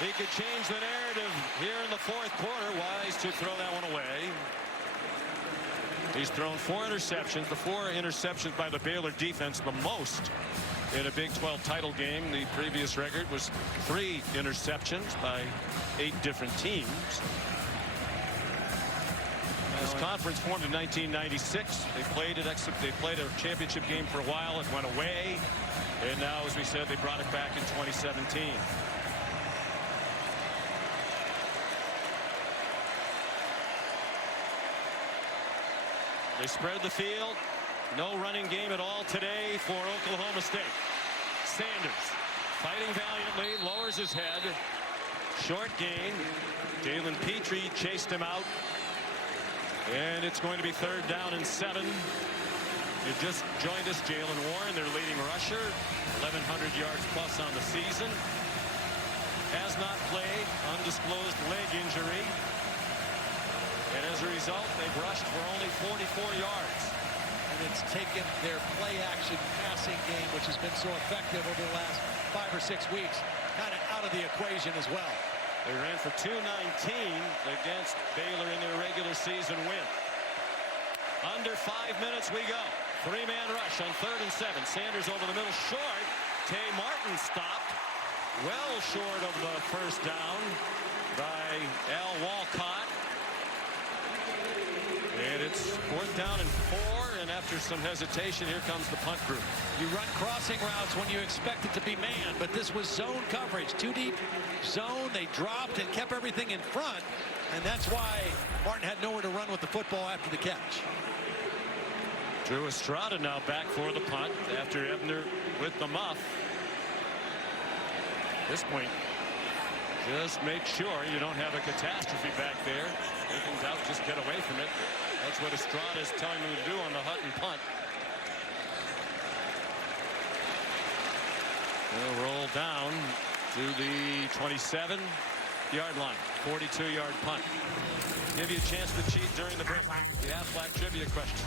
He could change the narrative here in the 4th quarter. Wise to throw that one away. He's thrown 4 interceptions. The 4 interceptions by the Baylor defense, the most in a Big 12 title game. The previous record was 3 interceptions by 8 different teams. This conference formed in 1996. They played a championship game for a while. It went away. And now, as we said, they brought it back in 2017. They spread the field. No running game at all today for Oklahoma State. Sanders fighting valiantly, lowers his head. Short gain. Jalen Petrie chased him out. And it's going to be 3rd down and 7. You just joined us, Jalen Warren, their leading rusher. 1,100 yards plus on the season. Has not played, undisclosed leg injury. And as a result, they've rushed for only 44 yards. And it's taken their play-action passing game, which has been so effective over the last 5 or 6 weeks, kind of out of the equation as well. They ran for 219 against Baylor in their regular season win. Under 5 minutes we go. 3-man rush on 3rd and 7. Sanders over the middle, short. Tay Martin stopped. Well short of the first down by Al Walcott. And it's 4th down and 4. And after some hesitation, here comes the punt group. You run crossing routes when you expect it to be man, but this was zone coverage. 2 deep zone. They dropped and kept everything in front. And that's why Martin had nowhere to run with the football after the catch. Drew Estrada now back for the punt after Ebner with the muff. At this point, just make sure you don't have a catastrophe back there. Taking doubt, just get away from it. That's what Estrada is telling them to do on the Hutton punt. They'll roll down to the 27-yard line. 42-yard punt. Give you a chance to cheat during the break. The Aflac trivia question.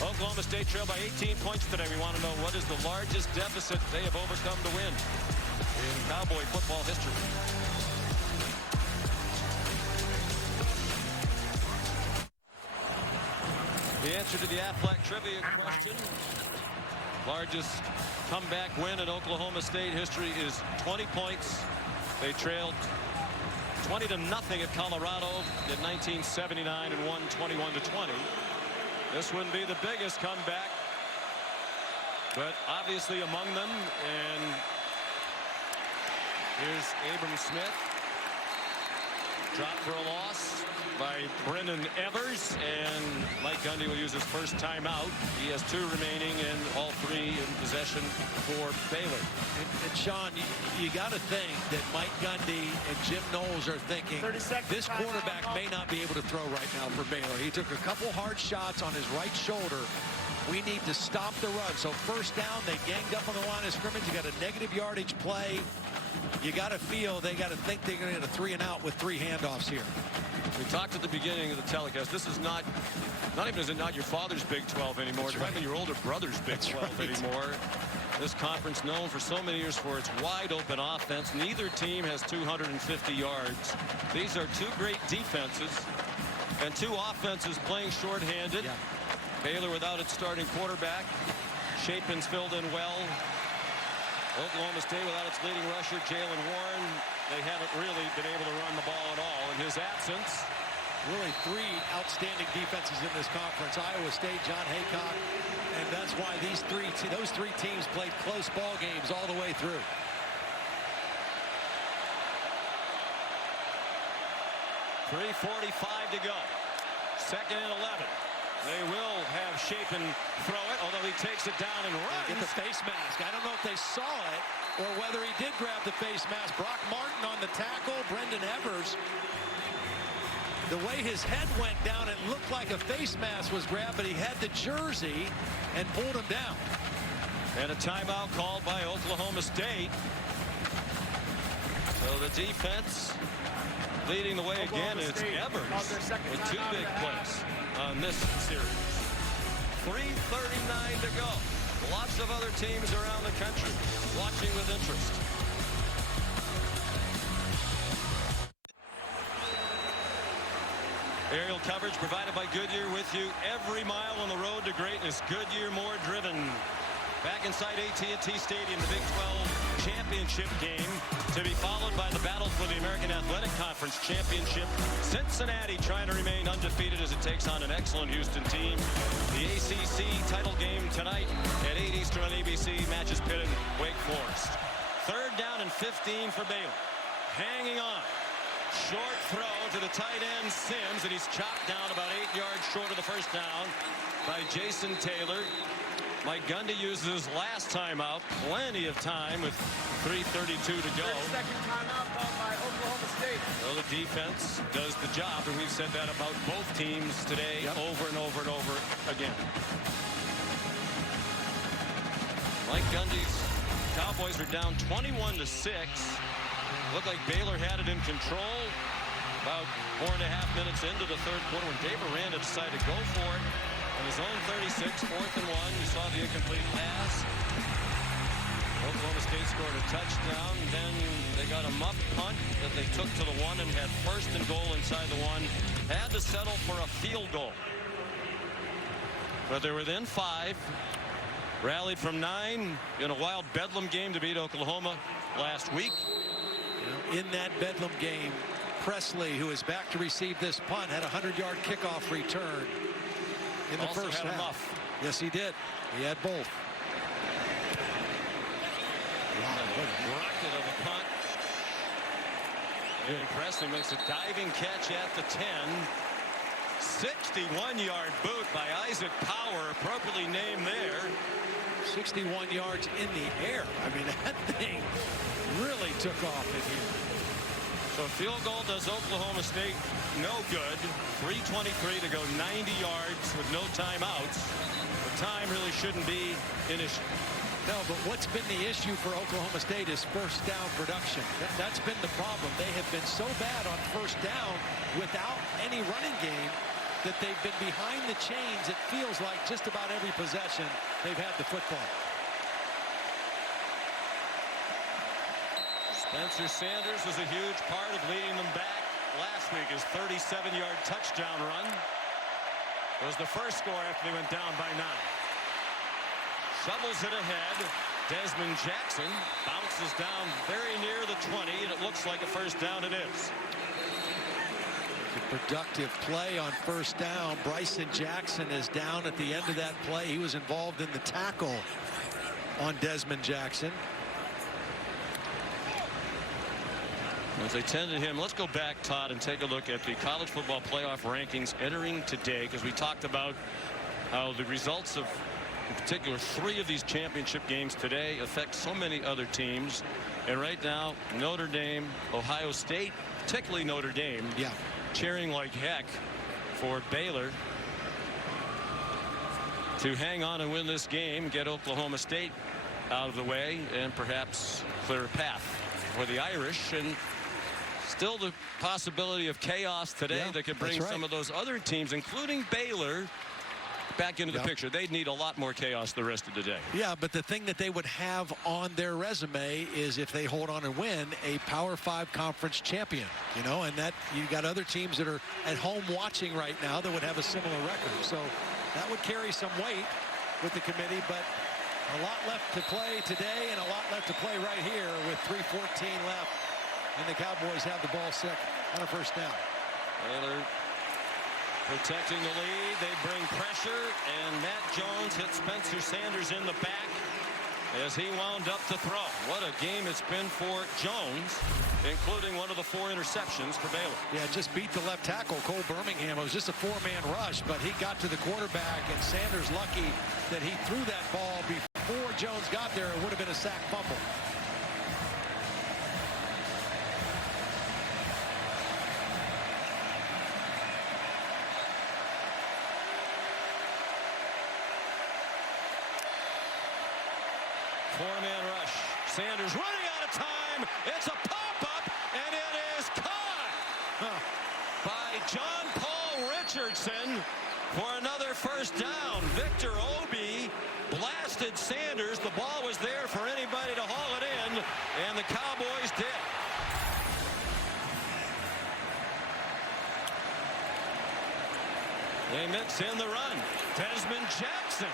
Oklahoma State trailed by 18 points today. We want to know, what is the largest deficit they have overcome to win in Cowboy football history? The answer to the Aflac trivia question. Largest comeback win in Oklahoma State history is 20 points. They trailed 20-0 at Colorado in 1979 and won 21-20. This wouldn't be the biggest comeback, but obviously among them. And here's Abram Smith. Dropped for a loss by Brendan Evers, and Mike Gundy will use his first timeout. He has 2 remaining, and all 3 in possession for Baylor. And Sean, you got to think that Mike Gundy and Jim Knowles are thinking this quarterback may not be able to throw right now for Baylor. He took a couple hard shots on his right shoulder. We need to stop the run. So 1st down, they ganged up on the line of scrimmage. You got a negative yardage play. You got to feel they got to think they're going to get a 3-and-out with 3 handoffs here. We talked at the beginning of the telecast. This is not even is it not your father's Big 12 anymore. It's not even your older brother's Big 12 anymore. This conference known for so many years for its wide open offense. Neither team has 250 yards. These are 2 great defenses and 2 offenses playing shorthanded. Yeah. Baylor without its starting quarterback. Chapin's filled in well. Oklahoma State without its leading rusher, Jalen Warren. They haven't really been able to run the ball at all in his absence. Really 3 outstanding defenses in this conference. Iowa State, John Haycock, and that's why those 3 teams played close ball games all the way through. .345 to go. 2nd and 11. They will have Chapin throw it, although he takes it down and runs. Get the face mask. I don't know if they saw it or whether he did grab the face mask. Brock Martin on the tackle. Brendan Evers. The way his head went down, it looked like a face mask was grabbed, but he had the jersey and pulled him down. And a timeout called by Oklahoma State. So the defense leading the way again is Evers with 2 big plays on this series. 3:39 to go. Lots of other teams around the country watching with interest. Aerial coverage provided by Goodyear with you every mile on the road to greatness. Goodyear, more driven. Back inside AT&T Stadium, the Big 12 championship game to be followed by the battle for the American Athletic Conference championship. Cincinnati trying to remain undefeated as it takes on an excellent Houston team. The ACC title game tonight at 8 Eastern on ABC matches Pitt and Wake Forest. 3rd down and 15 for Baylor. Hanging on. Short throw to the tight end Sims, and he's chopped down about 8 yards short of the first down by Jason Taylor. Mike Gundy uses his last timeout. Plenty of time with 3:32 to go. 32nd timeout called by Oklahoma State. Well, the defense does the job, and we've said that about both teams today over and over and over again. Mike Gundy's Cowboys are down 21-6. Looked like Baylor had it in control. About 4.5 minutes into the 3rd quarter when Dave Aranda decided to go for it. On his own 36, 4th and 1. You saw the incomplete pass. Oklahoma State scored a touchdown. Then they got a muff punt that they took to the 1 and had 1st and goal inside the 1. Had to settle for a field goal. But they were then 5. Rallied from 9 in a wild Bedlam game to beat Oklahoma last week. In that Bedlam game, Presley, who is back to receive this punt, had a 100-yard kickoff return in the Also first had a half. muff. Yes, he did. He had both. Rocket of a punt. And Presley makes a diving catch at the 10. 61-yard boot by Isaac Power, appropriately named there. 61 yards in the air. I mean, that thing really took off in here. So field goal does Oklahoma State no good. 3:23 to go, 90 yards with no timeouts. The time really shouldn't be an issue. No, but what's been the issue for Oklahoma State is first down production. That's been the problem. They have been so bad on first down without any running game that they've been behind the chains. It feels like just about every possession they've had the football. Spencer Sanders was a huge part of leading them back last week. His 37-yard touchdown run was the first score after they went down by 9. Shovels it ahead. Desmond Jackson bounces down very near the 20, and it looks like a first down it is. A productive play on first down. Bryson Jackson is down at the end of that play. He was involved in the tackle on Desmond Jackson. As they tended him, let's go back, Todd, and take a look at the college football playoff rankings entering today, because we talked about how the results of, in particular, 3 of these championship games today affect so many other teams. And right now, Notre Dame, Ohio State, particularly Notre Dame, cheering like heck for Baylor to hang on and win this game, get Oklahoma State out of the way, and perhaps clear a path for the Irish. And still the possibility of chaos today that could bring some of those other teams, including Baylor, back into the picture. They'd need a lot more chaos the rest of the day. Yeah, but the thing that they would have on their resume is, if they hold on and win, a Power 5 conference champion, you know, and that you got other teams that are at home watching right now that would have a similar record. So that would carry some weight with the committee, but a lot left to play today and a lot left to play right here with 3:14 left, and the Cowboys have the ball set on a first down. Baylor protecting the lead. They bring pressure, and Matt Jones hit Spencer Sanders in the back as he wound up to throw. What a game it's been for Jones, including one of the 4 interceptions for Baylor. Yeah, just beat the left tackle, Cole Birmingham. It was just a 4-man rush, but he got to the quarterback, and Sanders lucky that he threw that ball before Jones got there. It would have been a sack fumble. Four-man rush. Sanders running out of time. It's a pop-up, and it is caught by John Paul Richardson for another first down. Victor Obey blasted Sanders. The ball was there for anybody to haul it in, and the Cowboys did. They mix in the run. Desmond Jackson.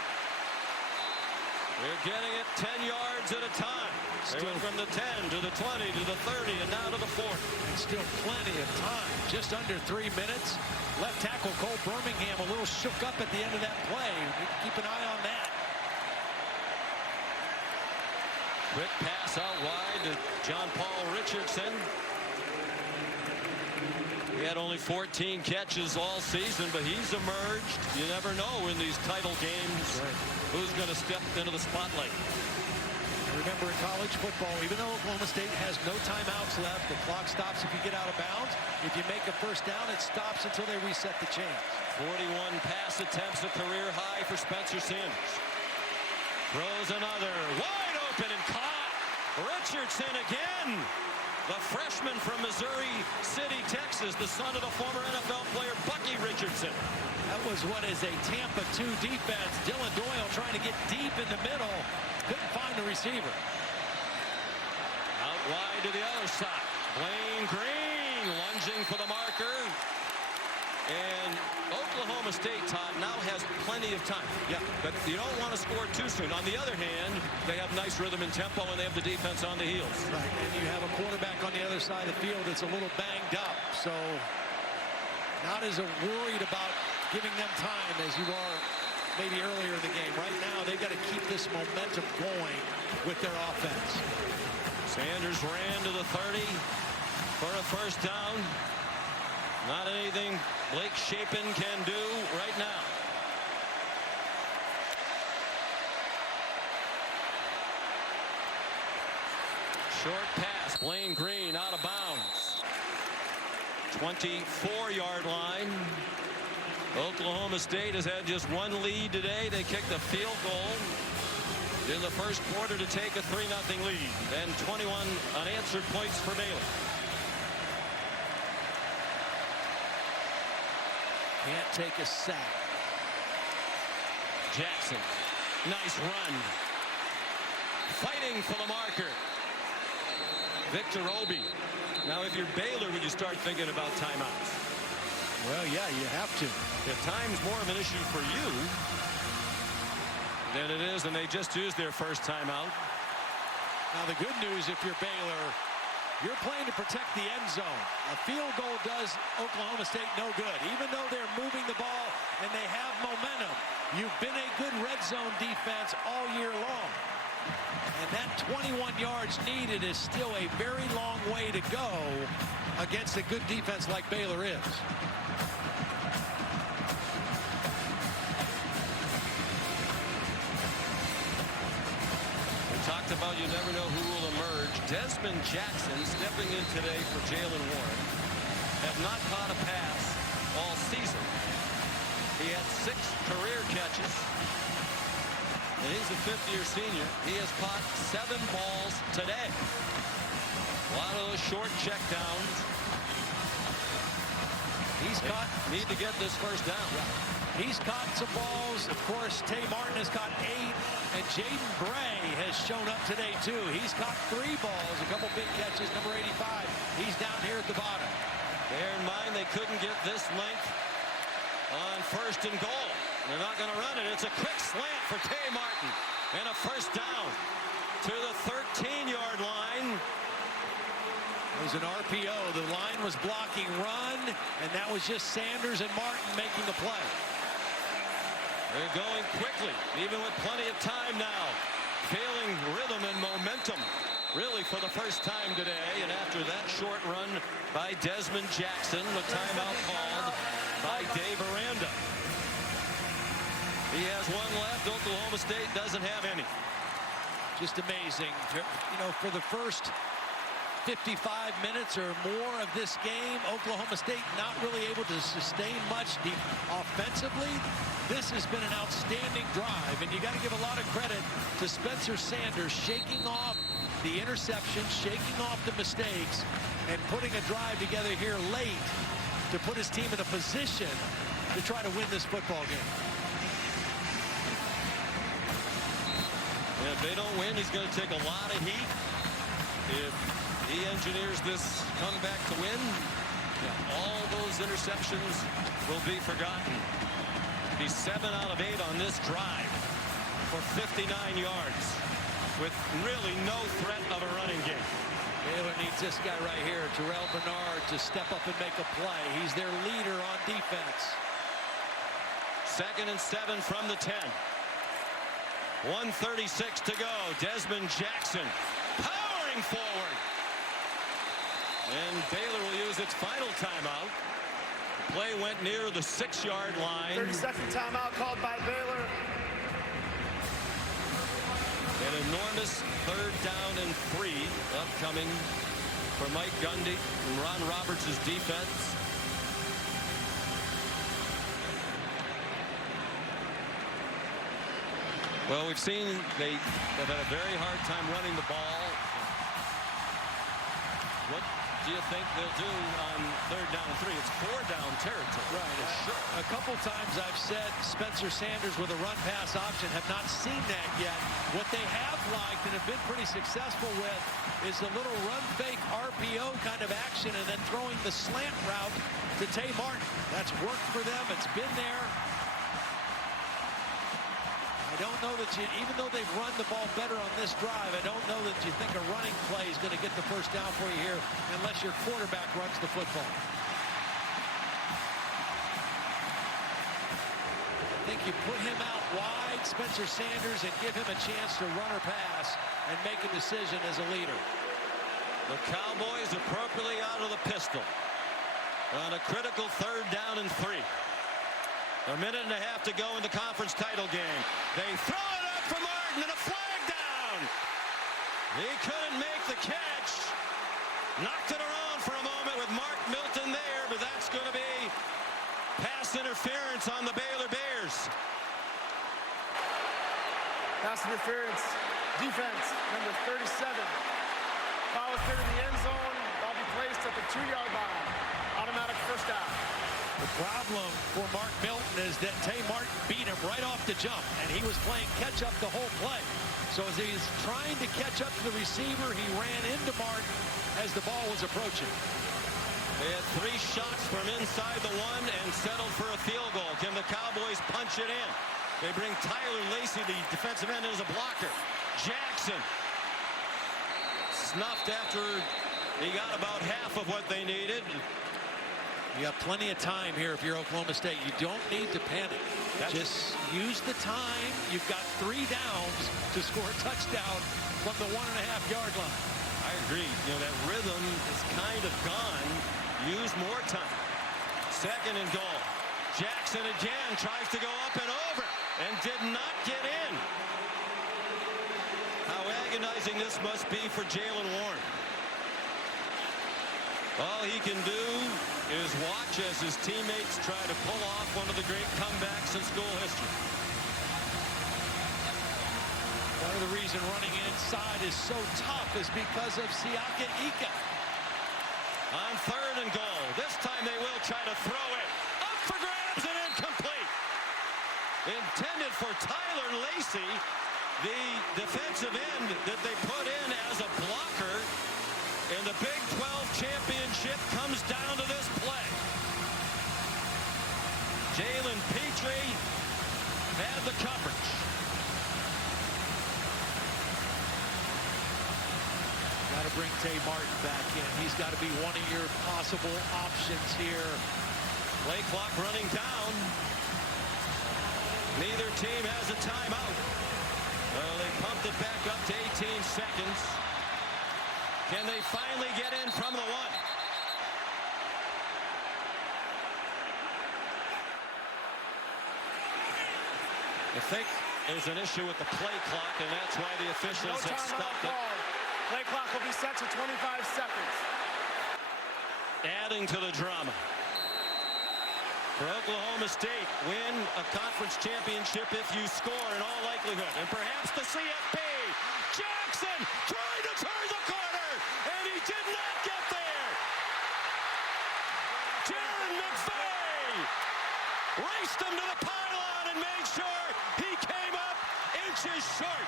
They're getting it 10 yards at a time. They went from the 10 to the 20 to the 30 and now to the 40. And still plenty of time. Just under 3 minutes. Left tackle Cole Birmingham a little shook up at the end of that play. Keep an eye on that. Quick pass out wide to John Paul Richardson. He had only 14 catches all season, but he's emerged. You never know in these title games who's going to step into the spotlight. Remember, in college football, even though Oklahoma State has no timeouts left, the clock stops if you get out of bounds. If you make a first down, it stops until they reset the chains. 41 pass attempts, a career high for Spencer Sanders. Throws another, wide open and caught. Richardson again. The freshman from Missouri City, Texas, the son of the former NFL player Bucky Richardson. That was what is a Tampa 2 defense. Dylan Doyle trying to get deep in the middle. Couldn't find the receiver. Out wide to the other side. Blaine Green lunging for the marker. And Oklahoma State, Todd, now has plenty of time. Yeah, but you don't want to score too soon. On the other hand, they have nice rhythm and tempo, and they have the defense on the heels. Right, and you have a quarterback on the other side of the field that's a little banged up. So not as worried about giving them time as you are maybe earlier in the game. Right now, they've got to keep this momentum going with their offense. Sanders ran to the 30 for a first down. Not anything Blake Shapen can do right now. Short pass, Blaine Green out of bounds. 24-yard line. Oklahoma State has had just one lead today. They kicked a field goal in the first quarter to take a 3-0 lead. And 21 unanswered points for Baylor. Can't take a sack. Jackson, nice run. Fighting for the marker. Victor Obi. Now, if you're Baylor, would you start thinking about timeouts? Well, yeah, you have to. If time's more of an issue for you than it is, and they just used their first timeout. Now, the good news, if you're Baylor, you're playing to protect the end zone. A field goal does Oklahoma State no good. Even though they're moving the ball and they have momentum, you've been a good red zone defense all year long. And that 21 yards needed is still a very long way to go against a good defense like Baylor is. Talked about you never know who will emerge. Desmond Jackson stepping in today for Jalen Warren. Have not caught a pass all season. He had 6 career catches. And he's a fifth-year senior. He has caught 7 balls today. A lot of those short checkdowns. He's caught. Need to get this first down. Yeah. He's caught some balls. Of course, Tay Martin has caught 8. And Jaden Bray has shown up today, too. He's caught 3 balls, a couple big catches. Number 85, he's down here at the bottom. Bear in mind, they couldn't get this length on first and goal. They're not going to run it. It's a quick slant for Tay Martin. And a first down to the 13-yard line. It was an RPO. The line was blocking run, and that was just Sanders and Martin making the play. They're going quickly, even with plenty of time now. Feeling rhythm and momentum, really, for the first time today. And after that short run by Desmond Jackson, the timeout called by Dave Aranda. He has one left. Oklahoma State doesn't have any. Just amazing. You know, for the first 55 minutes or more of this game, Oklahoma State not really able to sustain much offensively. This has been an outstanding drive, and you got to give a lot of credit to Spencer Sanders shaking off the interception, shaking off the mistakes, and putting a drive together here late to put his team in a position to try to win this football game. And if they don't win, he's going to take a lot of heat. If he engineers this comeback to win, all those interceptions will be forgotten. He's 7 out of 8 on this drive for 59 yards. with really no threat of a running game. Baylor needs this guy right here, Terrell Bernard, to step up and make a play. He's their leader on defense. 2nd and 7 from the 10. 1:36 to go. Desmond Jackson powering forward. And Baylor will use its final timeout. The play went near the 6-yard line. 30-second timeout called by Baylor. An enormous 3rd down and 3 upcoming for Mike Gundy and Ron Roberts' defense. Well, we've seen they've had a very hard time running the ball. What do you think they'll do on 3rd down and 3? It's 4-down territory. Right. Sure. A couple times I've said Spencer Sanders with a run-pass option, have not seen that yet. What they have liked and have been pretty successful with is the little run-fake RPO kind of action and then throwing the slant route to Tay Martin. That's worked for them. It's been there. I don't know that even though they've run the ball better on this drive, I don't know that you think a running play is going to get the first down for you here unless your quarterback runs the football. I think you put him out wide, Spencer Sanders, and give him a chance to run or pass and make a decision as a leader. The Cowboys appropriately out of the pistol on a critical 3rd down and 3. A minute and a half to go in the conference title game. They throw it up for Martin and a flag down. He couldn't make the catch. Knocked it around for a moment with Mark Milton there, but that's going to be pass interference on the Baylor Bears. Pass interference. Defense, number 37. Foul clear in the end zone. Ball be placed at the 2-yard line. Automatic first down. The problem for Mark Milton is that Tay Martin beat him right off the jump, and he was playing catch-up the whole play. So as he's trying to catch up to the receiver, he ran into Martin as the ball was approaching. They had 3 shots from inside the 1 and settled for a field goal. Can the Cowboys punch it in? They bring Tyler Lacey, the defensive end, as a blocker. Jackson snuffed after he got about half of what they needed. You got plenty of time here if you're Oklahoma State. You don't need to panic. Just use the time. You've got 3 downs to score a touchdown from the 1.5-yard line. I agree. You know, that rhythm is kind of gone. Use more time. 2nd and goal. Jackson again tries to go up and over and did not get in. How agonizing this must be for Jalen Warren. All he can do is watch as his teammates try to pull off one of the great comebacks in school history. One of the reasons running inside is so tough is because of Siaka Ika. On 3rd and goal. This time they will try to throw it. Up for grabs and incomplete. Intended for Tyler Lacey, the defensive end that they put in as a blocker. And the Big 12 championship comes down to this play. Jalen Petrie had the coverage. Got to bring Tay Martin back in. He's got to be one of your possible options here. Play clock running down. Neither team has a timeout. Well, they pumped it back up to 18 seconds. Can they finally get in from the 1? I think there's an issue with the play clock, and that's why the officials have stopped it. Play clock will be set to 25 seconds. Adding to the drama. For Oklahoma State, win a conference championship if you score in all likelihood. And perhaps the CFP. Jackson trying to turn the corner, and he did not get there. Jaron McVay raced him to the pylon and made sure he came up inches short.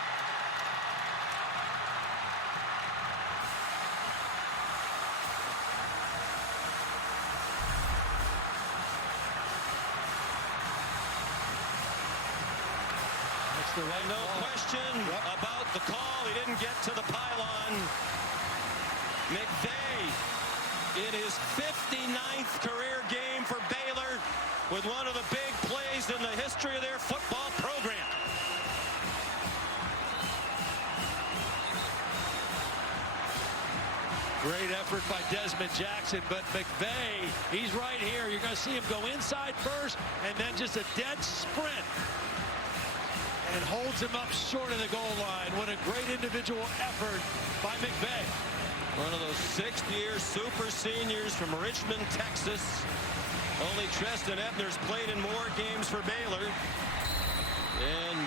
No question about took the call. He didn't get to the pylon. McVay in his 59th career game for Baylor with one of the big plays in the history of their football program. Great effort by Desmond Jackson, but McVay, he's right here. You're going to see him go inside first and then just a dead sprint and holds him up short of the goal line. What a great individual effort by McVay. One of those sixth-year super seniors from Richmond, Texas. Only Treston Ebner's played in more games for Baylor. And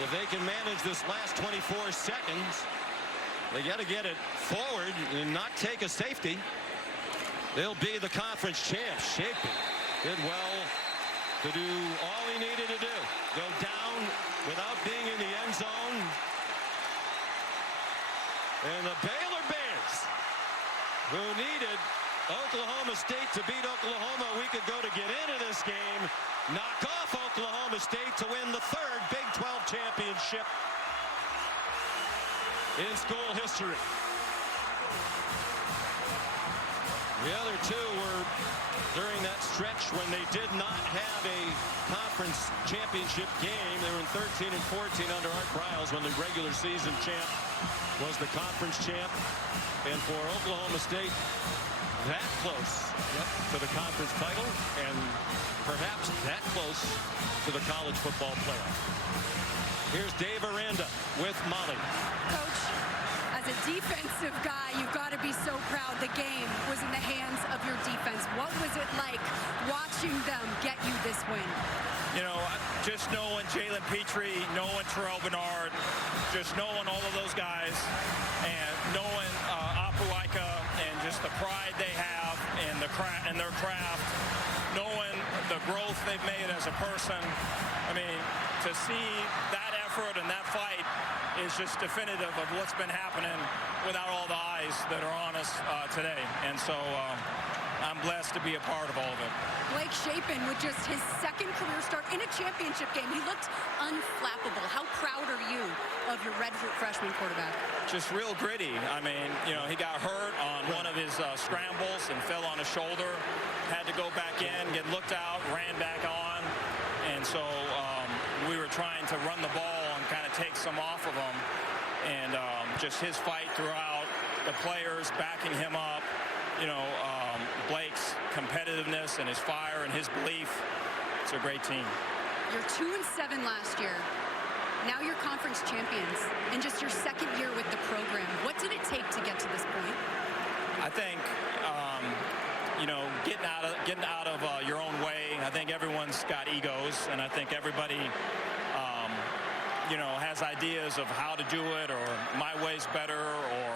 if they can manage this last 24 seconds, they got to get it forward and not take a safety. They'll be the conference champs. Shapen did well to do all he needed to do. Go down without being in the end zone. And the Baylor Bears, who needed Oklahoma State to beat Oklahoma a week ago to get into this game, knock off Oklahoma State to win the third Big 12 championship in school history. The other two were during that stretch when they did not have a conference championship game. They were in 13 and 14 under Art Briles when the regular season champ was the conference champ. And for Oklahoma State, that close to the conference title and perhaps that close to the college football playoff. Here's Dave Aranda with Molly. Coach, as a defensive guy, you've got to be so proud the game was in the hands of your defense. What was it like watching them get you this win? You know, just knowing Jalen Petrie, knowing Terrell Bernard, just knowing all of those guys, and knowing Apulaika and just the pride they have and their craft, knowing the growth they've made as a person. I mean, to see that effort and that fight is just definitive of what's been happening without all the eyes that are on us today. And so I'm blessed to be a part of all of it. Blake Shapen with just his second career start in a championship game. He looked unflappable. How proud are you of your redshirt freshman quarterback? Just real gritty. I mean, you know, he got hurt on one of his scrambles and fell on his shoulder. Had to go back in, get looked out, ran back on. And so we were trying to run the ball and kind of take some off of him. And just his fight throughout, the players backing him up, you know, Blake's competitiveness and his fire and his belief. It's a great team. You're 2-7 last year. Now you're conference champions in just your second year with the program. What did it take to get to this point? I think, you know, getting out of your own way. I think everyone's got egos, and I think everybody, you know, has ideas of how to do it, or my way's better, or,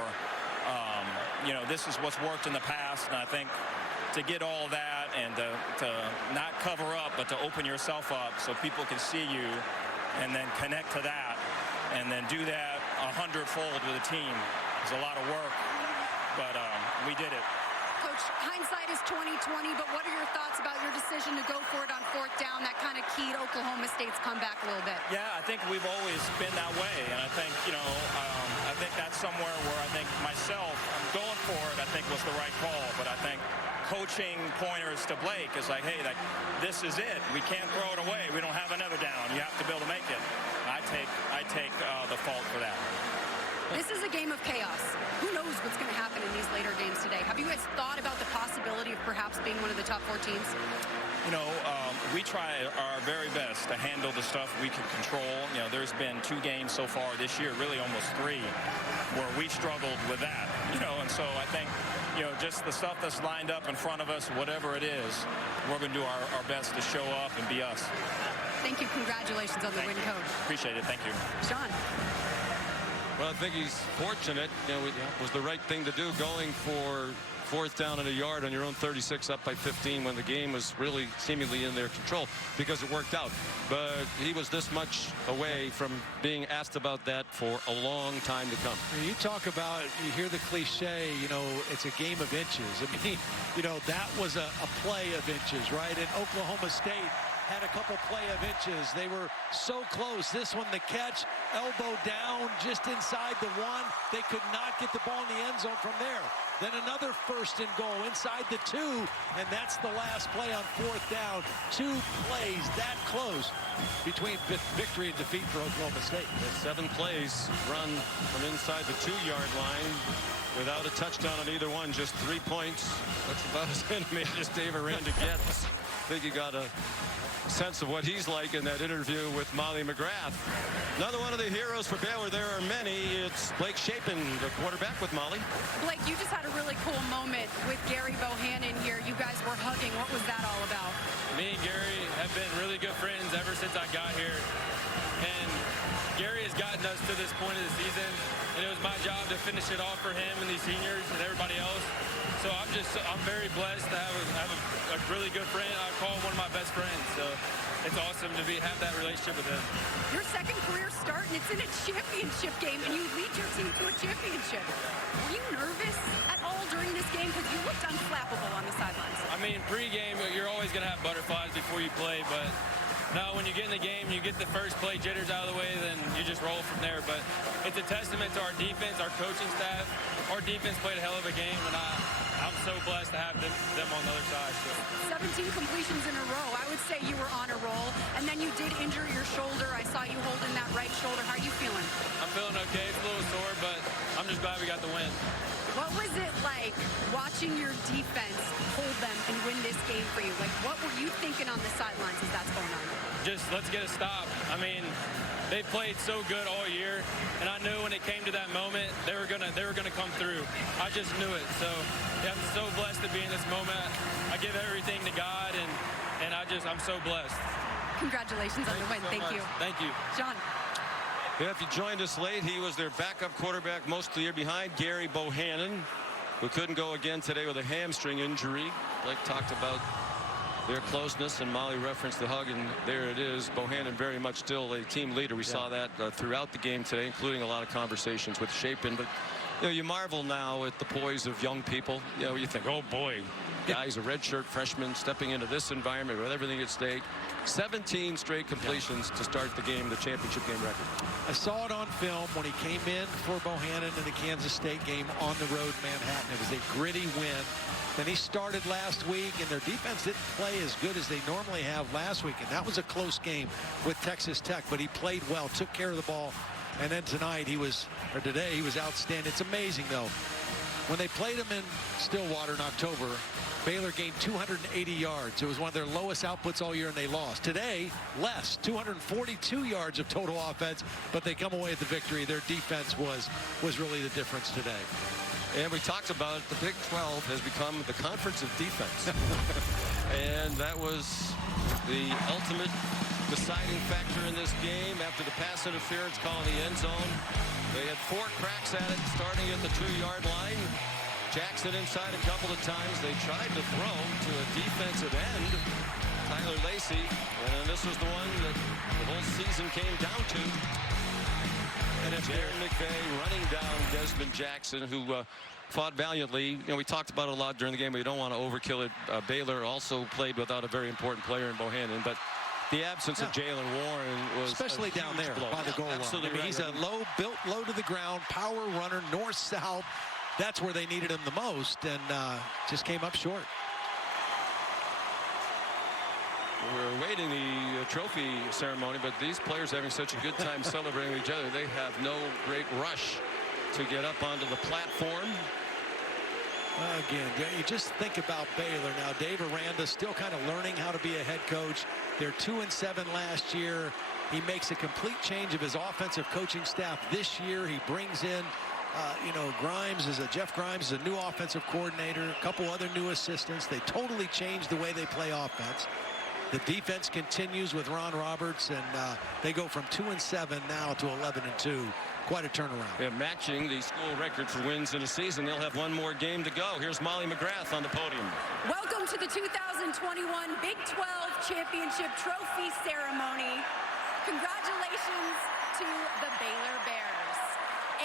you know, this is what's worked in the past. And I think to get all that and to not cover up, but to open yourself up so people can see you, and then connect to that, and then do that 100-fold with a team is a lot of work, but we did it. Coach, hindsight is 20/20, but what are your thoughts about your decision to go for it on fourth down? That kind of keyed Oklahoma State's comeback a little bit. Yeah, I think we've always been that way, and I think, you know, I think that's somewhere where I think myself, going for it, I think was the right call, but I think coaching pointers to Blake is like, hey, like, this is it. We can't throw it away. We don't have another down. You have to be able to make it. I take the fault for that. This is a game of chaos. Who knows what's going to happen in these later games today? Have you guys thought about the possibility of perhaps being one of the top 4 teams? You know, we try our very best to handle the stuff we can control. You know, there's been 2 games so far this year, really almost 3, where we struggled with that. You know, and so I think, you know, just the stuff that's lined up in front of us, whatever it is, we're going to do our best to show up and be us. Thank you. Congratulations on the win, Coach. Appreciate it. Thank you. Sean. Well, I think he's fortunate. You know, it was the right thing to do, going for fourth down and a yard on your own 36 up by 15 when the game was really seemingly in their control, because it worked out. But he was this much away from being asked about that for a long time to come. You talk about, you hear the cliche, you know, it's a game of inches. I mean, you know, that was a play of inches, right? And Oklahoma State had a couple play of inches. They were so close. This one, the catch, elbow down just inside the 1. They could not get the ball in the end zone from there. Then another 1st and goal inside the 2, and that's the last play on 4th down. 2 plays that close between victory and defeat for Oklahoma State. The 7 plays run from inside the 2-yard line without a touchdown on either one, just 3 points. That's about as animated as Dave Aranda gets. I think you got a sense of what he's like in that interview with Molly McGrath. Another one of the heroes for Baylor. There are many. It's Blake Shapen, the quarterback, with Molly. Blake, you just had a really cool moment with Gary Bohannon here. You guys were hugging. What was that all about? Me and Gary have been really good friends ever since I got here. And Gary has gotten us to this point of the season, and it was my job to finish it off for him and these seniors and everybody else. So I'm very blessed to have a really good friend. I call him one of my best friends. So it's awesome to have that relationship with him. Your second career start, and it's in a championship game, and you lead your team to a championship. Were you nervous at all during this game? Because you looked unflappable on the sidelines. I mean, pre-game, you're always going to have butterflies before you play, but no, when you get in the game, you get the first play jitters out of the way, then you just roll from there. But it's a testament to our defense, our coaching staff. Our defense played a hell of a game, and I'm so blessed to have them on the other side. So. 17 completions in a row. I would say you were on a roll, and then you did injure your shoulder. I saw you holding that right shoulder. How are you feeling? I'm feeling okay. It's a little sore, but I'm just glad we got the win. What was it like watching your defense hold them and win this game for you? Like, what were you thinking on the sidelines as that's going on? Just let's get a stop. I mean, they played so good all year, and I knew when it came to that moment, they were gonna come through. I just knew it. So yeah, I'm so blessed to be in this moment. I give everything to God, and I'm so blessed. Congratulations on the win. Thank you. Thank you. John. Yeah, if you joined us late, he was their backup quarterback most of the year behind Gary Bohannon, who couldn't go again today with a hamstring injury. Blake talked about their closeness, and Molly referenced the hug, and there it is. Bohannon very much still a team leader. We saw that throughout the game today, including a lot of conversations with Shapen. But you know, you marvel now at the poise of young people. You know, you think, oh boy, guy's a redshirt freshman stepping into this environment with everything at stake. 17 straight completions to start the game, the championship game record. I saw it on film when he came in for Bohannon in the Kansas State game on the road in Manhattan. It was a gritty win. Then he started last week, and their defense didn't play as good as they normally have last week. And that was a close game with Texas Tech, but he played well, took care of the ball. And then today, he was outstanding. It's amazing, though. When they played him in Stillwater in October, Baylor gained 280 yards. It was one of their lowest outputs all year, and they lost. Today, less, 242 yards of total offense, but they come away with the victory. Their defense was really the difference today. And we talked about the Big 12 has become the conference of defense. And that was the ultimate deciding factor in this game after the pass interference call in the end zone. They had 4 cracks at it starting at the 2-yard line. Jackson inside a couple of times. They tried to throw to a defensive end, Tyler Lacey, and this was the one that the whole season came down to. And it's Aaron McVay running down Desmond Jackson, who fought valiantly. You know, we talked about it a lot during the game, but you don't want to overkill it. Baylor also played without a very important player in Bohannon, but the absence of Jalen Warren was especially down there by the goal line. I mean, he's a built low to the ground, power runner, north-south. That's where they needed him the most, and just came up short. We're awaiting the trophy ceremony, but these players having such a good time celebrating with each other, they have no great rush to get up onto the platform. Again, you just think about Baylor now. Dave Aranda still kind of learning how to be a head coach. They're 2-7 last year. He makes a complete change of his offensive coaching staff this year. He brings in Jeff Grimes is a new offensive coordinator, a couple other new assistants. They totally changed the way they play offense. The defense continues with Ron Roberts, and they go from 2-7 now to 11-2. Quite a turnaround. Yeah, matching the school record for wins in a season. They'll have one more game to go. Here's Molly McGrath on the podium. Welcome to the 2021 Big 12 Championship Trophy Ceremony. Congratulations to the Baylor Bears.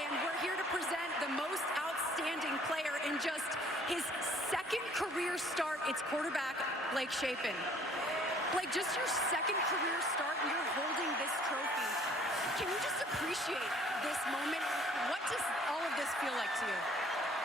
And we're here to present the most outstanding player in just his second career start. It's quarterback Blake Shapen. Blake, just your second career start, and you're holding this trophy. Can you just appreciate this moment? What does all of this feel like to you?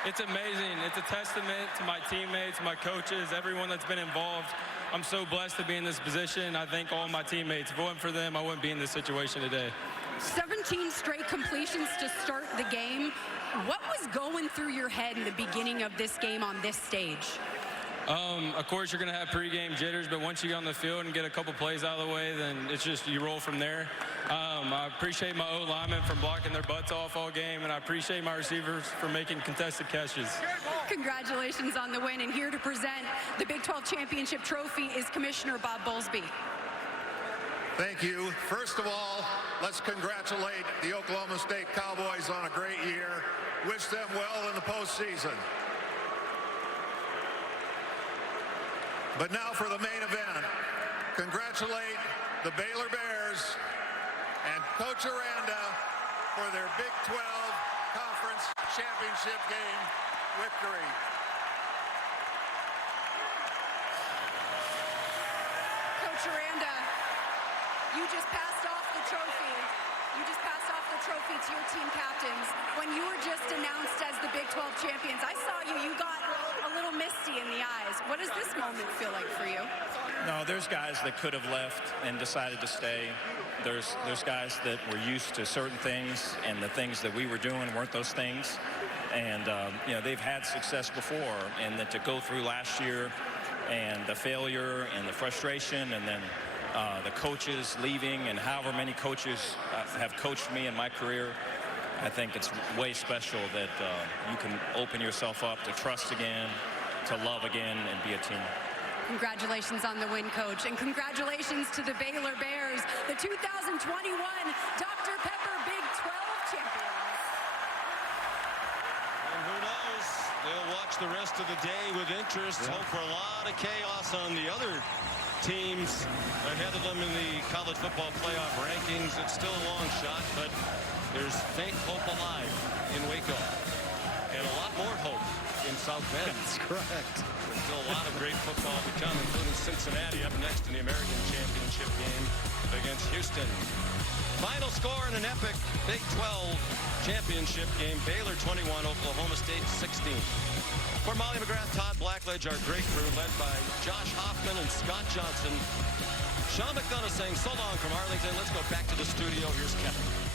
It's amazing. It's a testament to my teammates, my coaches, everyone that's been involved. I'm so blessed to be in this position. I thank all my teammates. If it wasn't for them, I wouldn't be in this situation today. 17 straight completions to start the game. What was going through your head in the beginning of this game on this stage? Of course, you're going to have pregame jitters, but once you get on the field and get a couple plays out of the way, then it's just you roll from there. I appreciate my O-linemen for blocking their butts off all game, and I appreciate my receivers for making contested catches. Congratulations on the win, and here to present the Big 12 Championship Trophy is Commissioner Bob Bowlesby. Thank you. First of all, let's congratulate the Oklahoma State Cowboys on a great year. Wish them well in the postseason. But now for the main event. Congratulate the Baylor Bears and Coach Aranda for their Big 12 Conference Championship game victory. Coach Aranda, you just passed off the trophy. You just passed off the trophy to your team captains. When you were just announced as the Big 12 champions, I saw you. You got a little misty in the eyes. What does this moment feel like for you? No, there's guys that could have left and decided to stay. There's guys that were used to certain things, and the things that we were doing weren't those things. And you know, they've had success before, and that to go through last year and the failure and the frustration, and then the coaches leaving, and however many coaches have coached me in my career, I think it's way special that you can open yourself up to trust again, to love again, and be a team. Congratulations on the win, Coach, and congratulations to the Baylor Bears, the 2021 Dr. Pepper Big 12 champions. And who knows? They'll watch the rest of the day with interest. Hope for a lot of chaos on the other teams ahead of them in the college football playoff rankings. It's still a long shot, but there's faint hope alive in Waco. And a lot more hope in South Bend. That's correct. There's still a lot of great football to come, including Cincinnati up next in the American Championship game against Houston. Final score in an epic Big 12 championship game. Baylor 21, Oklahoma State 16. For Molly McGrath, Todd Blackledge, our great crew led by Josh Hoffman and Scott Johnson. Sean McDonough saying so long from Arlington. Let's go back to the studio. Here's Kevin.